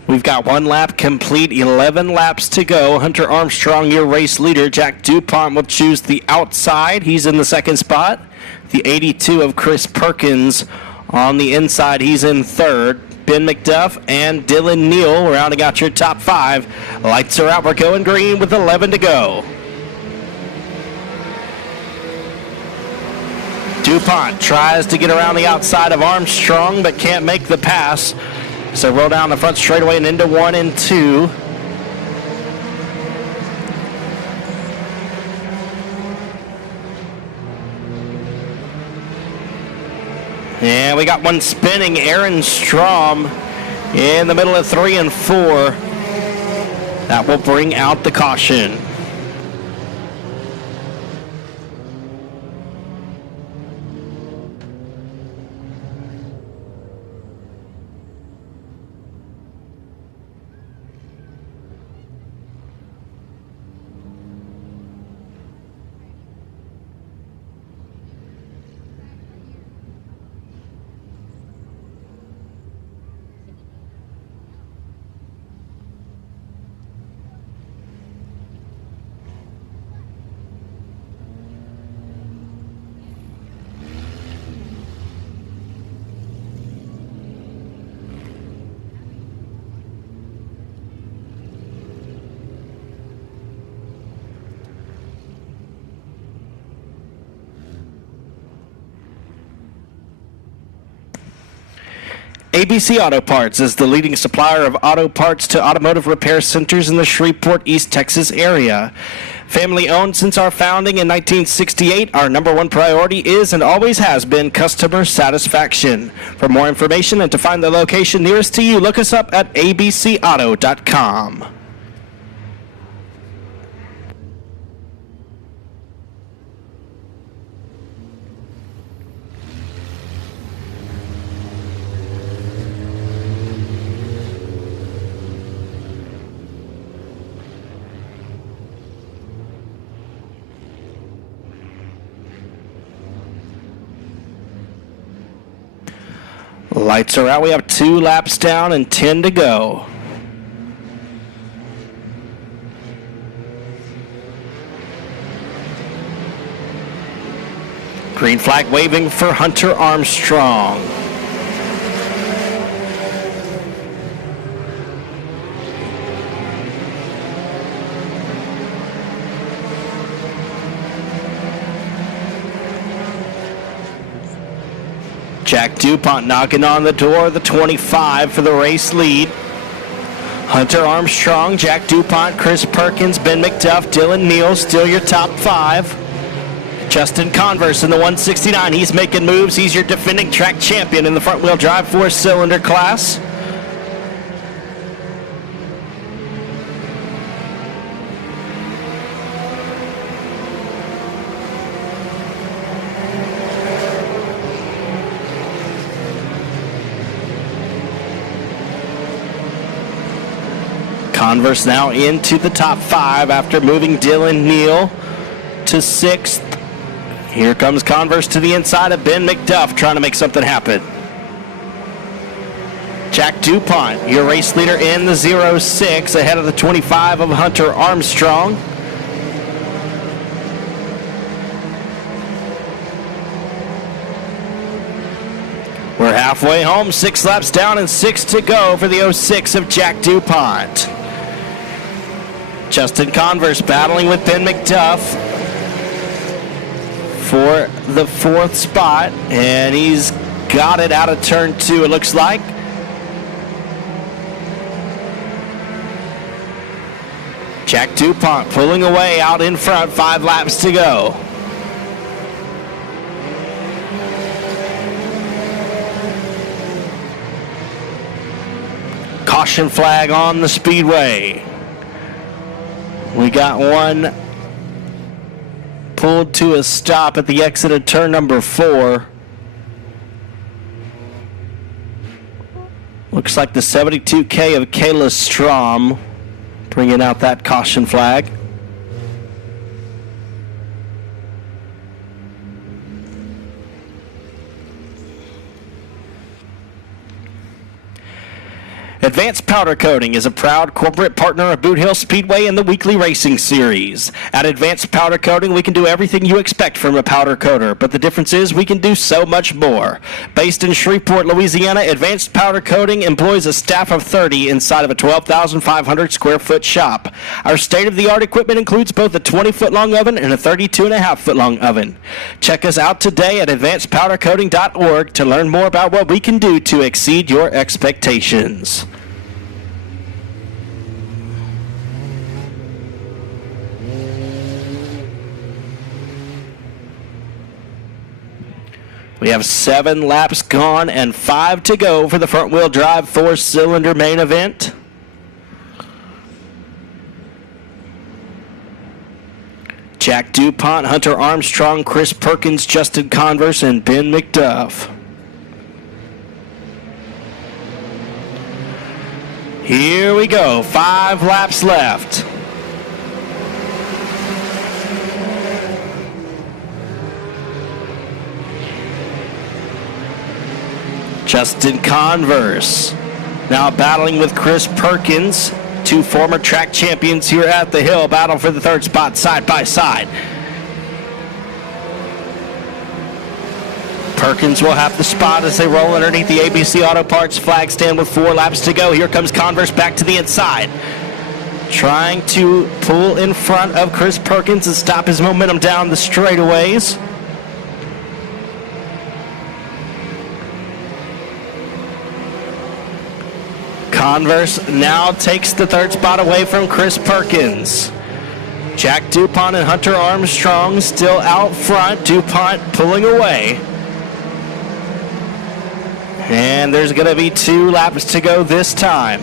We've got one lap complete, 11 laps to go. Hunter Armstrong, your race leader. Jack DuPont will choose the outside. He's in the second spot. The 82 of Chris Perkins on the inside. He's in third. Ben McDuff and Dylan Neal rounding out your top five. Lights are out. We're going green with 11 to go. DuPont tries to get around the outside of Armstrong, but can't make the pass. So roll down the front straightaway and into 1 and 2. And we got one spinning, Aaron Strom in the middle of 3 and 4. That will bring out the caution. ABC Auto Parts is the leading supplier of auto parts to automotive repair centers in the Shreveport, East Texas area. Family owned since our founding in 1968, our number one priority is and always has been customer satisfaction. For more information and to find the location nearest to you, look us up at abcauto.com. Lights are out. We have 2 laps down and 10 to go. Green flag waving for Hunter Armstrong. Jack DuPont knocking on the door of the 25 for the race lead. Hunter Armstrong, Jack DuPont, Chris Perkins, Ben McDuff, Dylan Neal, still your top 5. Justin Converse in the 169. He's making moves. He's your defending track champion in the front-wheel drive 4-cylinder class. Converse now into the top 5 after moving Dylan Neal to 6th. Here comes Converse to the inside of Ben McDuff trying to make something happen. Jack DuPont, your race leader in the 06, ahead of the 25 of Hunter Armstrong. We're halfway home, 6 laps down and 6 to go for the 06 of Jack DuPont. Justin Converse battling with Ben McDuff for the 4th spot, and he's got it out of turn 2, it looks like. Jack DuPont pulling away out in front, 5 laps to go. Caution flag on the speedway. We got one pulled to a stop at the exit of turn number 4. Looks like the 72K of Kayla Strom bringing out that caution flag. Advanced Powder Coating is a proud corporate partner of Boothill Speedway and the weekly racing series. At Advanced Powder Coating, we can do everything you expect from a powder coater, but the difference is we can do so much more. Based in Shreveport, Louisiana, Advanced Powder Coating employs a staff of 30 inside of a 12,500 square foot shop. Our state-of-the-art equipment includes both a 20-foot long oven and a 32.5-foot long oven. Check us out today at advancedpowdercoating.org to learn more about what we can do to exceed your expectations. We have 7 laps gone and 5 to go for the front-wheel drive 4-cylinder main event. Jack DuPont, Hunter Armstrong, Chris Perkins, Justin Converse, and Ben McDuff. Here we go, 5 laps left. Justin Converse now battling with Chris Perkins, 2 former track champions here at the Hill, battle for the 3rd spot side by side. Perkins will have the spot as they roll underneath the ABC Auto Parts flag stand with 4 laps to go. Here comes Converse back to the inside, trying to pull in front of Chris Perkins and stop his momentum down the straightaways. Converse now takes the 3rd spot away from Chris Perkins. Jack DuPont and Hunter Armstrong still out front. DuPont pulling away. And there's going to be 2 laps to go this time.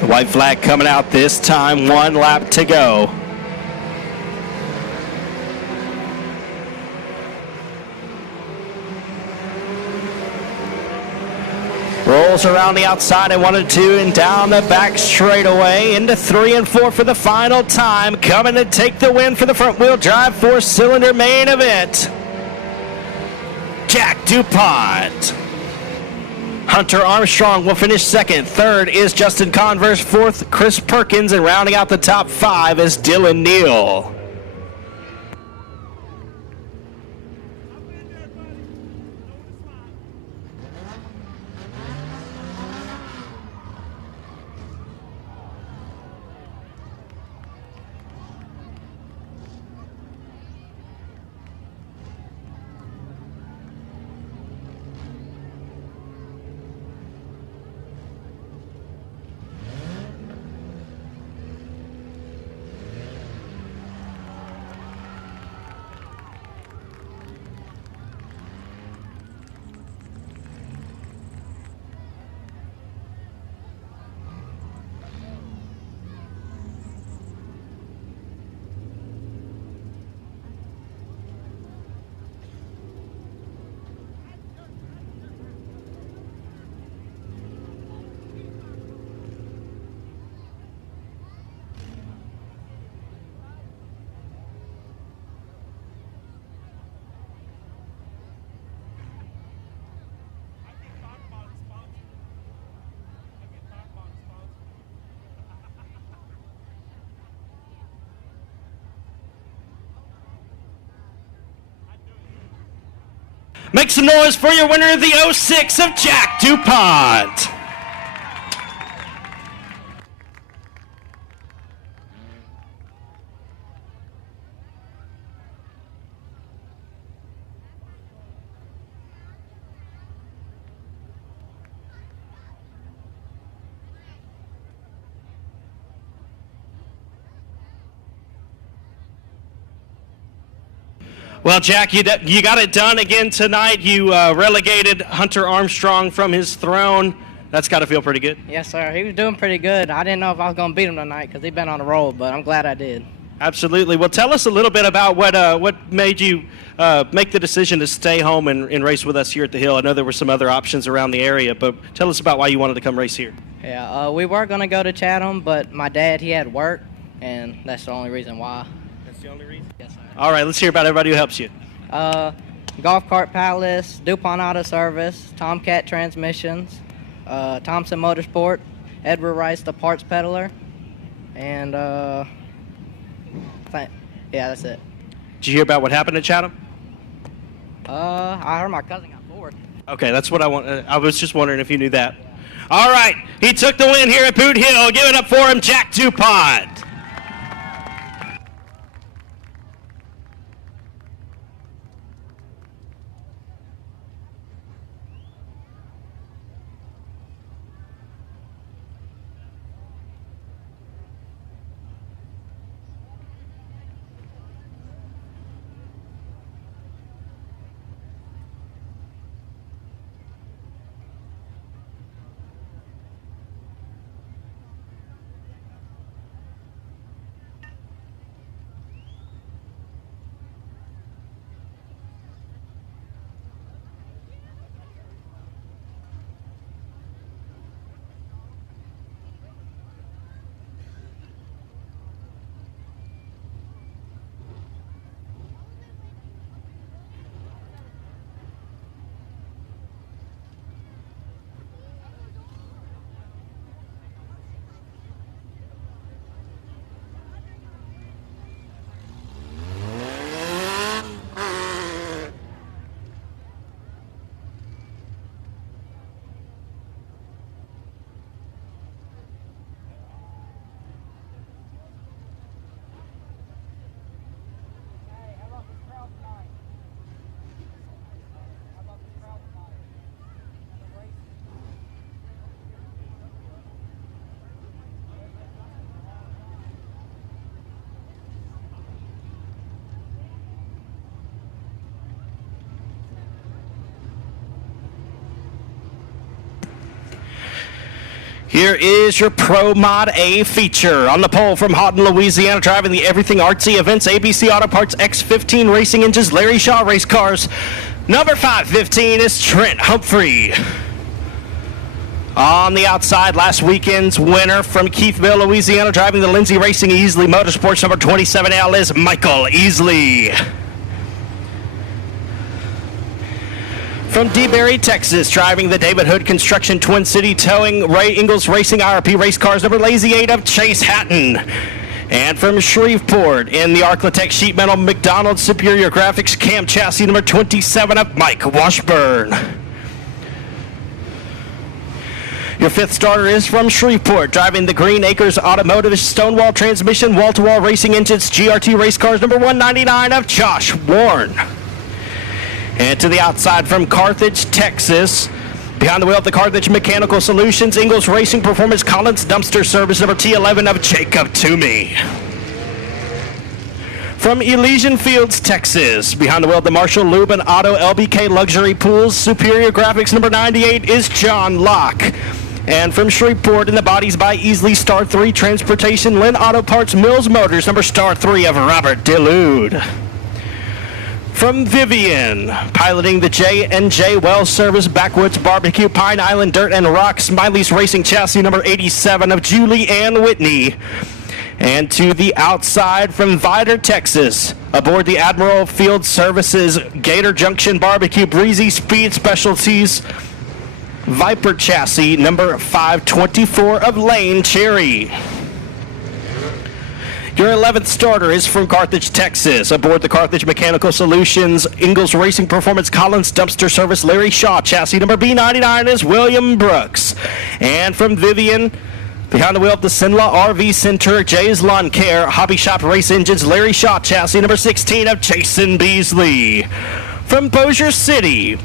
The white flag coming out this time, 1 lap to go. Rolls around the outside and 1 and 2 and down the back straightaway into 3 and 4 for the final time. Coming to take the win for the front wheel drive 4-cylinder main event, Jack DuPont. Hunter Armstrong will finish second. Third is Justin Converse. Fourth, Chris Perkins. And rounding out the top 5 is Dylan Neal. Make some noise for your winner of the 06 of Jack DuPont. Well, Jack, you got it done again tonight. You relegated Hunter Armstrong from his throne. That's got to feel pretty good. Yes, sir. He was doing pretty good. I didn't know if I was going to beat him tonight because he'd been on a roll, but I'm glad I did. Absolutely. Well, tell us a little bit about what made you make the decision to stay home and race with us here at the Hill. I know there were some other options around the area, but tell us about why you wanted to come race here. Yeah, we were going to go to Chatham, but my dad, he had work, and that's the only reason why. That's the only reason? Yes, sir. All right, let's hear about everybody who helps you. Golf Cart Palace, DuPont Auto Service, Tomcat Transmissions, Thompson Motorsport, Edward Rice, the parts peddler, and yeah, that's it. Did you hear about what happened at Chatham? I heard my cousin got fourth. Okay, that's what I want. I was just wondering if you knew that. All right, he took the win here at Boothill. Give it up for him, Jack DuPont. Here is your Pro Mod A feature. On the pole from Houghton, Louisiana, driving the Everything Artsy Events ABC Auto Parts X15 Racing Engines Larry Shaw Race Cars. Number 515 is Trent Humphrey. On the outside, last weekend's winner from Keithville, Louisiana, driving the Lindsay Racing Easley Motorsports number 27L is Michael Easley. From DeBerry, Texas, driving the David Hood Construction Twin City Towing Ray Ingalls Racing IRP race cars number Lazy 8 of Chase Hatton. And from Shreveport in the Arclatech Sheet Metal McDonald Superior Graphics Cam Chassis number 27 of Mike Washburn. Your fifth starter is from Shreveport, driving the Green Acres Automotive Stonewall Transmission Wall-to-Wall Racing Engines GRT race cars number 199 of Josh Warren. And to the outside from Carthage, Texas, behind the wheel of the Carthage Mechanical Solutions Ingalls Racing Performance Collins Dumpster Service number T11 of Jacob Toomey. From Elysian Fields, Texas, behind the wheel of the Marshall Lubin Auto LBK Luxury Pools Superior Graphics number 98 is John Locke. And from Shreveport in the bodies by Easley Star 3 Transportation Lynn Auto Parts Mills Motors number Star 3 of Robert Delude. From Vivian, piloting the J&J Well Service Backwoods Barbecue Pine Island Dirt and Rock Smiley's Racing Chassis number 87 of Julie Ann Whitney. And to the outside from Vidor, Texas, aboard the Admiral Field Services Gator Junction Barbecue Breezy Speed Specialties Viper Chassis number 524 of Lane Cherry. Your 11th starter is from Carthage, Texas, aboard the Carthage Mechanical Solutions Ingalls Racing Performance Collins Dumpster Service Larry Shaw Chassis number B99 is William Brooks. And from Vivian, behind the wheel of the Sinla RV Center Jay's Lawn Care Hobby Shop Race Engines Larry Shaw Chassis number 16 of Jason Beasley. From Bossier City,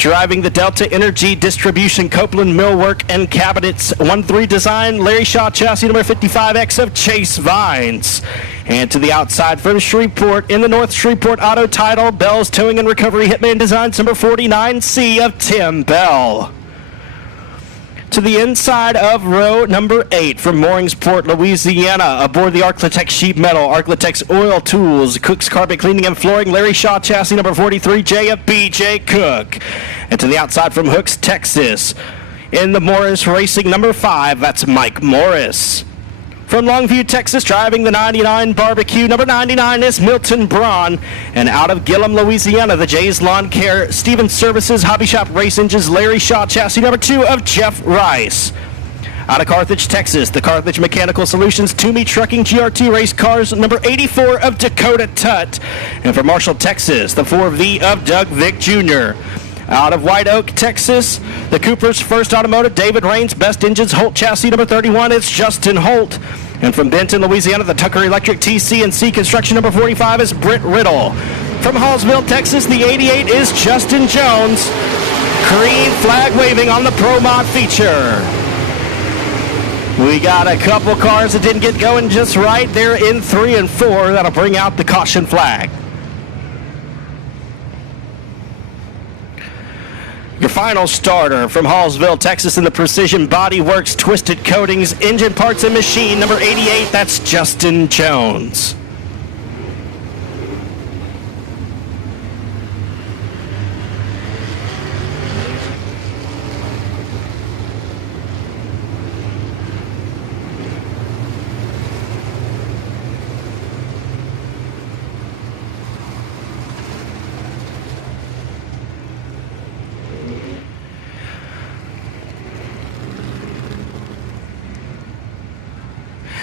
driving the Delta Energy Distribution Copeland Millwork and Cabinets 1-3 Design Larry Shaw Chassis number 55X of Chase Vines. And to the outside from Shreveport in the North Shreveport Auto Title Bell's Towing and Recovery Hitman Designs number 49C of Tim Bell. To the inside of row number 8 from Mooringsport, Louisiana, aboard the Arclatech Sheet Metal, Arclatech's Oil Tools, Cook's Carpet Cleaning and Flooring, Larry Shaw Chassis number 43J of BJ Cook. And to the outside from Hooks, Texas, in the Morris Racing number 5, that's Mike Morris. From Longview, Texas, driving the 99 Barbecue number 99 is Milton Braun. And out of Gillum, Louisiana, the Jay's Lawn Care Stevens Services Hobby Shop Race Engines Larry Shaw Chassis number 2 of Jeff Rice. Out of Carthage, Texas, the Carthage Mechanical Solutions Toomey Trucking GRT Race Cars number 84 of Dakota Tutt. And from Marshall, Texas, the 4V of Doug Vick Jr. Out of White Oak, Texas, the Cooper's First Automotive David Raines Best Engines Holt Chassis number 31 is Justin Holt. And from Benton, Louisiana, the Tucker Electric TC&C Construction number 45 is Britt Riddle. From Hallsville, Texas, the 88 is Justin Jones. Green flag waving on the Pro Mod feature. We got a couple cars that didn't get going just right. They're in 3 and 4. That'll bring out the caution flag. Your final starter from Hallsville, Texas in the Precision Body Works Twisted Coatings Engine Parts and Machine number 88, that's Justin Jones.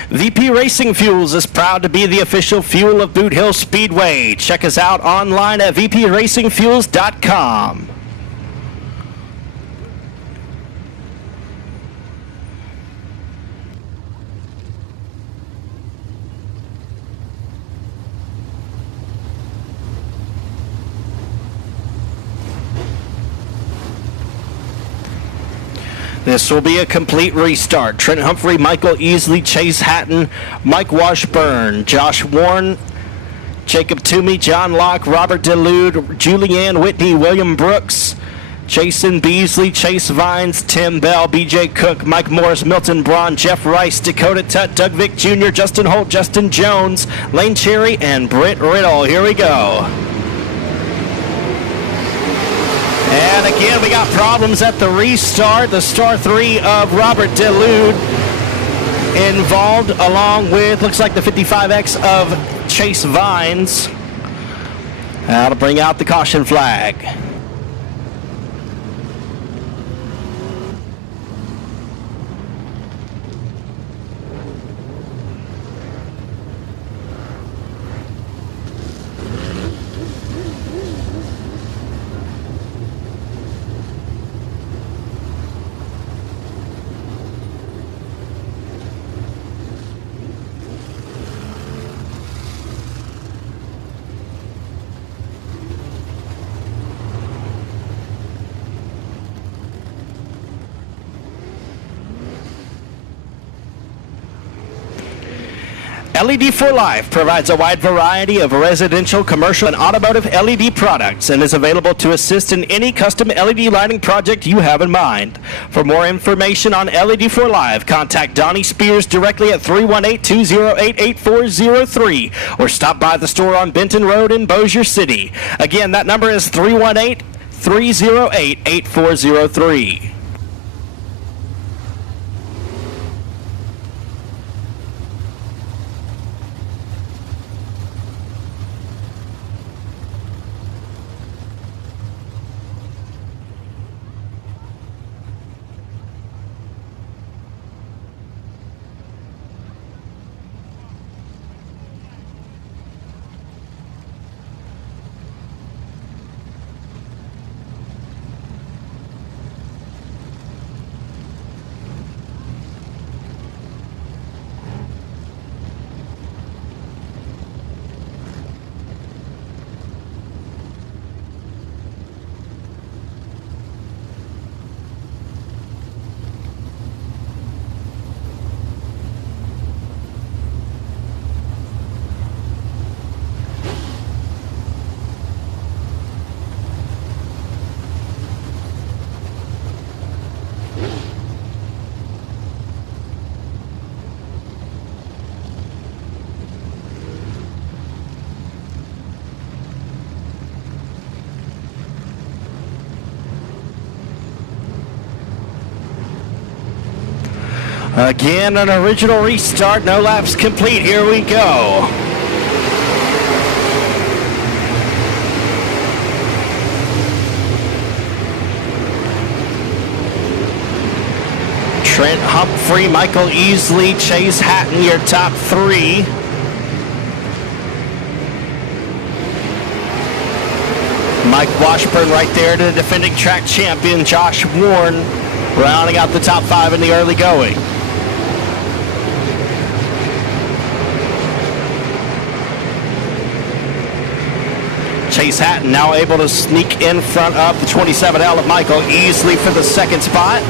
VP Racing Fuels is proud to be the official fuel of Boothill Speedway. Check us out online at vpracingfuels.com. This will be a complete restart. Trent Humphrey, Michael Easley, Chase Hatton, Mike Washburn, Josh Warren, Jacob Toomey, John Locke, Robert Delude, Julianne Whitney, William Brooks, Jason Beasley, Chase Vines, Tim Bell, BJ Cook, Mike Morris, Milton Braun, Jeff Rice, Dakota Tutt, Doug Vick Jr., Justin Holt, Justin Jones, Lane Cherry, and Britt Riddle. Here we go. And a Again, we got problems at the restart. The star 3 of Robert Delude involved, along with, looks like the 55X of Chase Vines. That'll bring out the caution flag. LED for Life provides a wide variety of residential, commercial, and automotive LED products and is available to assist in any custom LED lighting project you have in mind. For more information on LED for Life, contact Donnie Spears directly at 318-208-8403 or stop by the store on Benton Road in Bossier City. Again, that number is 318-308-8403. Again, an original restart, no laps complete. Here we go. Trent Humphrey, Michael Easley, Chase Hatton, your top 3. Mike Washburn right there to the defending track champion, Josh Warren, rounding out the top 5 in the early going. Chase Hatton now able to sneak in front of the 27L of Michael Easley for the second spot.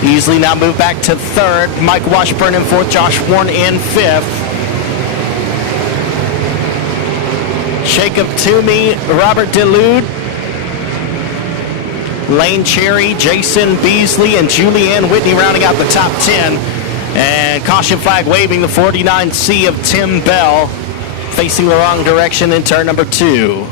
Easley now moved back to 3rd. Mike Washburn in 4th. Josh Warren in 5th. Jacob Toomey, Robert Delude, Lane Cherry, Jason Beasley, and Julianne Whitney rounding out the top 10. And caution flag waving, the 49C of Tim Bell facing the wrong direction in turn number 2.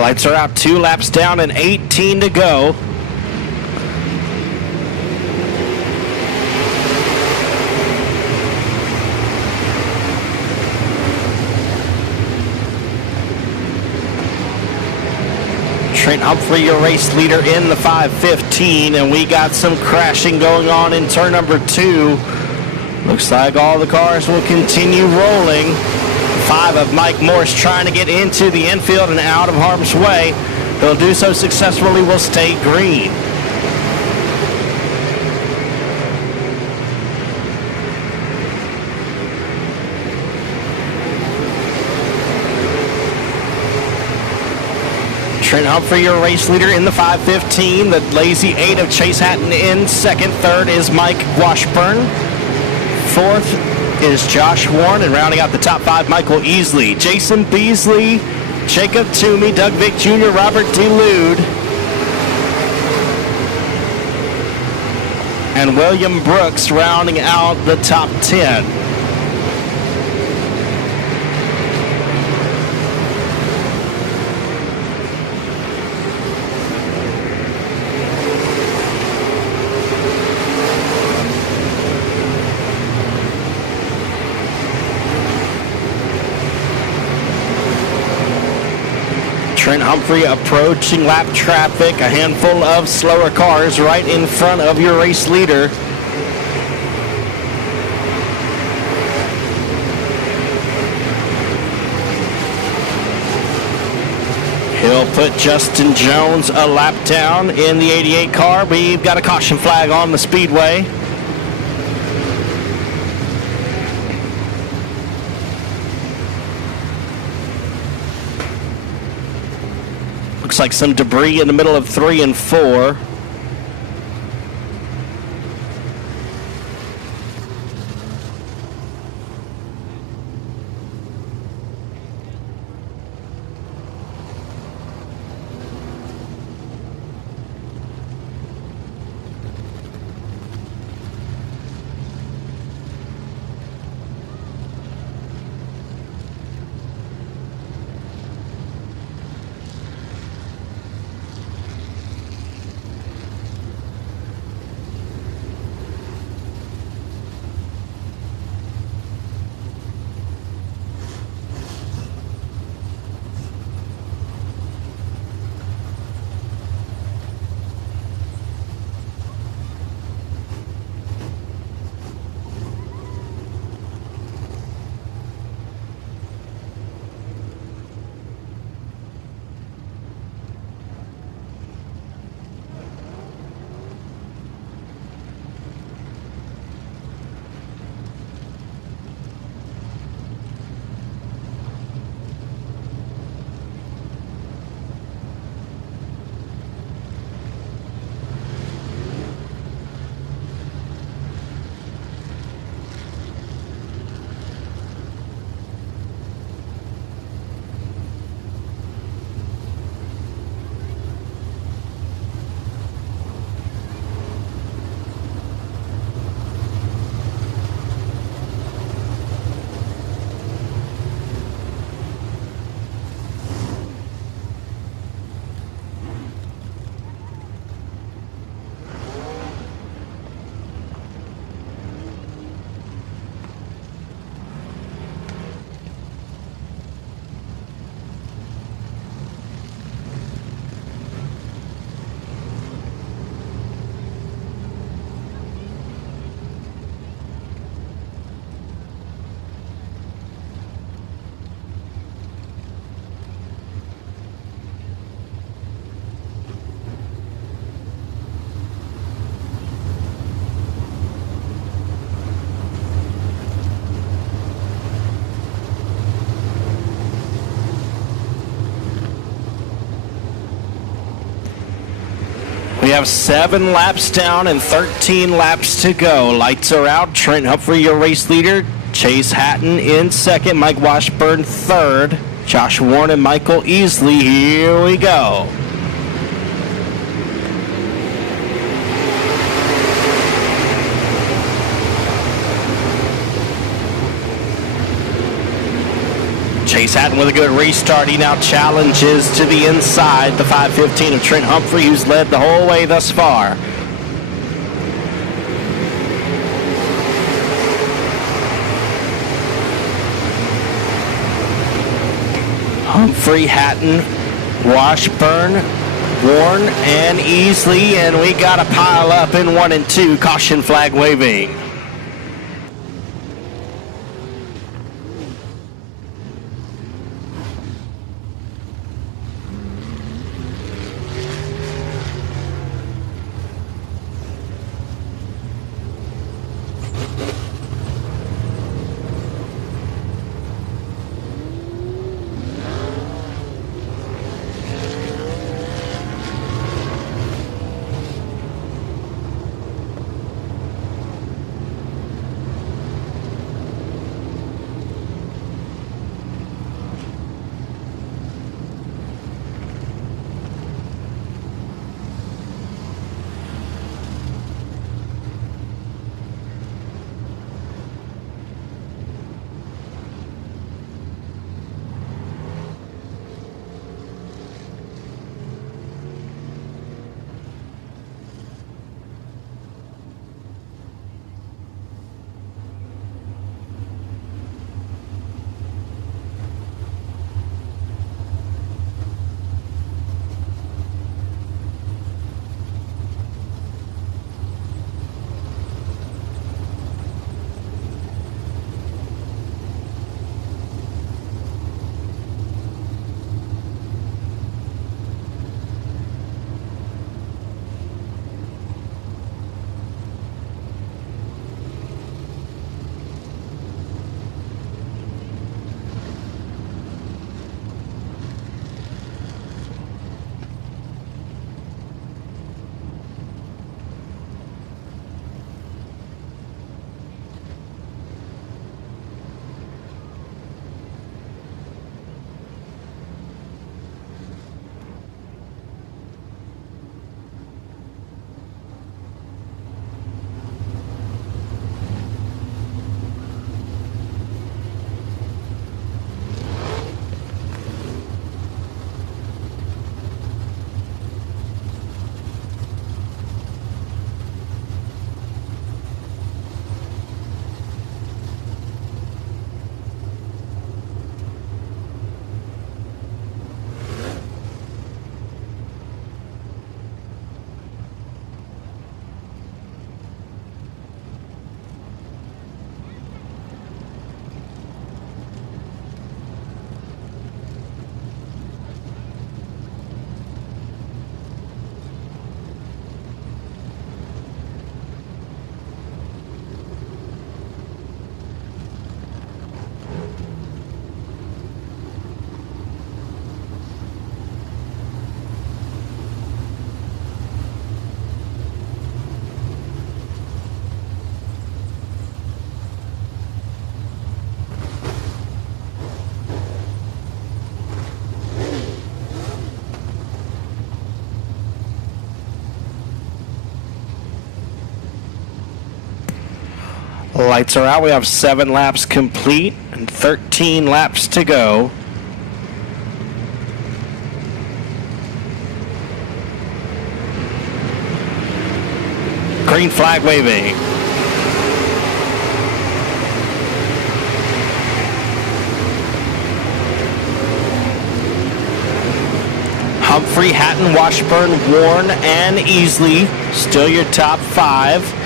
Lights are out, 2 laps down and 18 to go. Trent Humphrey, your race leader in the 515, and we got some crashing going on in turn number 2. Looks like all the cars will continue rolling. 5 of Mike Morse trying to get into the infield and out of harm's way. He'll do so successfully, will stay green. Trent Humphrey, your race leader in the 515. The lazy 8 of Chase Hatton in second. Third is Mike Washburn. Fourth is Josh Warren, and rounding out the top 5, Michael Easley, Jason Beasley, Jacob Toomey, Doug Vick Jr., Robert DeLude, and William Brooks rounding out the top 10. Trent Humphrey approaching lap traffic, a handful of slower cars right in front of your race leader. He'll put Justin Jones a lap down in the 88 car. We've got a caution flag on the Speedway. Looks like some debris in the middle of 3 and 4. We have 7 laps down and 13 laps to go. Lights are out. Trent Humphrey, your race leader. Chase Hatton in second. Mike Washburn third. Josh Warren and Michael Easley. Here we go. Chase Hatton with a good restart. He now challenges to the inside, the 5:15 of Trent Humphrey, who's led the whole way thus far. Humphrey, Hatton, Washburn, Warren, and Easley, and we got a pile up in 1 and 2. Caution flag waving. Lights are out. We have 7 laps complete and 13 laps to go. Green flag waving. Humphrey, Hatton, Washburn, Warren, and Easley still your top 5.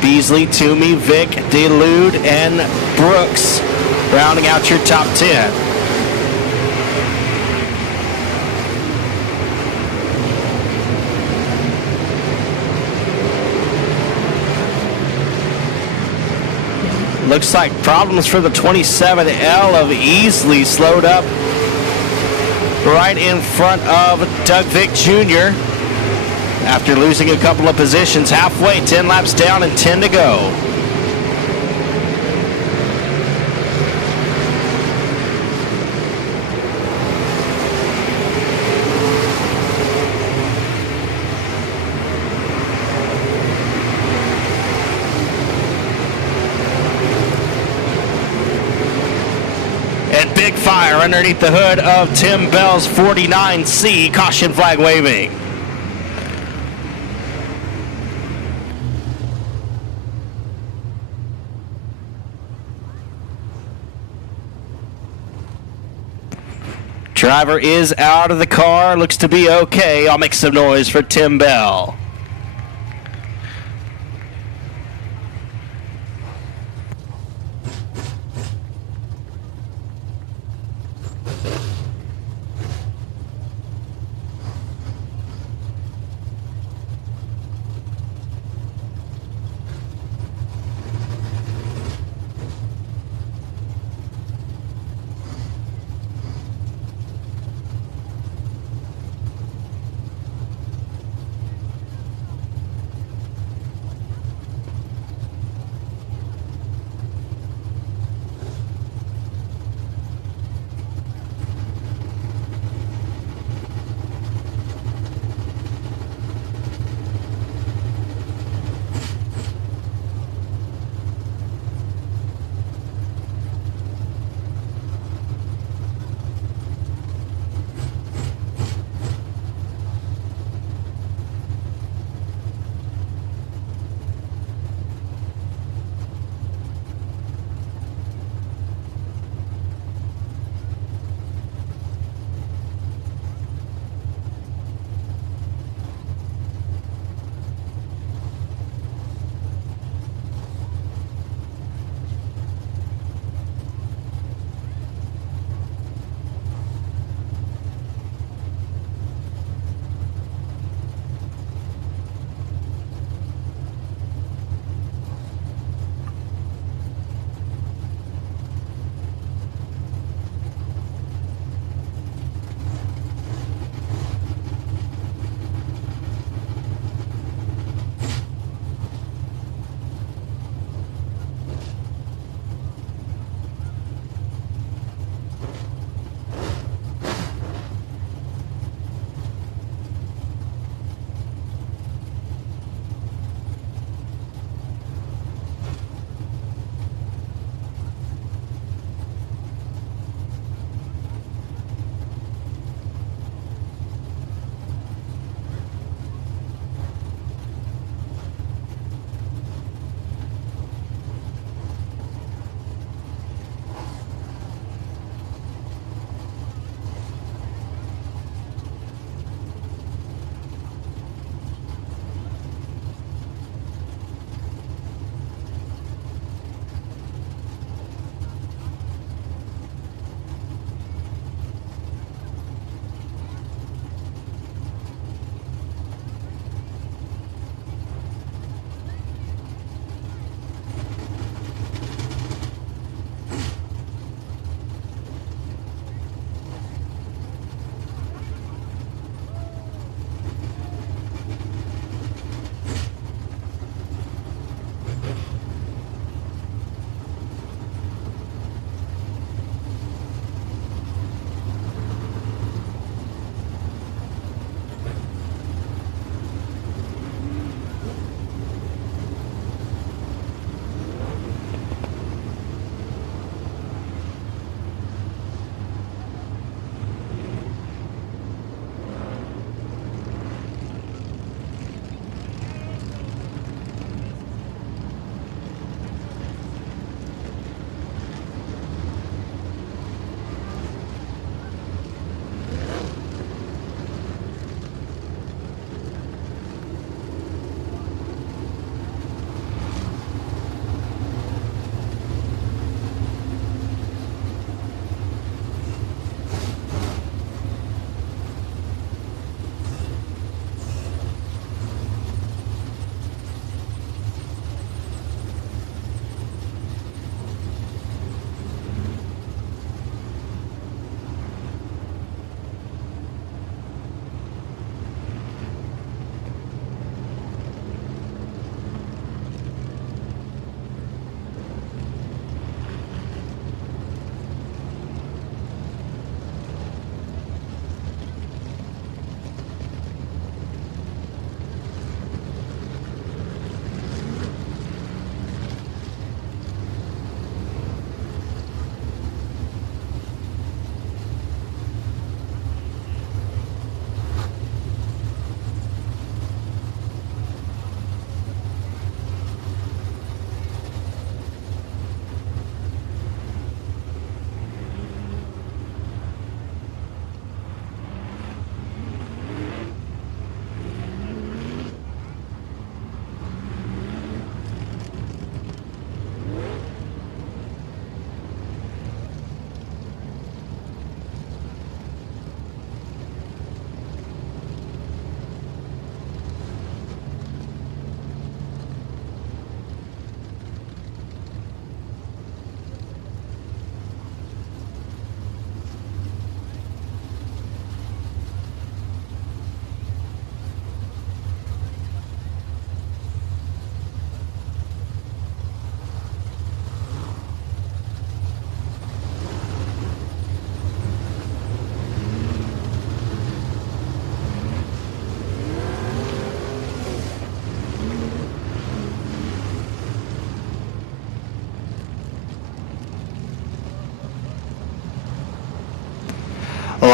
Beasley, Toomey, Vick, DeLude, and Brooks rounding out your top 10. Looks like problems for the 27L of Easley, slowed up right in front of Doug Vick Jr. after losing a couple of positions. Halfway, 10 laps down and 10 to go. And big fire underneath the hood of Tim Bell's 49C. Caution flag waving. Driver is out of the car. Looks to be okay. I'll make some noise for Tim Bell.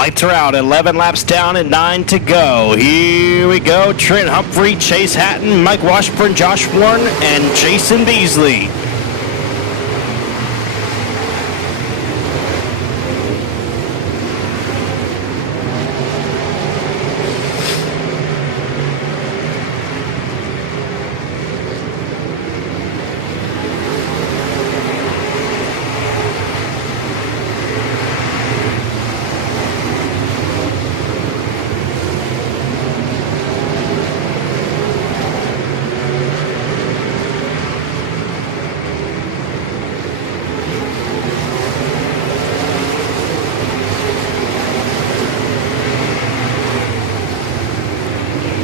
Lights are out, 11 laps down and 9 to go. Here we go. Trent Humphrey, Chase Hatton, Mike Washburn, Josh Warren, and Jason Beasley.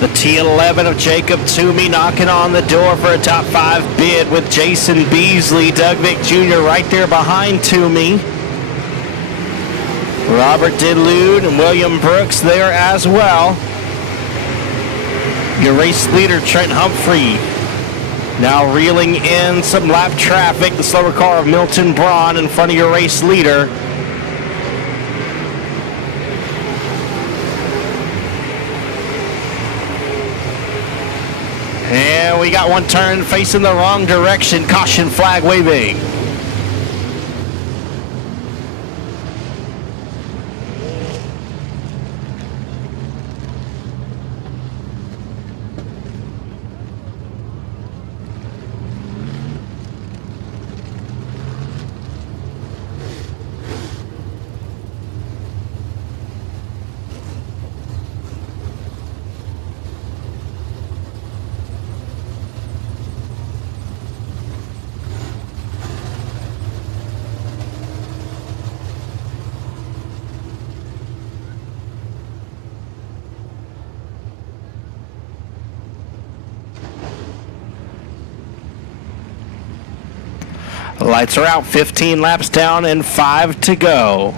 The T11 of Jacob Toomey knocking on the door for a top 5 bid with Jason Beasley, Doug Vick Jr. right there behind Toomey. Robert Delude and William Brooks there as well. Your race leader, Trent Humphrey, now reeling in some lap traffic. The slower car of Milton Braun in front of your race leader. And we got one turn facing the wrong direction. Caution flag waving. Lights are out, 15 laps down and 5 to go.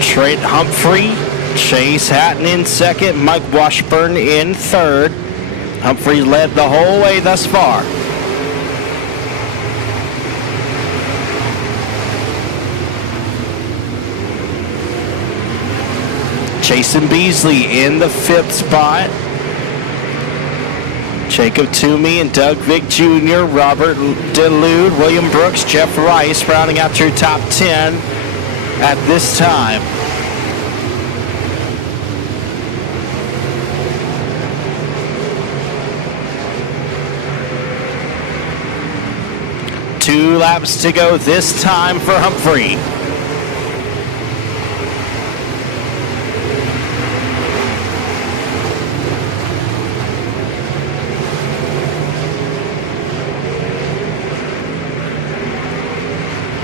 Trent Humphrey, Chase Hatton in second, Mike Washburn in third. Humphrey led the whole way thus far. Jason Beasley in the 5th spot. Jacob Toomey and Doug Vick Jr., Robert Delude, William Brooks, Jeff Rice rounding out your top 10 at this time. Two laps to go this time for Humphrey.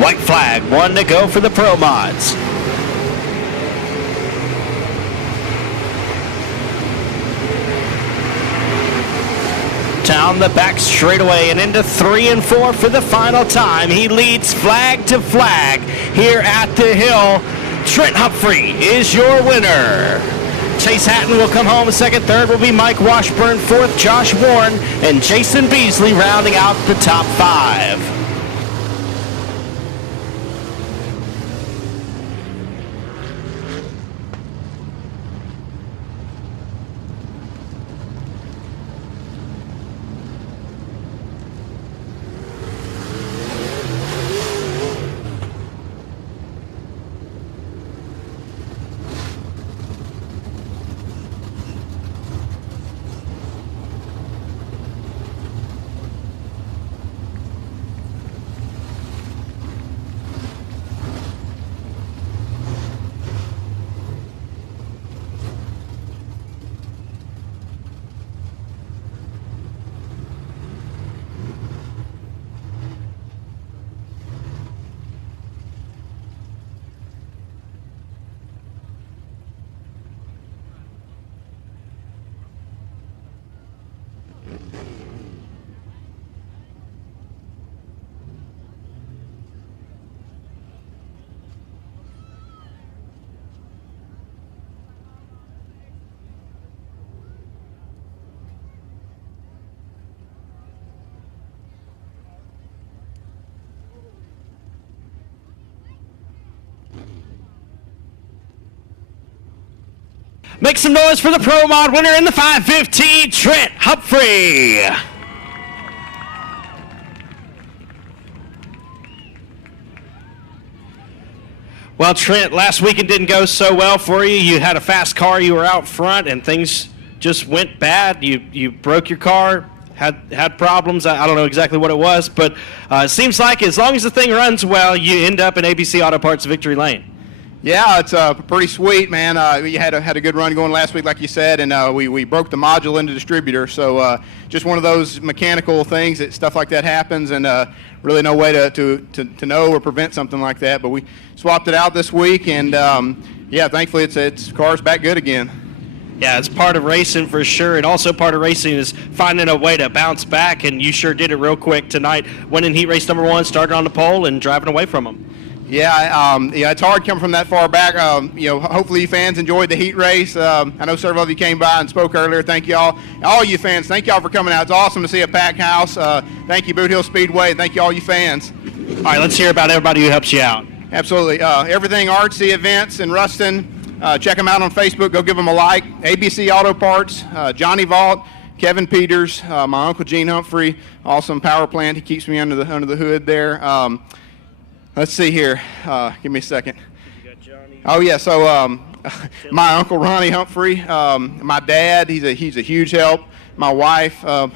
White flag, 1 to go for the Pro Mods. Down the back straightaway and into 3 and 4 for the final time. He leads flag to flag here at the hill. Trent Humphrey is your winner. Chase Hatton will come home second. Third will be Mike Washburn. Fourth, Josh Warren. And Jason Beasley rounding out the top 5. Make some noise for the Pro Mod winner in the 515, Trent Humphrey. Well, Trent, last weekend didn't go so well for you. You had a fast car, you were out front, and things just went bad. You broke your car, had problems. I don't know exactly what it was, but it seems like as long as the thing runs well, you end up in ABC Auto Parts Victory Lane. Yeah, it's pretty sweet, man. We had a good run going last week, like you said, and we broke the module into distributor. So just one of those mechanical things that stuff like that happens, and really no way to know or prevent something like that. But we swapped it out this week, and yeah, thankfully it's car's back good again. Yeah, it's part of racing for sure, and also part of racing is finding a way to bounce back, and you sure did it real quick tonight, winning heat race number 1, started on the pole, and driving away from them. Yeah, it's hard coming from that far back. Hopefully you fans enjoyed the heat race. I know several of you came by and spoke earlier. Thank you all you fans. Thank y'all for coming out. It's awesome to see a packed house. Thank you, Boothill Speedway, and thank you all you fans. All right, let's hear about everybody who helps you out. Absolutely. Everything Artsy Events in Ruston. Check them out on Facebook. Go give them a like. ABC Auto Parts, Johnny Vault, Kevin Peters, my Uncle Gene Humphrey, awesome power plant. He keeps me under the hood there. Let's see here. Give me a second. Oh yeah. So my Uncle Ronnie Humphrey, my dad. He's a huge help. My wife, a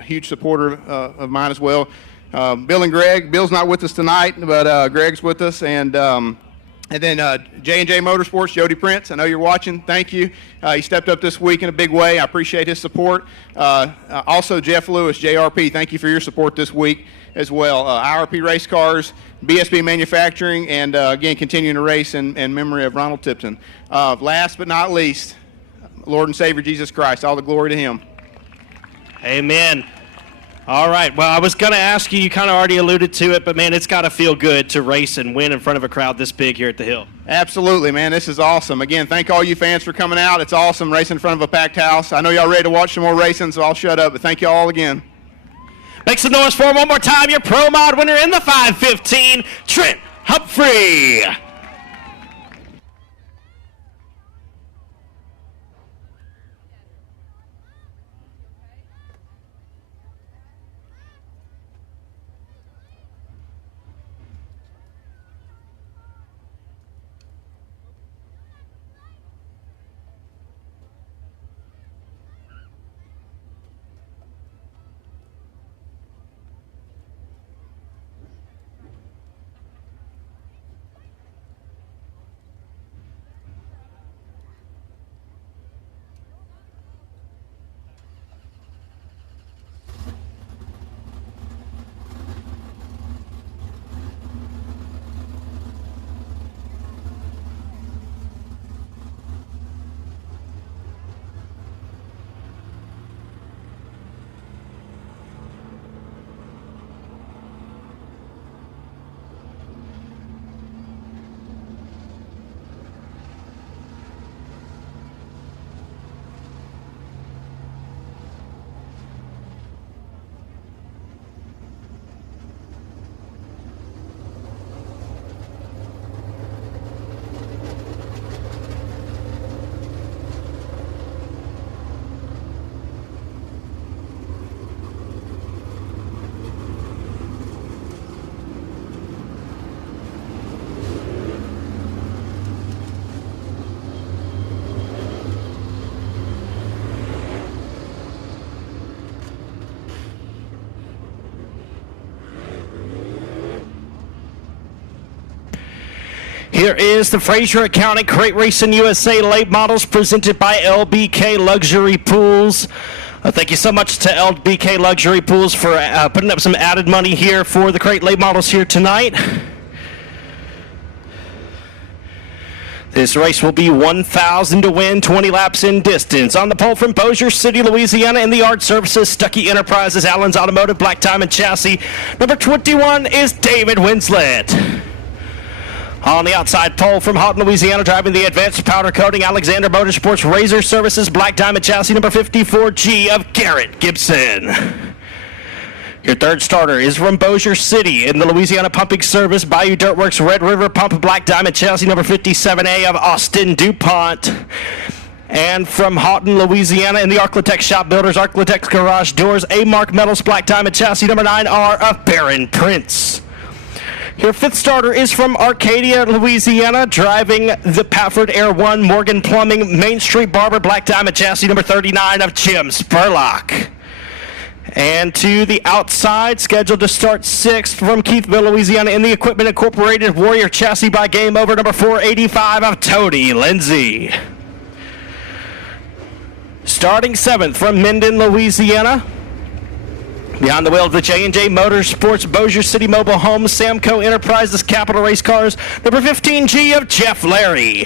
huge supporter of mine as well. Bill and Greg. Bill's not with us tonight, but Greg's with us, and then J&J Motorsports, Jody Prince, I know you're watching. Thank you. He stepped up this week in a big way. I appreciate his support. Also, Jeff Lewis, JRP, thank you for your support this week as well. IRP Race Cars, BSB Manufacturing, and again, continuing to race in memory of Ronald Tipton. Last but not least, Lord and Savior Jesus Christ. All the glory to him. Amen. All right. Well, I was going to ask you, you kind of already alluded to it, but, man, it's got to feel good to race and win in front of a crowd this big here at the Hill. Absolutely, man. This is awesome. Again, thank all you fans for coming out. It's awesome racing in front of a packed house. I know y'all ready to watch some more racing, so I'll shut up, but thank you all again. Make some noise for him one more time. Your Pro Mod winner in the 515, Trent Humphrey. Here is the Fraser County Crate Racing USA late models presented by LBK Luxury Pools. Thank you so much to LBK Luxury Pools for putting up some added money here for the crate late models here tonight. This race will be 1,000 to win, 20 laps in distance. On the pole from Bossier City, Louisiana, in the Art Services, Stuckey Enterprises, Allen's Automotive, Black Diamond Chassis. Number 21 is David Winslet. On the outside pole from Houghton, Louisiana, driving the Advanced Powder Coating, Alexander Motorsports, Razor Services, Black Diamond Chassis, number 54G of Garrett Gibson. Your third starter is from Bossier City in the Louisiana Pumping Service, Bayou Dirtworks, Red River Pump, Black Diamond Chassis, number 57A of Austin DuPont. And from Houghton, Louisiana, in the Arclitex Shop Builders, Arclitex Garage Doors, A-Mark Metals Black Diamond Chassis number 9R of Baron Prince. Your fifth starter is from Arcadia, Louisiana, driving the Pafford Air 1 Morgan Plumbing Main Street Barber Black Diamond Chassis number 39 of Jim Spurlock. And to the outside, scheduled to start sixth from Keithville, Louisiana, in the Equipment Incorporated Warrior Chassis by Game Over number 485 of Tony Lindsay. Starting seventh from Minden, Louisiana. Behind the wheel of the J&J Motorsports Bossier City Mobile Homes Samco Enterprises Capital Race Cars, number 15G of Jeff Larry.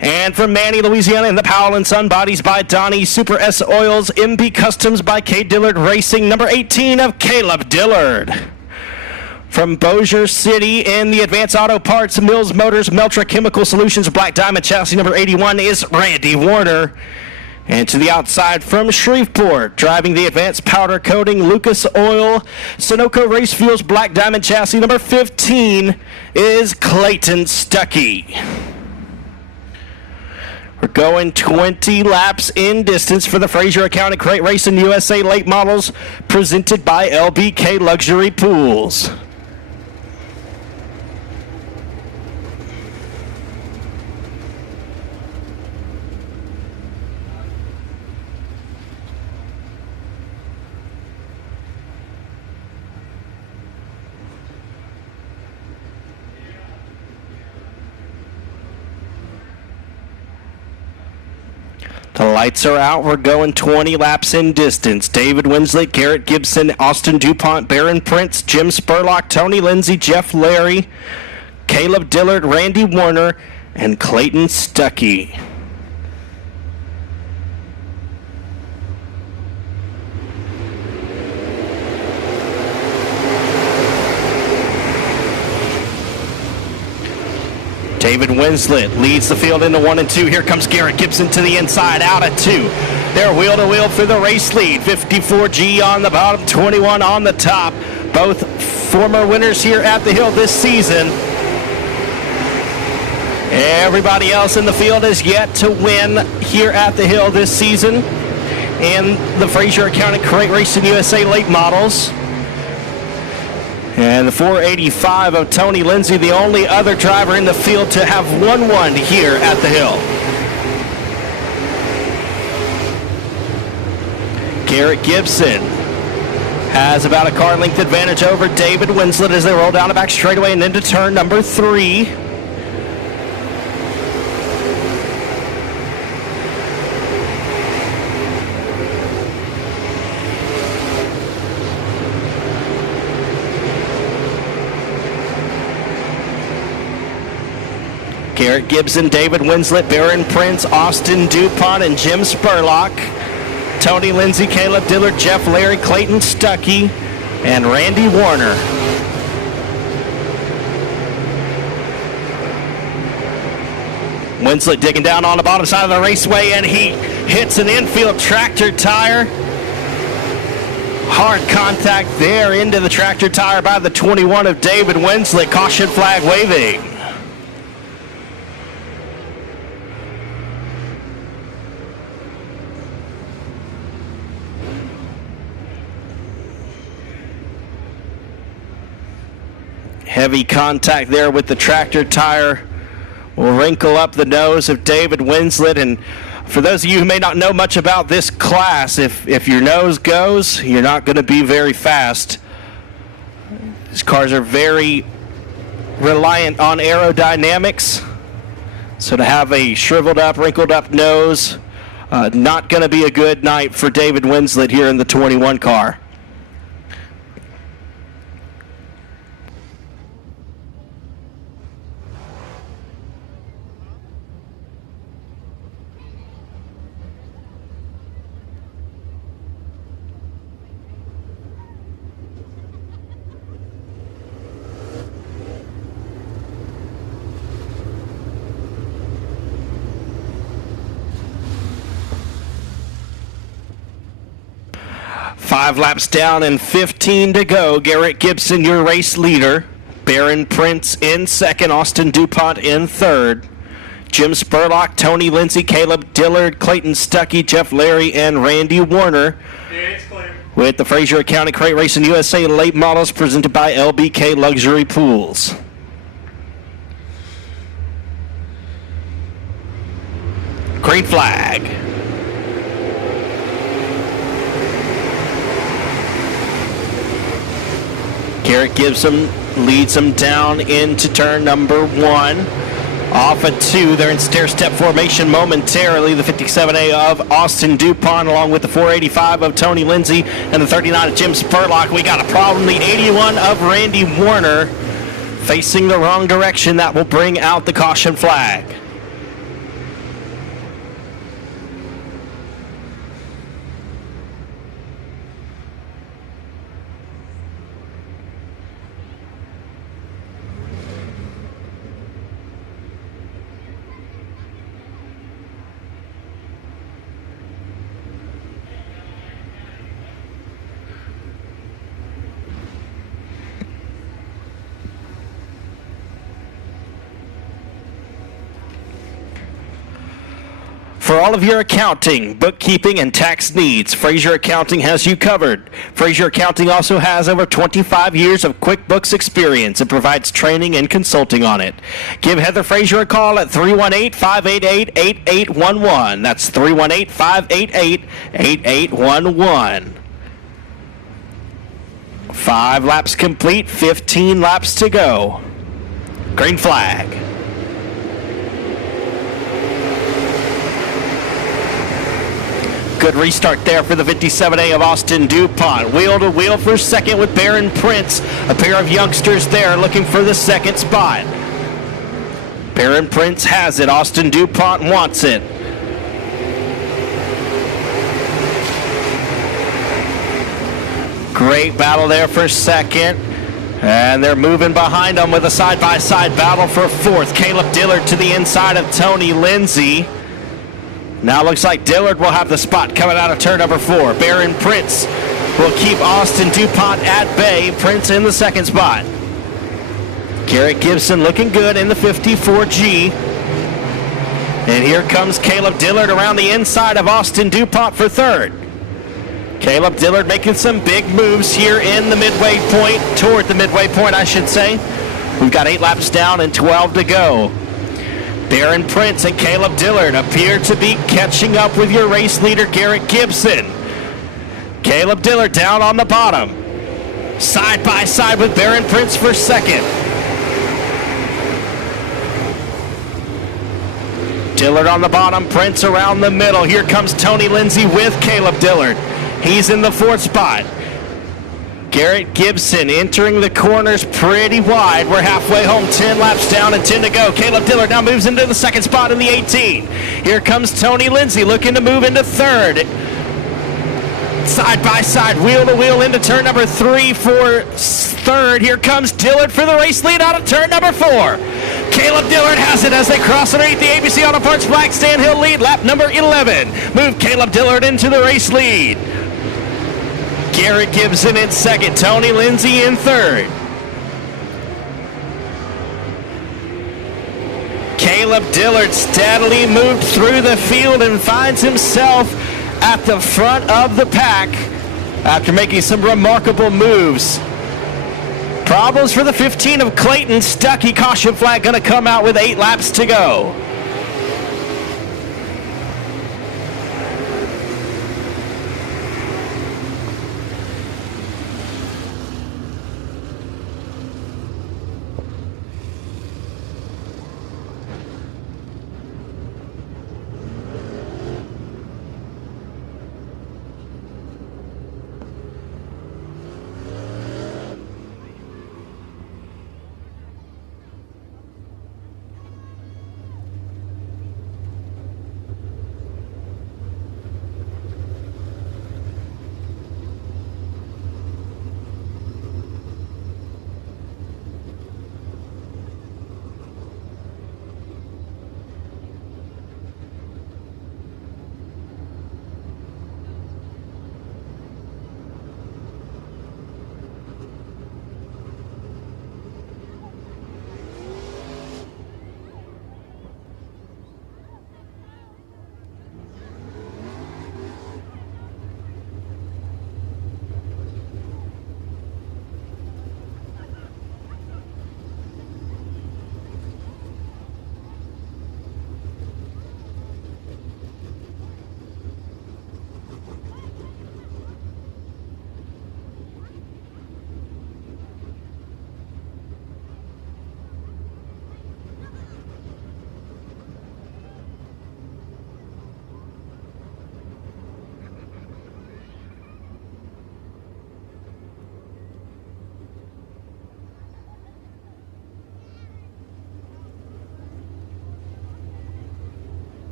And from Manny, Louisiana, in the Powell & Son Bodies by Donnie, Super S Oils, MB Customs by K. Dillard Racing, number 18 of Caleb Dillard. From Bossier City in the Advanced Auto Parts, Mills Motors, Meltra Chemical Solutions, Black Diamond Chassis number 81 is Randy Warner. And to the outside from Shreveport, driving the Advanced Powder Coating, Lucas Oil, Sunoco Race Fuels, Black Diamond Chassis number 15 is Clayton Stuckey. We're going 20 laps in distance for the Frazier Accounting Crate Racing USA Late Models, presented by LBK Luxury Pools. The lights are out. We're going 20 laps in distance. David Winslet, Garrett Gibson, Austin DuPont, Baron Prince, Jim Spurlock, Tony Lindsay, Jeff Larry, Caleb Dillard, Randy Warner, and Clayton Stuckey. David Winslet leads the field into 1 and 2. Here comes Garrett Gibson to the inside, out at 2. They're wheel to wheel for the race lead. 54G on the bottom, 21 on the top. Both former winners here at the Hill this season. Everybody else in the field is yet to win here at the Hill this season in the Frazier Accounting Crate Racing USA Late Models. And the 485 of Tony Lindsay, the only other driver in the field to have won one here at the Hill. Garrett Gibson has about a car length advantage over David Winslet as they roll down the back straightaway and into turn number 3. Garrett Gibson, David Winslet, Baron Prince, Austin DuPont, and Jim Spurlock. Tony Lindsay, Caleb Dillard, Jeff Larry, Clayton Stuckey, and Randy Warner. Winslet digging down on the bottom side of the raceway, and he hits an infield tractor tire. Hard contact there into the tractor tire by the 21 of David Winslet. Caution flag waving. Heavy contact there with the tractor tire will wrinkle up the nose of David Winslet. And for those of you who may not know much about this class, if your nose goes, you're not going to be very fast. These cars are very reliant on aerodynamics. So to have a shriveled up, wrinkled up nose, not going to be a good night for David Winslet here in the 21 car. Five laps down and 15 to go. Garrett Gibson, your race leader. Baron Prince in second. Austin DuPont in third. Jim Spurlock, Tony Lindsay, Caleb Dillard, Clayton Stuckey, Jeff Larry, and Randy Warner. Yeah, it's clear. With the Frazier County Crate Racing USA late models presented by LBK Luxury Pools. Green flag. Garrett Gibson leads them down into turn number 1. Off at 2, they're in stair-step formation momentarily. The 57A of Austin DuPont along with the 485 of Tony Lindsay and the 39 of Jim Spurlock. We got a problem. The 81 of Randy Warner facing the wrong direction. That will bring out the caution flag. For all of your accounting, bookkeeping, and tax needs, Frazier Accounting has you covered. Frazier Accounting also has over 25 years of QuickBooks experience and provides training and consulting on it. Give Heather Frazier a call at 318-588-8811. That's 318-588-8811. 5 laps complete, 15 laps to go. Green flag. Good restart there for the 57A of Austin DuPont. Wheel to wheel for second with Baron Prince. A pair of youngsters there looking for the second spot. Baron Prince has it. Austin DuPont wants it. Great battle there for second. And they're moving behind them with a side-by-side battle for fourth. Caleb Dillard to the inside of Tony Lindsay. Now looks like Dillard will have the spot coming out of turn number 4. Baron Prince will keep Austin DuPont at bay. Prince in the second spot. Garrett Gibson looking good in the 54G. And here comes Caleb Dillard around the inside of Austin DuPont for third. Caleb Dillard making some big moves here in the midway point, toward the midway point, I should say. We've got 8 laps down and 12 to go. Baron Prince and Caleb Dillard appear to be catching up with your race leader, Garrett Gibson. Caleb Dillard down on the bottom. Side by side with Baron Prince for second. Dillard on the bottom, Prince around the middle. Here comes Tony Lindsay with Caleb Dillard. He's in the 4th spot. Garrett Gibson entering the corners pretty wide. We're halfway home, 10 laps down and 10 to go. Caleb Dillard now moves into the 2nd spot in the 18. Here comes Tony Lindsay looking to move into 3rd. Side by side, wheel to wheel into turn number 3 for 3rd. Here comes Dillard for the race lead out of turn number 4. Caleb Dillard has it as they cross underneath the ABC Auto Parts Black Stand Hill lead, lap number 11. Move Caleb Dillard into the race lead. Garrett Gibson in 2nd, Tony Lindsay in 3rd. Caleb Dillard steadily moved through the field and finds himself at the front of the pack after making some remarkable moves. Problems for the 15 of Clayton Stuckey. Caution flag going to come out with 8 laps to go.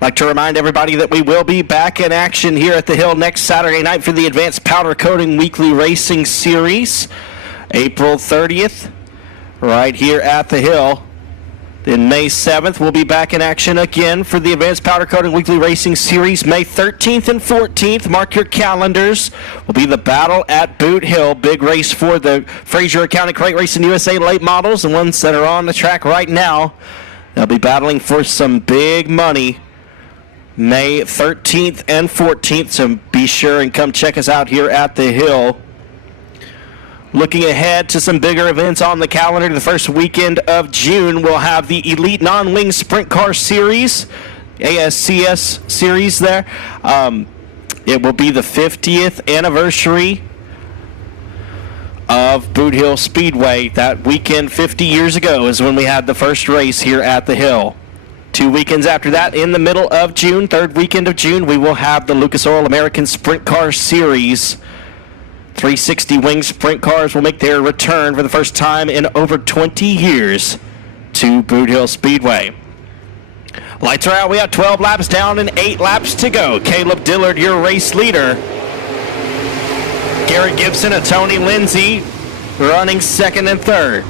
Like to remind everybody that we will be back in action here at the Hill next Saturday night for the Advanced Powder Coating Weekly Racing Series, April 30th, right here at the Hill. Then May 7th, we'll be back in action again for the Advanced Powder Coating Weekly Racing Series. May 13th and 14th, mark your calendars, will be the battle at Boothill. Big race for the Fraser County Crate Racing USA late models, the ones that are on the track right now. They'll be battling for some big money May 13th and 14th, so be sure and come check us out here at the Hill. Looking ahead to some bigger events on the calendar, the first weekend of June, we'll have the Elite Non-Wing Sprint Car Series, ASCS Series there. It will be the 50th anniversary of Boothill Speedway. That weekend 50 years ago is when we had the first race here at the Hill. 2 weekends after that, in the middle of June, third weekend of June, we will have the Lucas Oil American Sprint Car Series. 360 wing sprint cars will make their return for the first time in over 20 years to Boothill Speedway. Lights are out. We have 12 laps down and 8 laps to go. Caleb Dillard, your race leader. Garrett Gibson and Tony Lindsay running second and third.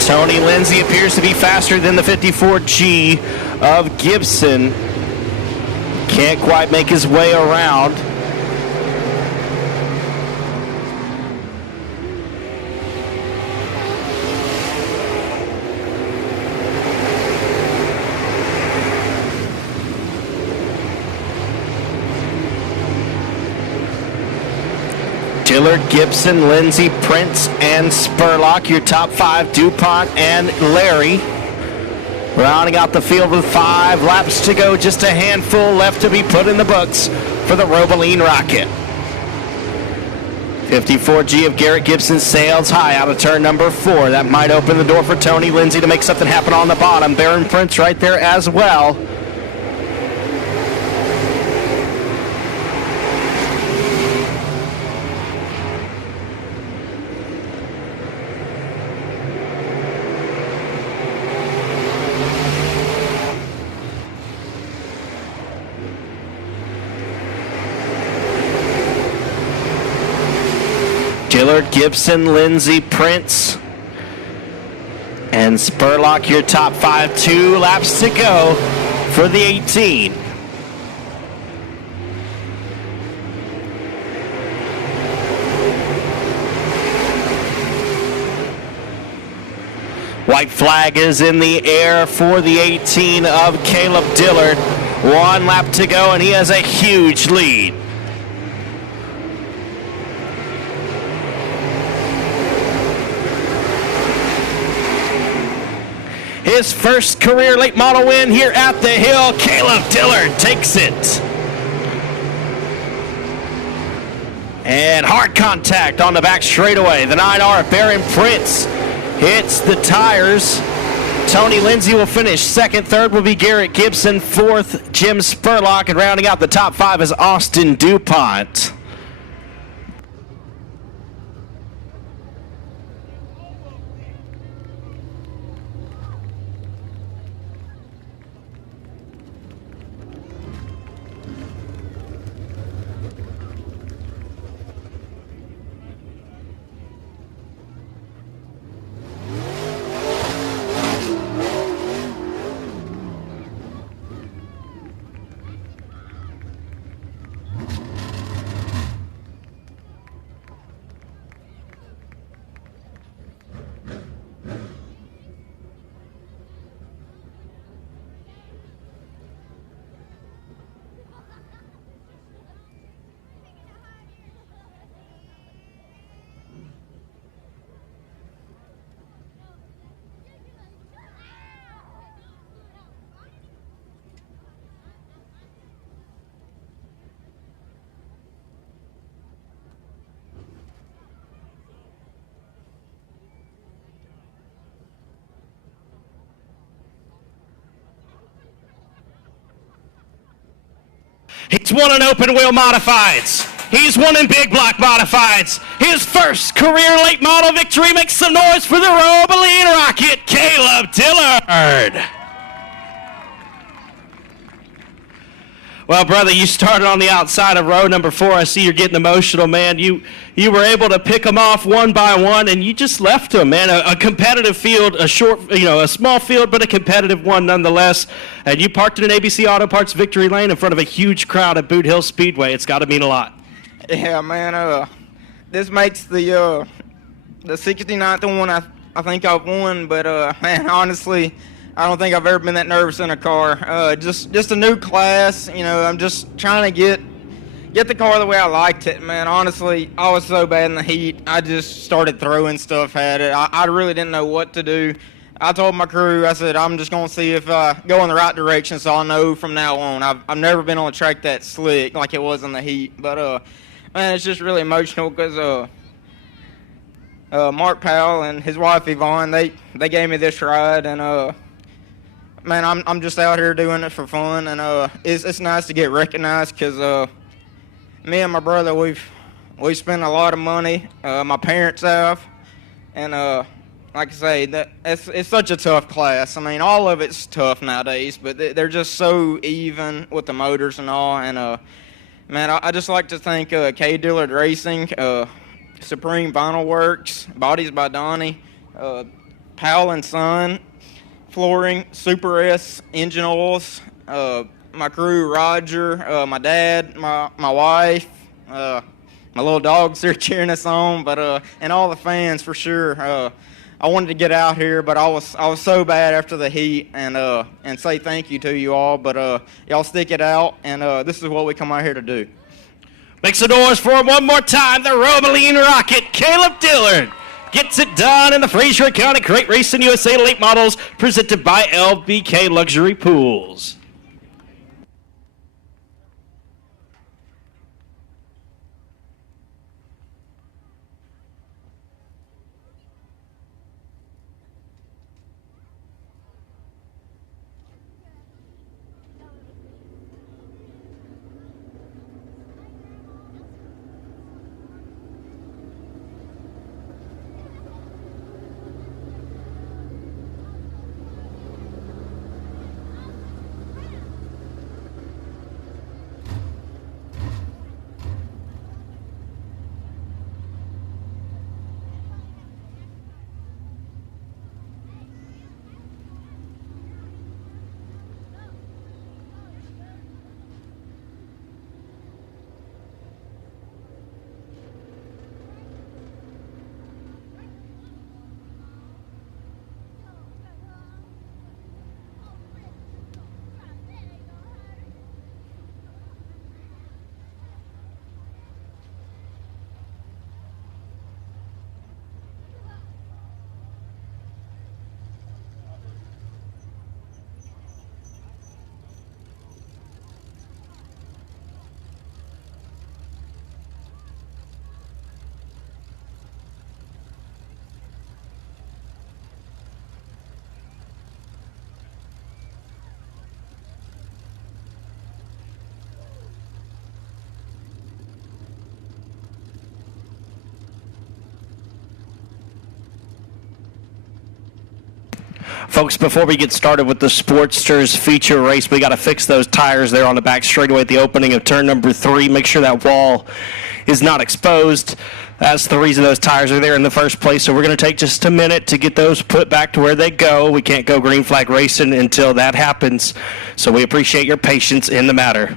Tony Lindsay appears to be faster than the 54G of Gibson. Can't quite make his way around. Dillard, Gibson, Lindsay, Prince, and Spurlock. Your top 5, DuPont and Larry. Rounding out the field with 5 laps to go. Just a handful left to be put in the books for the Robaline Rocket. 54G of Garrett Gibson sails high out of turn number 4. That might open the door for Tony Lindsay to make something happen on the bottom. Baron Prince right there as well. Dillard, Gibson, Lindsay, Prince, and Spurlock, your top 5. 2 laps to go for the 18. White flag is in the air for the 18 of Caleb Dillard. 1 lap to go, and he has a huge lead. His first career late model win here at the Hill. Caleb Dillard takes it. And hard contact on the back straightaway. The 9R of Baron Prince hits the tires. Tony Lindsay will finish second. Third will be Garrett Gibson. Fourth, Jim Spurlock. And rounding out the top 5 is Austin DuPont. He's won in open wheel modifieds. He's won in big block modifieds. His first career late model victory. Makes some noise for the Robaline Rocket, Caleb Dillard. Well, brother, you started on the outside of row number 4. I see you're getting emotional, man. You were able to pick them off one by one, and you just left them, man. A competitive field, a small field, but a competitive one nonetheless. And you parked in an ABC Auto Parts victory lane in front of a huge crowd at Boothill Speedway. It's got to mean a lot. Yeah, man. This makes the 69th one I think I've won, but man, honestly, I don't think I've ever been that nervous in a car. Just a new class, I'm just trying to get the car the way I liked it, man. Honestly, I was so bad in the heat. I just started throwing stuff at it. I really didn't know what to do. I told my crew, I said, I'm just going to see if I go in the right direction so I'll know from now on. I've never been on a track that slick like it was in the heat. But, man, it's just really emotional because Mark Powell and his wife Yvonne, they gave me this ride. And, man, I'm just out here doing it for fun. And it's nice to get recognized because me and my brother, we've spent a lot of money. My parents have. And, like I say, it's such a tough class. I mean, all of it's tough nowadays, but they're just so even with the motors and all. And, man, I just like to thank K. Dillard Racing, Supreme Vinyl Works, Bodies by Donnie, Powell and Son, Flooring, Super S, Engine Oils, my crew, Roger, my dad, my wife, my little dogs there cheering us on, but and all the fans for sure. I wanted to get out here, but I was so bad after the heat, and say thank you to you all. But y'all stick it out, and this is what we come out here to do. Make some noise for him one more time. The Robaline Rocket, Caleb Dillard, gets it done in the Fraser County Crate Racing USA Late Models, presented by LBK Luxury Pools. Folks, before we get started with the Sportsters feature race, we got to fix those tires there on the back straightaway at the opening of turn number 3. Make sure that wall is not exposed. That's the reason those tires are there in the first place. So we're going to take just a minute to get those put back to where they go. We can't go green flag racing until that happens. So we appreciate your patience in the matter.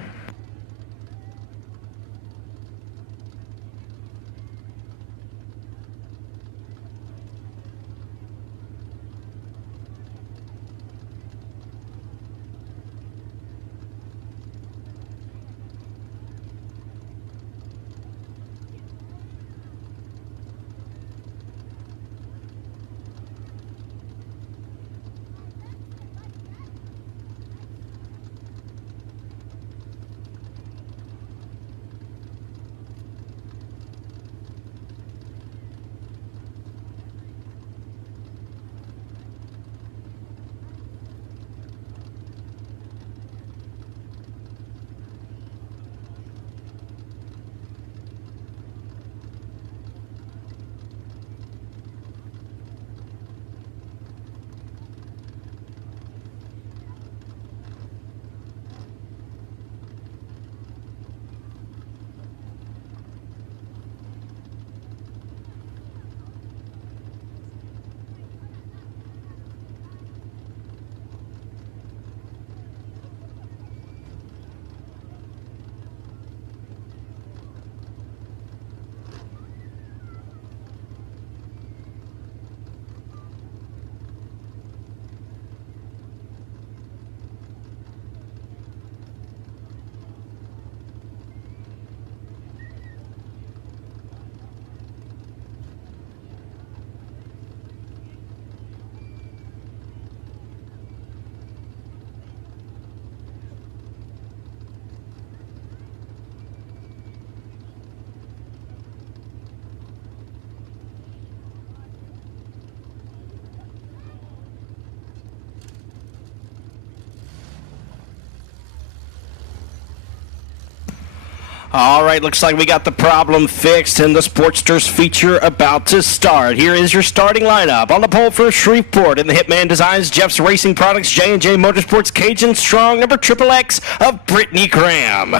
All right, looks like we got the problem fixed and the Sportsters feature about to start. Here is your starting lineup. On the pole for Shreveport in the Hitman Designs, Jeff's Racing Products, J&J Motorsports, Cajun Strong, number XXX of Brittany Graham.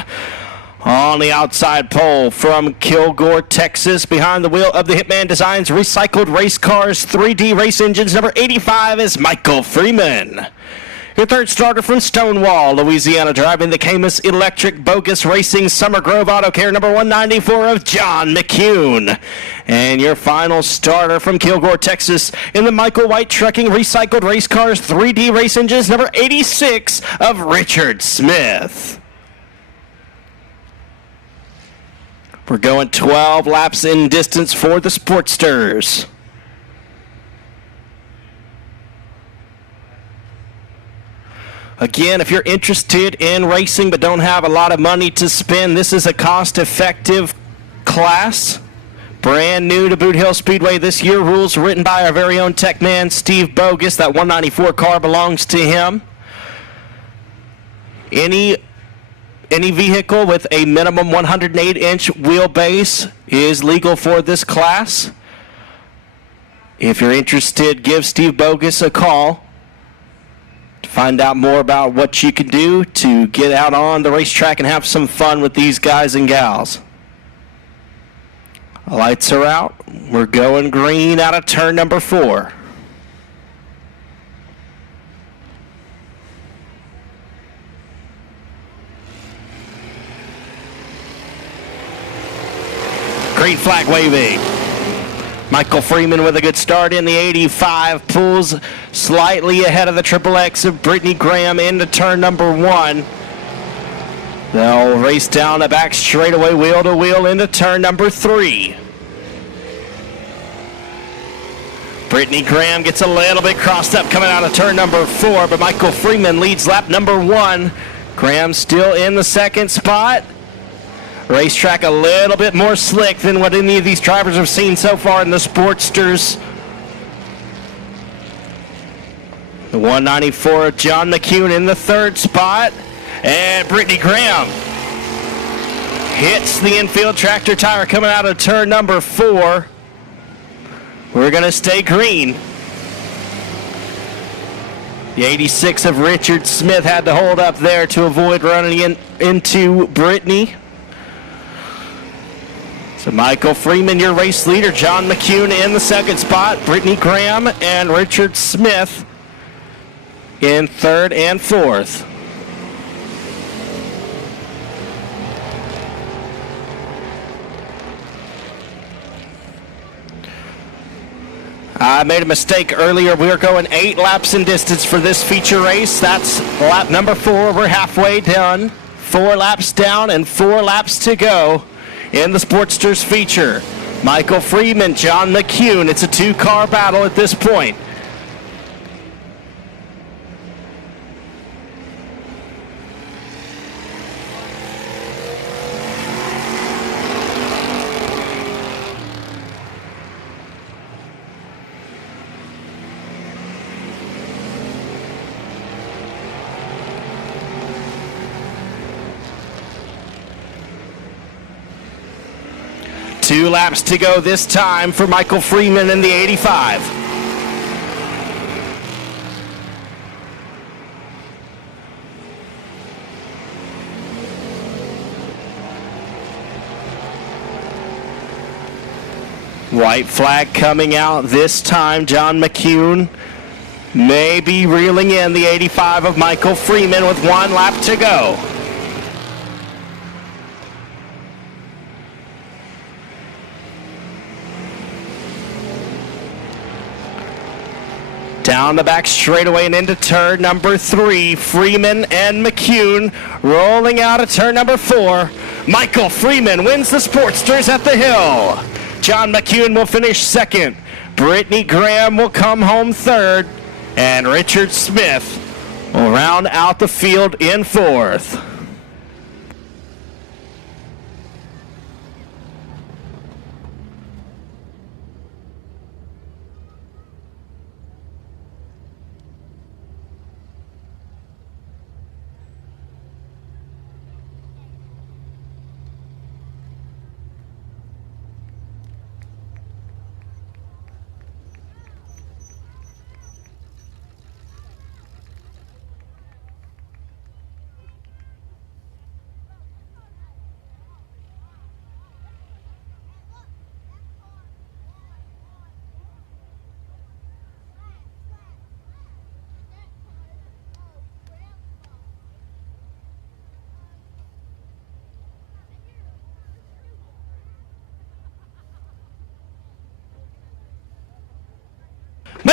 On the outside pole from Kilgore, Texas, behind the wheel of the Hitman Designs, Recycled Race Cars, 3D Race Engines, number 85 is Michael Freeman. Your third starter from Stonewall, Louisiana, driving the Camus Electric Bogus Racing Summer Grove Auto Care, number 194 of John McCune. And your final starter from Kilgore, Texas, in the Michael White Trucking Recycled Race Cars 3D Race Engines, number 86 of Richard Smith. We're going 12 laps in distance for the Sportsters. Again, if you're interested in racing but don't have a lot of money to spend, this is a cost-effective class. Brand new to Boothill Speedway this year. Rules written by our very own tech man, Steve Bogus. That 194 car belongs to him. Any vehicle with a minimum 108-inch wheelbase is legal for this class. If you're interested, give Steve Bogus a call. Find out more about what you can do to get out on the racetrack and have some fun with these guys and gals. Lights are out. We're going green out of turn number 4. Green flag waving. Michael Freeman with a good start in the 85, pulls slightly ahead of the XXX of Brittany Graham into turn number 1. They'll race down the back straightaway, wheel to wheel, into turn number 3. Brittany Graham gets a little bit crossed up coming out of turn number 4, but Michael Freeman leads lap number 1. Graham still in the second spot. Racetrack a little bit more slick than what any of these drivers have seen so far in the Sportsters. The 194 of John McCune in the third spot. And Brittany Graham hits the infield tractor tire coming out of turn number 4. We're going to stay green. The 86 of Richard Smith had to hold up there to avoid running into Brittany. So Michael Freeman, your race leader. John McCune in the second spot. Brittany Graham and Richard Smith in third and fourth. I made a mistake earlier. We were going 8 laps in distance for this feature race. That's lap number 4. We're halfway done. 4 laps down and 4 laps to go in the Sportsters feature. Michael Freeman, John McCune. It's a 2-car battle at this point. Two laps to go this time for Michael Freeman in the 85. White flag coming out this time. John McCune may be reeling in the 85 of Michael Freeman with 1 lap to go. Down the back straightaway and into turn number 3. Freeman and McCune rolling out of turn number 4. Michael Freeman wins the Sportsters at the hill. John McCune will finish second. Brittany Graham will come home third. And Richard Smith will round out the field in fourth.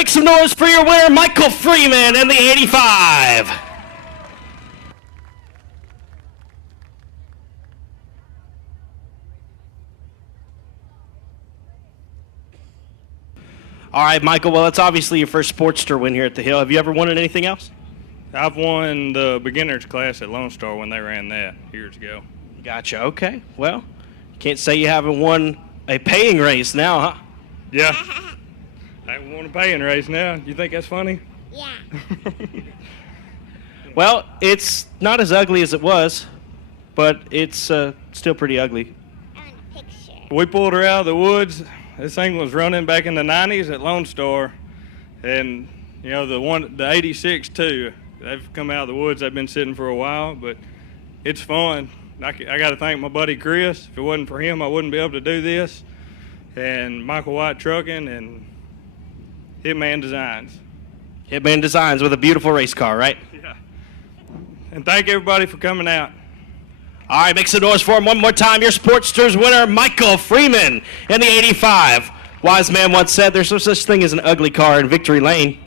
Make some noise for your winner, Michael Freeman, in the 85. All right, Michael, well, it's obviously your first Sportster win here at the Hill. Have you ever won in anything else? I've won the beginners class at Lone Star when they ran that years ago. Gotcha, okay. Well, you can't say you haven't won a paying race now, huh? Yeah. I haven't won a paying race now. You think that's funny? Yeah. Well, it's not as ugly as it was, but it's still pretty ugly. I want a picture. We pulled her out of the woods. This thing was running back in the 90s at Lone Star. And, you know, the 86 too. They've come out of the woods. They've been sitting for a while, but it's fun. I got to thank my buddy Chris. If it wasn't for him, I wouldn't be able to do this. And Michael White Trucking and Hitman Designs. Hitman Designs with a beautiful race car, right? Yeah. And thank everybody for coming out. All right, make some noise for him one more time. Your Sportsters winner, Michael Freeman, in the 85. Wise man once said there's no such thing as an ugly car in Victory Lane.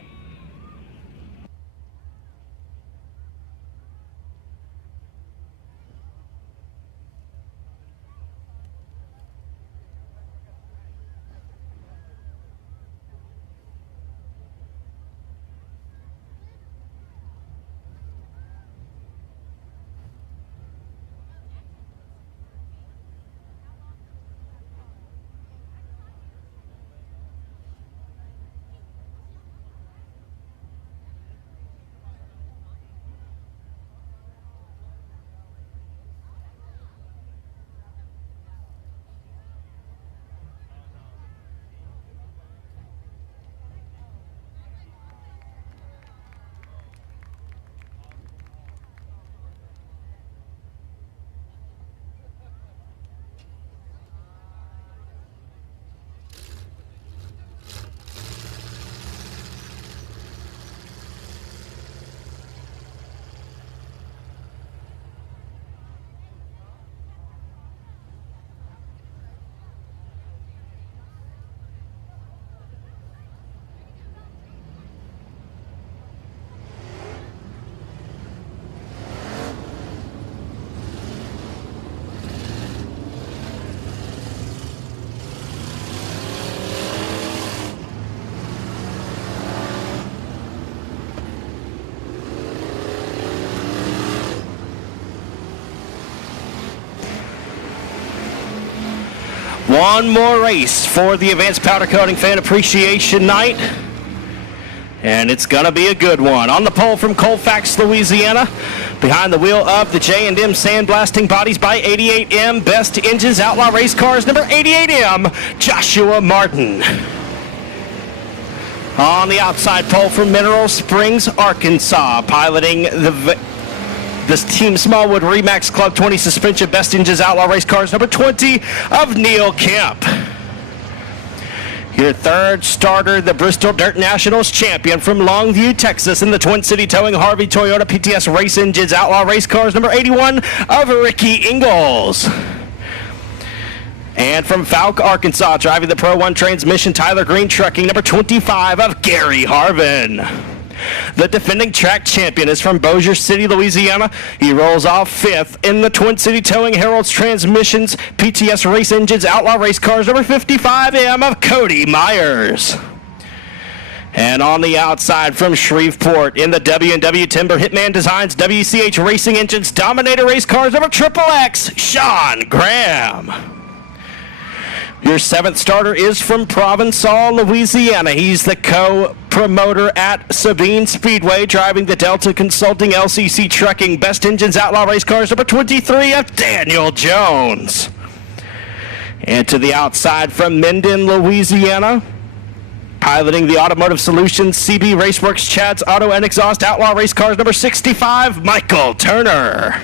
One more race for the Advanced Powder Coating Fan Appreciation Night. And it's going to be a good one. On the pole from Colfax, Louisiana, behind the wheel of the J&M Sandblasting Bodies by 88M Best Engines Outlaw Race Cars, number 88M, Joshua Martin. On the outside pole from Mineral Springs, Arkansas, piloting this Team Smallwood Remax Club 20 Suspension Best Engines Outlaw Race Cars, number 20 of Neil Kemp. Your third starter, the Bristol Dirt Nationals champion from Longview, Texas, in the Twin City Towing Harvey Toyota PTS Race Engines Outlaw Race Cars, number 81 of Ricky Ingalls. And from Fouke, Arkansas, driving the Pro 1 transmission, Tyler Green Trucking, number 25 of Gary Harvin. The defending track champion is from Bossier City, Louisiana. He rolls off fifth in the Twin City Towing Herald's Transmissions PTS Race Engines Outlaw Race Cars, number 55M of Cody Myers. And on the outside from Shreveport in the W&W Timber Hitman Designs WCH Racing Engines Dominator Race Cars, number XXX, Sean Graham. Your seventh starter is from Provençal, Louisiana. He's the co-promoter at Sabine Speedway, driving the Delta Consulting LCC Trucking Best Engines Outlaw Race Cars, number 23 of Daniel Jones. And to the outside from Minden, Louisiana, piloting the Automotive Solutions CB Raceworks Chad's Auto and Exhaust Outlaw Race Cars, number 65, Michael Turner.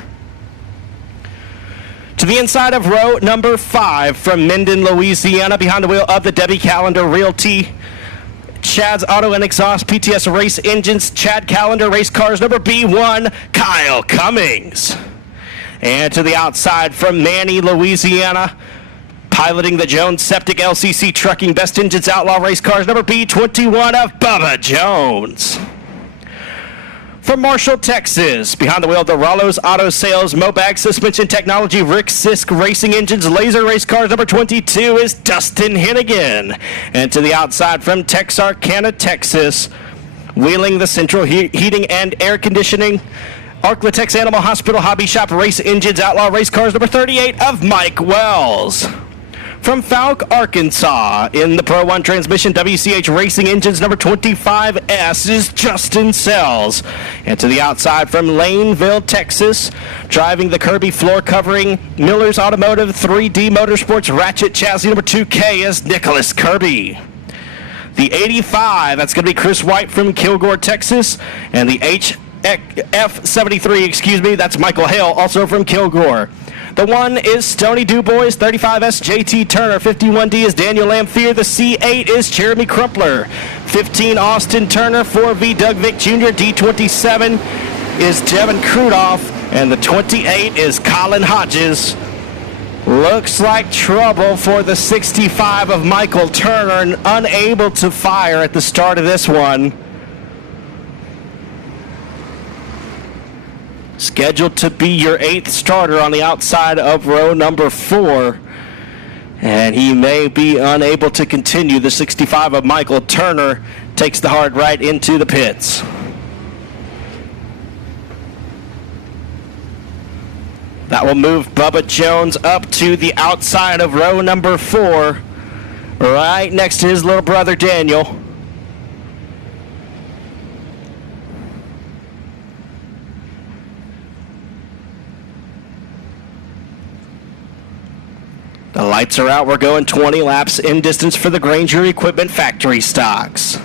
To the inside of row number 5 from Minden, Louisiana, behind the wheel of the Debbie Callender Realty, Chad's Auto and Exhaust PTS Race Engines, Chad Callender Race Cars, number B1, Kyle Cummings. And to the outside from Manny, Louisiana, Piloting the Jones Septic LCC Trucking Best Engines Outlaw Race Cars, number B21 of Bubba Jones. From Marshall, Texas, behind the wheel of the Rollo's Auto Sales Mobag Suspension Technology Rick Sisk Racing Engines Laser Race Cars, number 22 is Dustin Hennigan. And to the outside from Texarkana, Texas, wheeling the Central Heating and Air Conditioning Arklatex Animal Hospital Hobby Shop Race Engines Outlaw Race Cars, number 38 of Mike Wells. From Falk, Arkansas, in the Pro 1 Transmission WCH Racing Engines number 25S is Justin Sells. And to the outside from Laneville, Texas, driving the Kirby floor covering Miller's Automotive 3D Motorsports Ratchet Chassis number 2K is Nicholas Kirby. The 85, that's going to be Chris White from Kilgore, Texas. And the F73, that's Michael Hale, also from Kilgore. The 1 is Stony DuBois, 35S JT Turner, 51D is Daniel Lamphere, the C8 is Jeremy Crumpler, 15 Austin Turner, 4V Doug Vick Jr., D27 is Devin Krudoff, and the 28 is Colin Hodges. Looks like trouble for the 65 of Michael Turner, and unable to fire at the start of this one. Scheduled to be your 8th starter on the outside of row number 4. And he may be unable to continue. The 65 of Michael Turner takes the hard right into the pits. That will move Bubba Jones up to the outside of row number 4, right next to his little brother Daniel. The lights are out. We're going 20 laps in distance for the Granger Equipment factory stocks.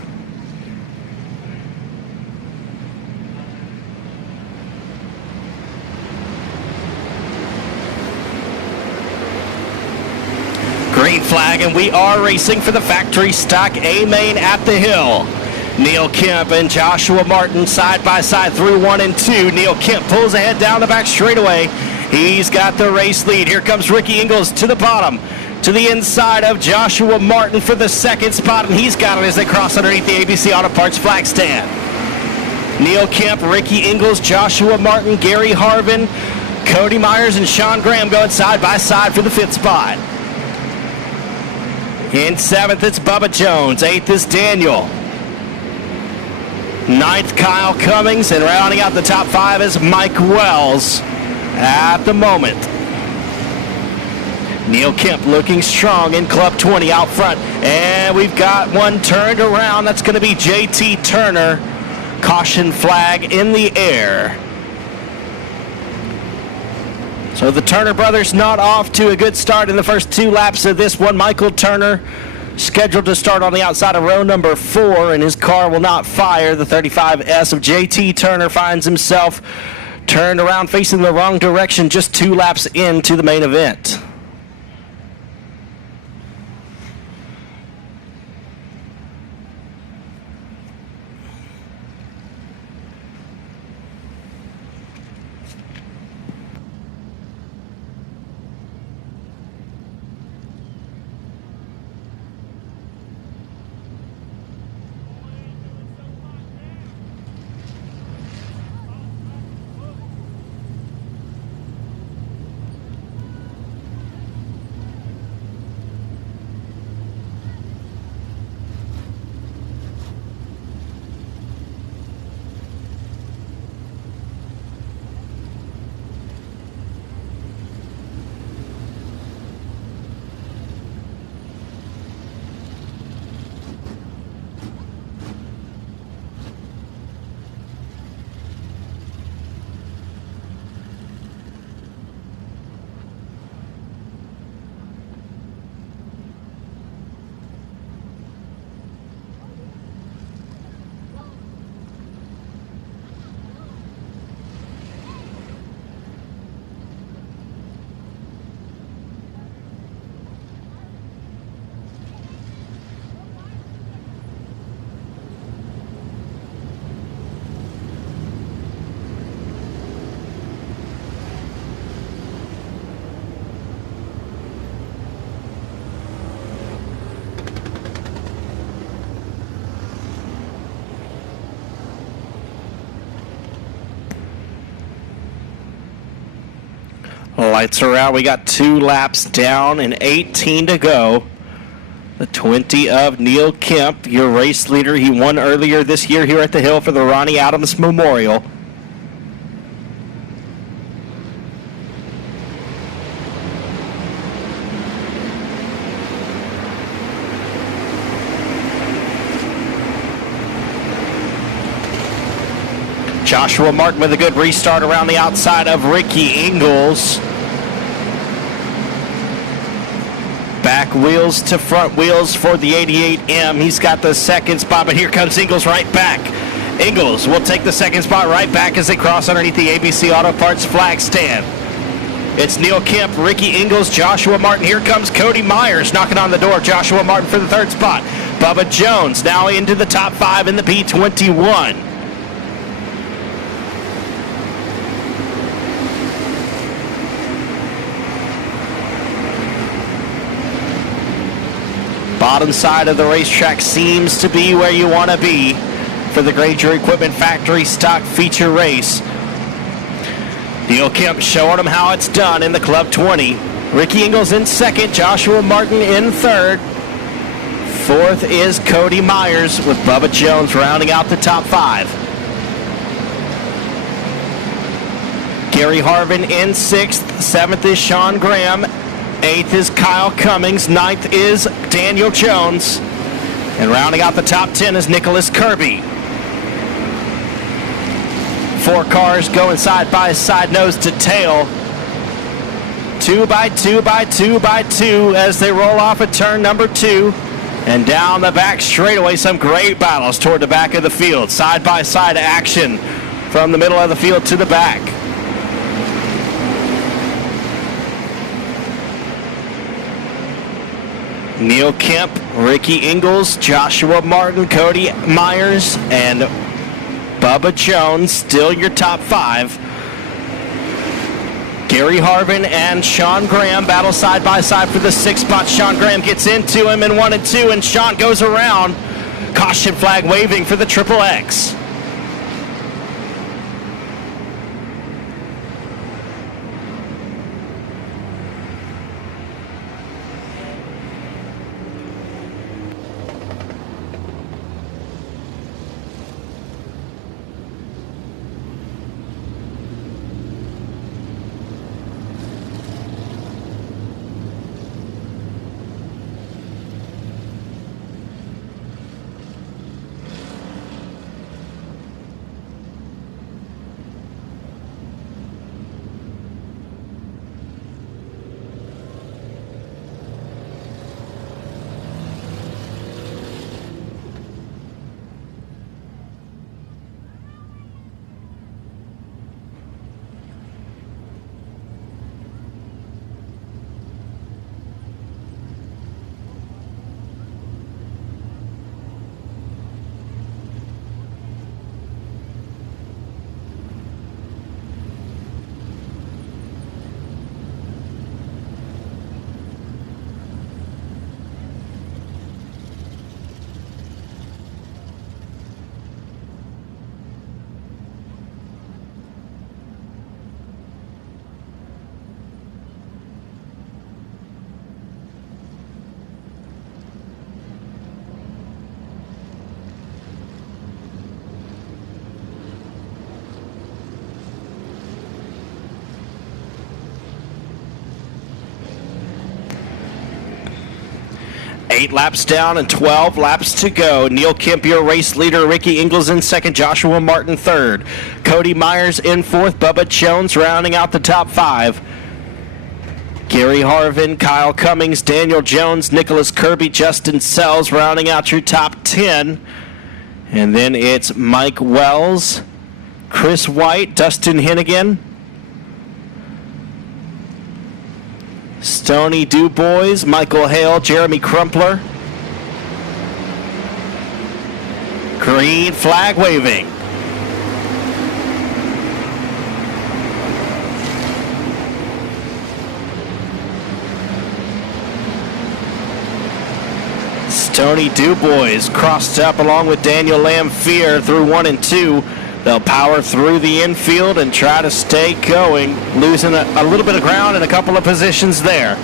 Green flag, and we are racing for the factory stock A-main at the hill. Neil Kemp and Joshua Martin side by side through 1 and 2. Neil Kemp pulls ahead down the back straightaway. He's got the race lead. Here comes Ricky Ingles to the bottom, to the inside of Joshua Martin for the second spot, and he's got it as they cross underneath the ABC Auto Parts flag stand. Neil Kemp, Ricky Ingles, Joshua Martin, Gary Harvin, Cody Myers, and Sean Graham going side by side for the 5th spot. In 7th, it's Bubba Jones. 8th is Daniel. 9th, Kyle Cummings, and rounding out the top 5 is Mike Wells. At the moment, Neil Kemp looking strong in Club 20 out front. And we've got one turned around. That's going to be JT Turner. Caution flag in the air. So the Turner brothers not off to a good start in the first 2 laps of this one. Michael Turner scheduled to start on the outside of row number 4, and his car will not fire. The 35S of JT Turner finds himself turned around facing the wrong direction just 2 laps into the main event. Lights are out. We got 2 laps down and 18 to go. The 20 of Neil Kemp, your race leader. He won earlier this year here at the Hill for the Ronnie Adams Memorial. Joshua Martin with a good restart around the outside of Ricky Ingles. Back wheels to front wheels for the 88M. He's got the second spot, but here comes Ingles right back. Ingles will take the second spot right back as they cross underneath the ABC Auto Parts flag stand. It's Neil Kemp, Ricky Ingles, Joshua Martin. Here comes Cody Myers knocking on the door. Joshua Martin for the third spot. Bubba Jones now into the top 5 in the P21. Bottom side of the racetrack seems to be where you want to be for the Granger Equipment Factory Stock Feature Race. Neil Kemp showing them how it's done in the Club 20. Ricky Ingles in second, Joshua Martin in third. Fourth is Cody Myers with Bubba Jones rounding out the top 5. Gary Harvin in 6th. 7th is Sean Graham. 8th is Kyle Cummings. 9th is Daniel Jones. And rounding out the top 10 is Nicholas Kirby. 4 cars going side by side, nose to tail. 2 by 2 by 2 by 2 as they roll off at turn number 2. And down the back straightaway, some great battles toward the back of the field. Side by side action from the middle of the field to the back. Neil Kemp, Ricky Ingles, Joshua Martin, Cody Myers, and Bubba Jones, still your top 5. Gary Harvin and Sean Graham battle side by side for the 6th spot. Sean Graham gets into him in 1 and 2, and Sean goes around. Caution flag waving for the Triple X. Eight laps down and 12 laps to go. Neil Kemp, your race leader. Ricky Ingles in second. Joshua Martin third. Cody Myers in fourth. Bubba Jones rounding out the top 5. Gary Harvin, Kyle Cummings, Daniel Jones, Nicholas Kirby, Justin Sells rounding out your top 10. And then it's Mike Wells, Chris White, Dustin Hennigan, Stoney Dubois, Michael Hale, Jeremy Crumpler. Green flag waving. Stoney Dubois crossed up along with Daniel Lamphere through 1 and 2. They'll power through the infield and try to stay going, losing a little bit of ground and a couple of positions there.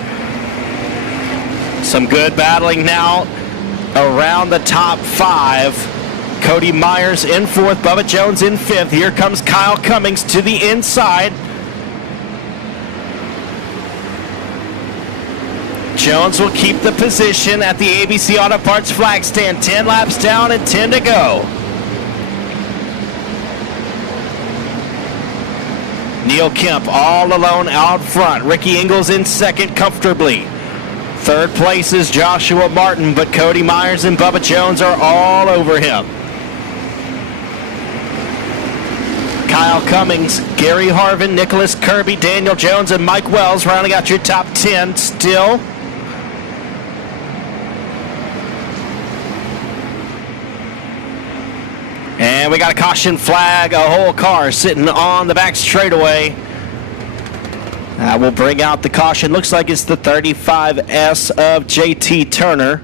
Some good battling now around the top 5. Cody Myers in 4th, Bubba Jones in 5th. Here comes Kyle Cummings to the inside. Jones will keep the position at the ABC Auto Parts flag stand. 10 laps down and 10 to go. Neil Kemp all alone out front. Ricky Ingles in 2nd comfortably. 3rd place is Joshua Martin, but Cody Myers and Bubba Jones are all over him. Kyle Cummings, Gary Harvin, Nicholas Kirby, Daniel Jones, and Mike Wells rounding out your top 10 still. And we got a caution flag, a whole car sitting on the back straightaway. That will bring out the caution. Looks like it's the 35S of JT Turner.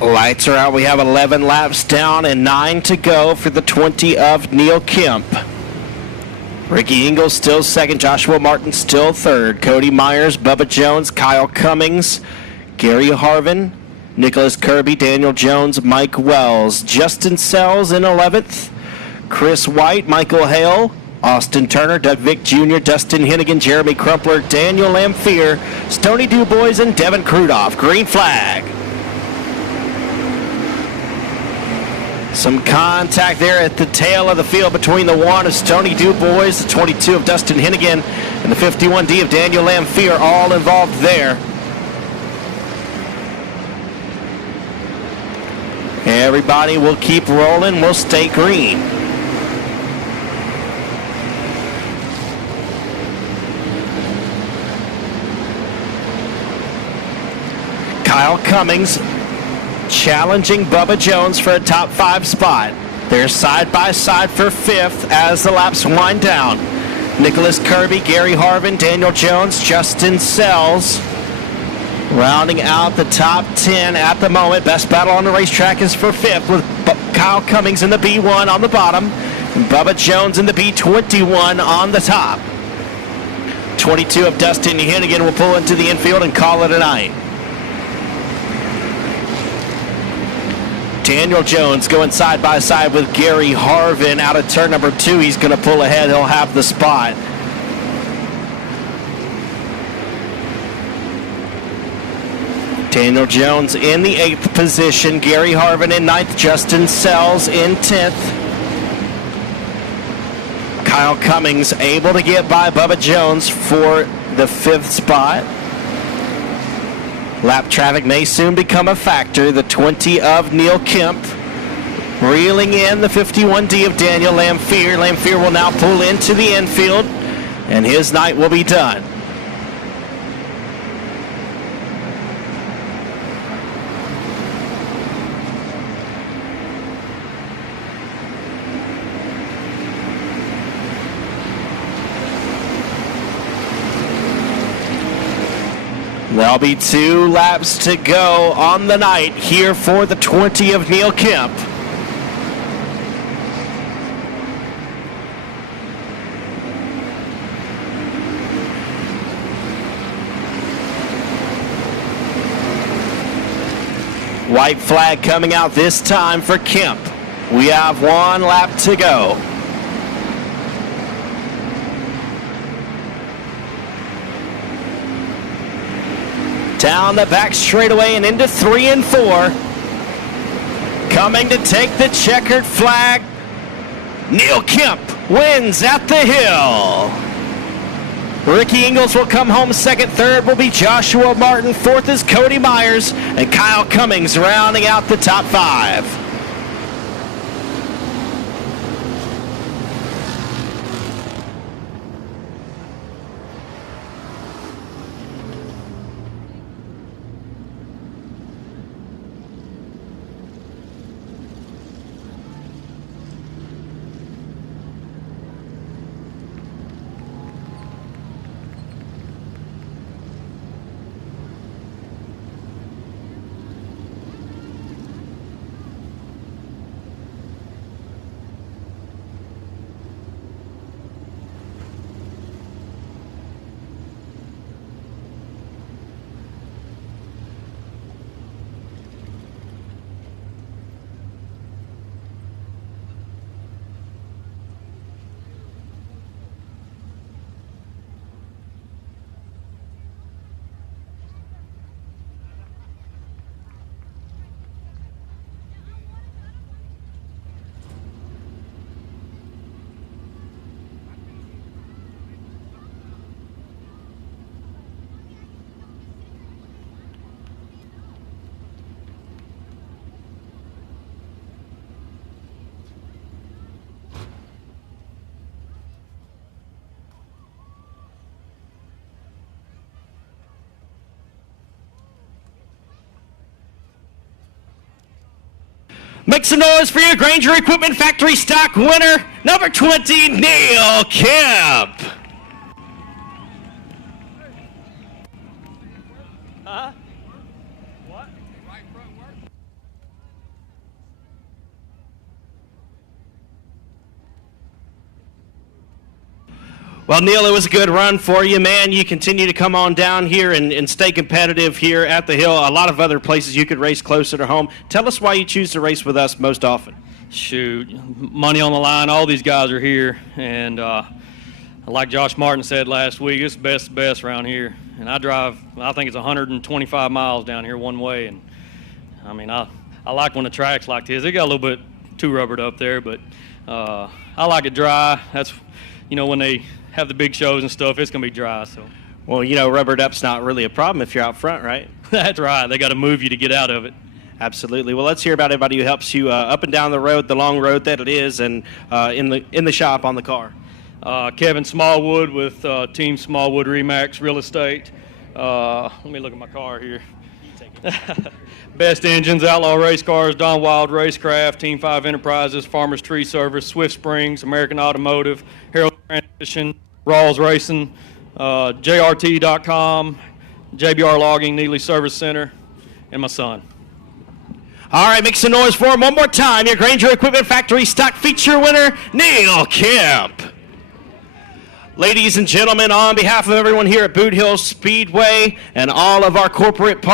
Lights are out. We have 11 laps down and 9 to go for the 20 of Neil Kemp. Ricky Ingles still 2nd. Joshua Martin still 3rd. Cody Myers, Bubba Jones, Kyle Cummings, Gary Harvin, Nicholas Kirby, Daniel Jones, Mike Wells. Justin Sells in 11th. Chris White, Michael Hale, Austin Turner, Doug Vick Jr., Dustin Hennigan, Jeremy Crumpler, Daniel Lamphere, Stoney Dubois, and Devin Krudoff. Green flag. Some contact there at the tail of the field between the 1 of Stony Du Bois, the 22 of Dustin Hennigan, and the 51D of Daniel Lamphere, all involved there. Everybody will keep rolling. We'll stay green. Kyle Cummings challenging Bubba Jones for a top 5 spot. They're side by side for 5th as the laps wind down. Nicholas Kirby, Gary Harvin, Daniel Jones, Justin Sells rounding out the top 10 at the moment. Best battle on the racetrack is for 5th with Kyle Cummings in the B1 on the bottom and Bubba Jones in the B21 on the top. 22 of Dustin Hennigan will pull into the infield and call it a night. Daniel Jones going side by side with Gary Harvin out of turn number 2. He's going to pull ahead. He'll have the spot. Daniel Jones in the 8th position. Gary Harvin in 9th. Justin Sells in 10th. Kyle Cummings able to get by Bubba Jones for the 5th spot. Lap traffic may soon become a factor. The 20 of Neil Kemp reeling in the 51D of Daniel Lamphere. Lamphere will now pull into the infield, and his night will be done. There'll be 2 laps to go on the night here for the 20 of Neil Kemp. White flag coming out this time for Kemp. We have 1 lap to go. Down the back straightaway and into 3 and 4. Coming to take the checkered flag, Neil Kemp wins at the hill. Ricky Ingles will come home second. Third will be Joshua Martin. 4th is Cody Myers. And Kyle Cummings rounding out the top 5. Make some noise for your Granger Equipment Factory stock winner, number 20, Neil Kemp. Well, Neil, it was a good run for you, man. You continue to come on down here and stay competitive here at the Hill. A lot of other places you could race closer to home. Tell us why you choose to race with us most often. Shoot, money on the line. All these guys are here, and like Josh Martin said last week, it's best around here. And I drive, I think it's 125 miles down here one way, and I mean, I like when the track's like this. It got a little bit too rubbered up there, but I like it dry. That's, when they have the big shows and stuff, it's going to be dry. So. Well, rubbered up's not really a problem if you're out front, right? That's right. They got to move you to get out of it. Absolutely. Well, let's hear about everybody who helps you up and down the road, the long road that it is, and in the shop on the car. Kevin Smallwood with Team Smallwood Remax Real Estate. Let me look at my car here. Best Engines, Outlaw Race Cars, Don Wild Racecraft, Team 5 Enterprises, Farmers Tree Service, Swift Springs, American Automotive, Harold Transmission, Rawls Racing, JRT.com, JBR Logging, Neely Service Center, and my son. All right, make some noise for him one more time. Your Granger Equipment Factory Stock Feature winner, Neil Kemp. Ladies and gentlemen, on behalf of everyone here at Boothill Speedway and all of our corporate partners,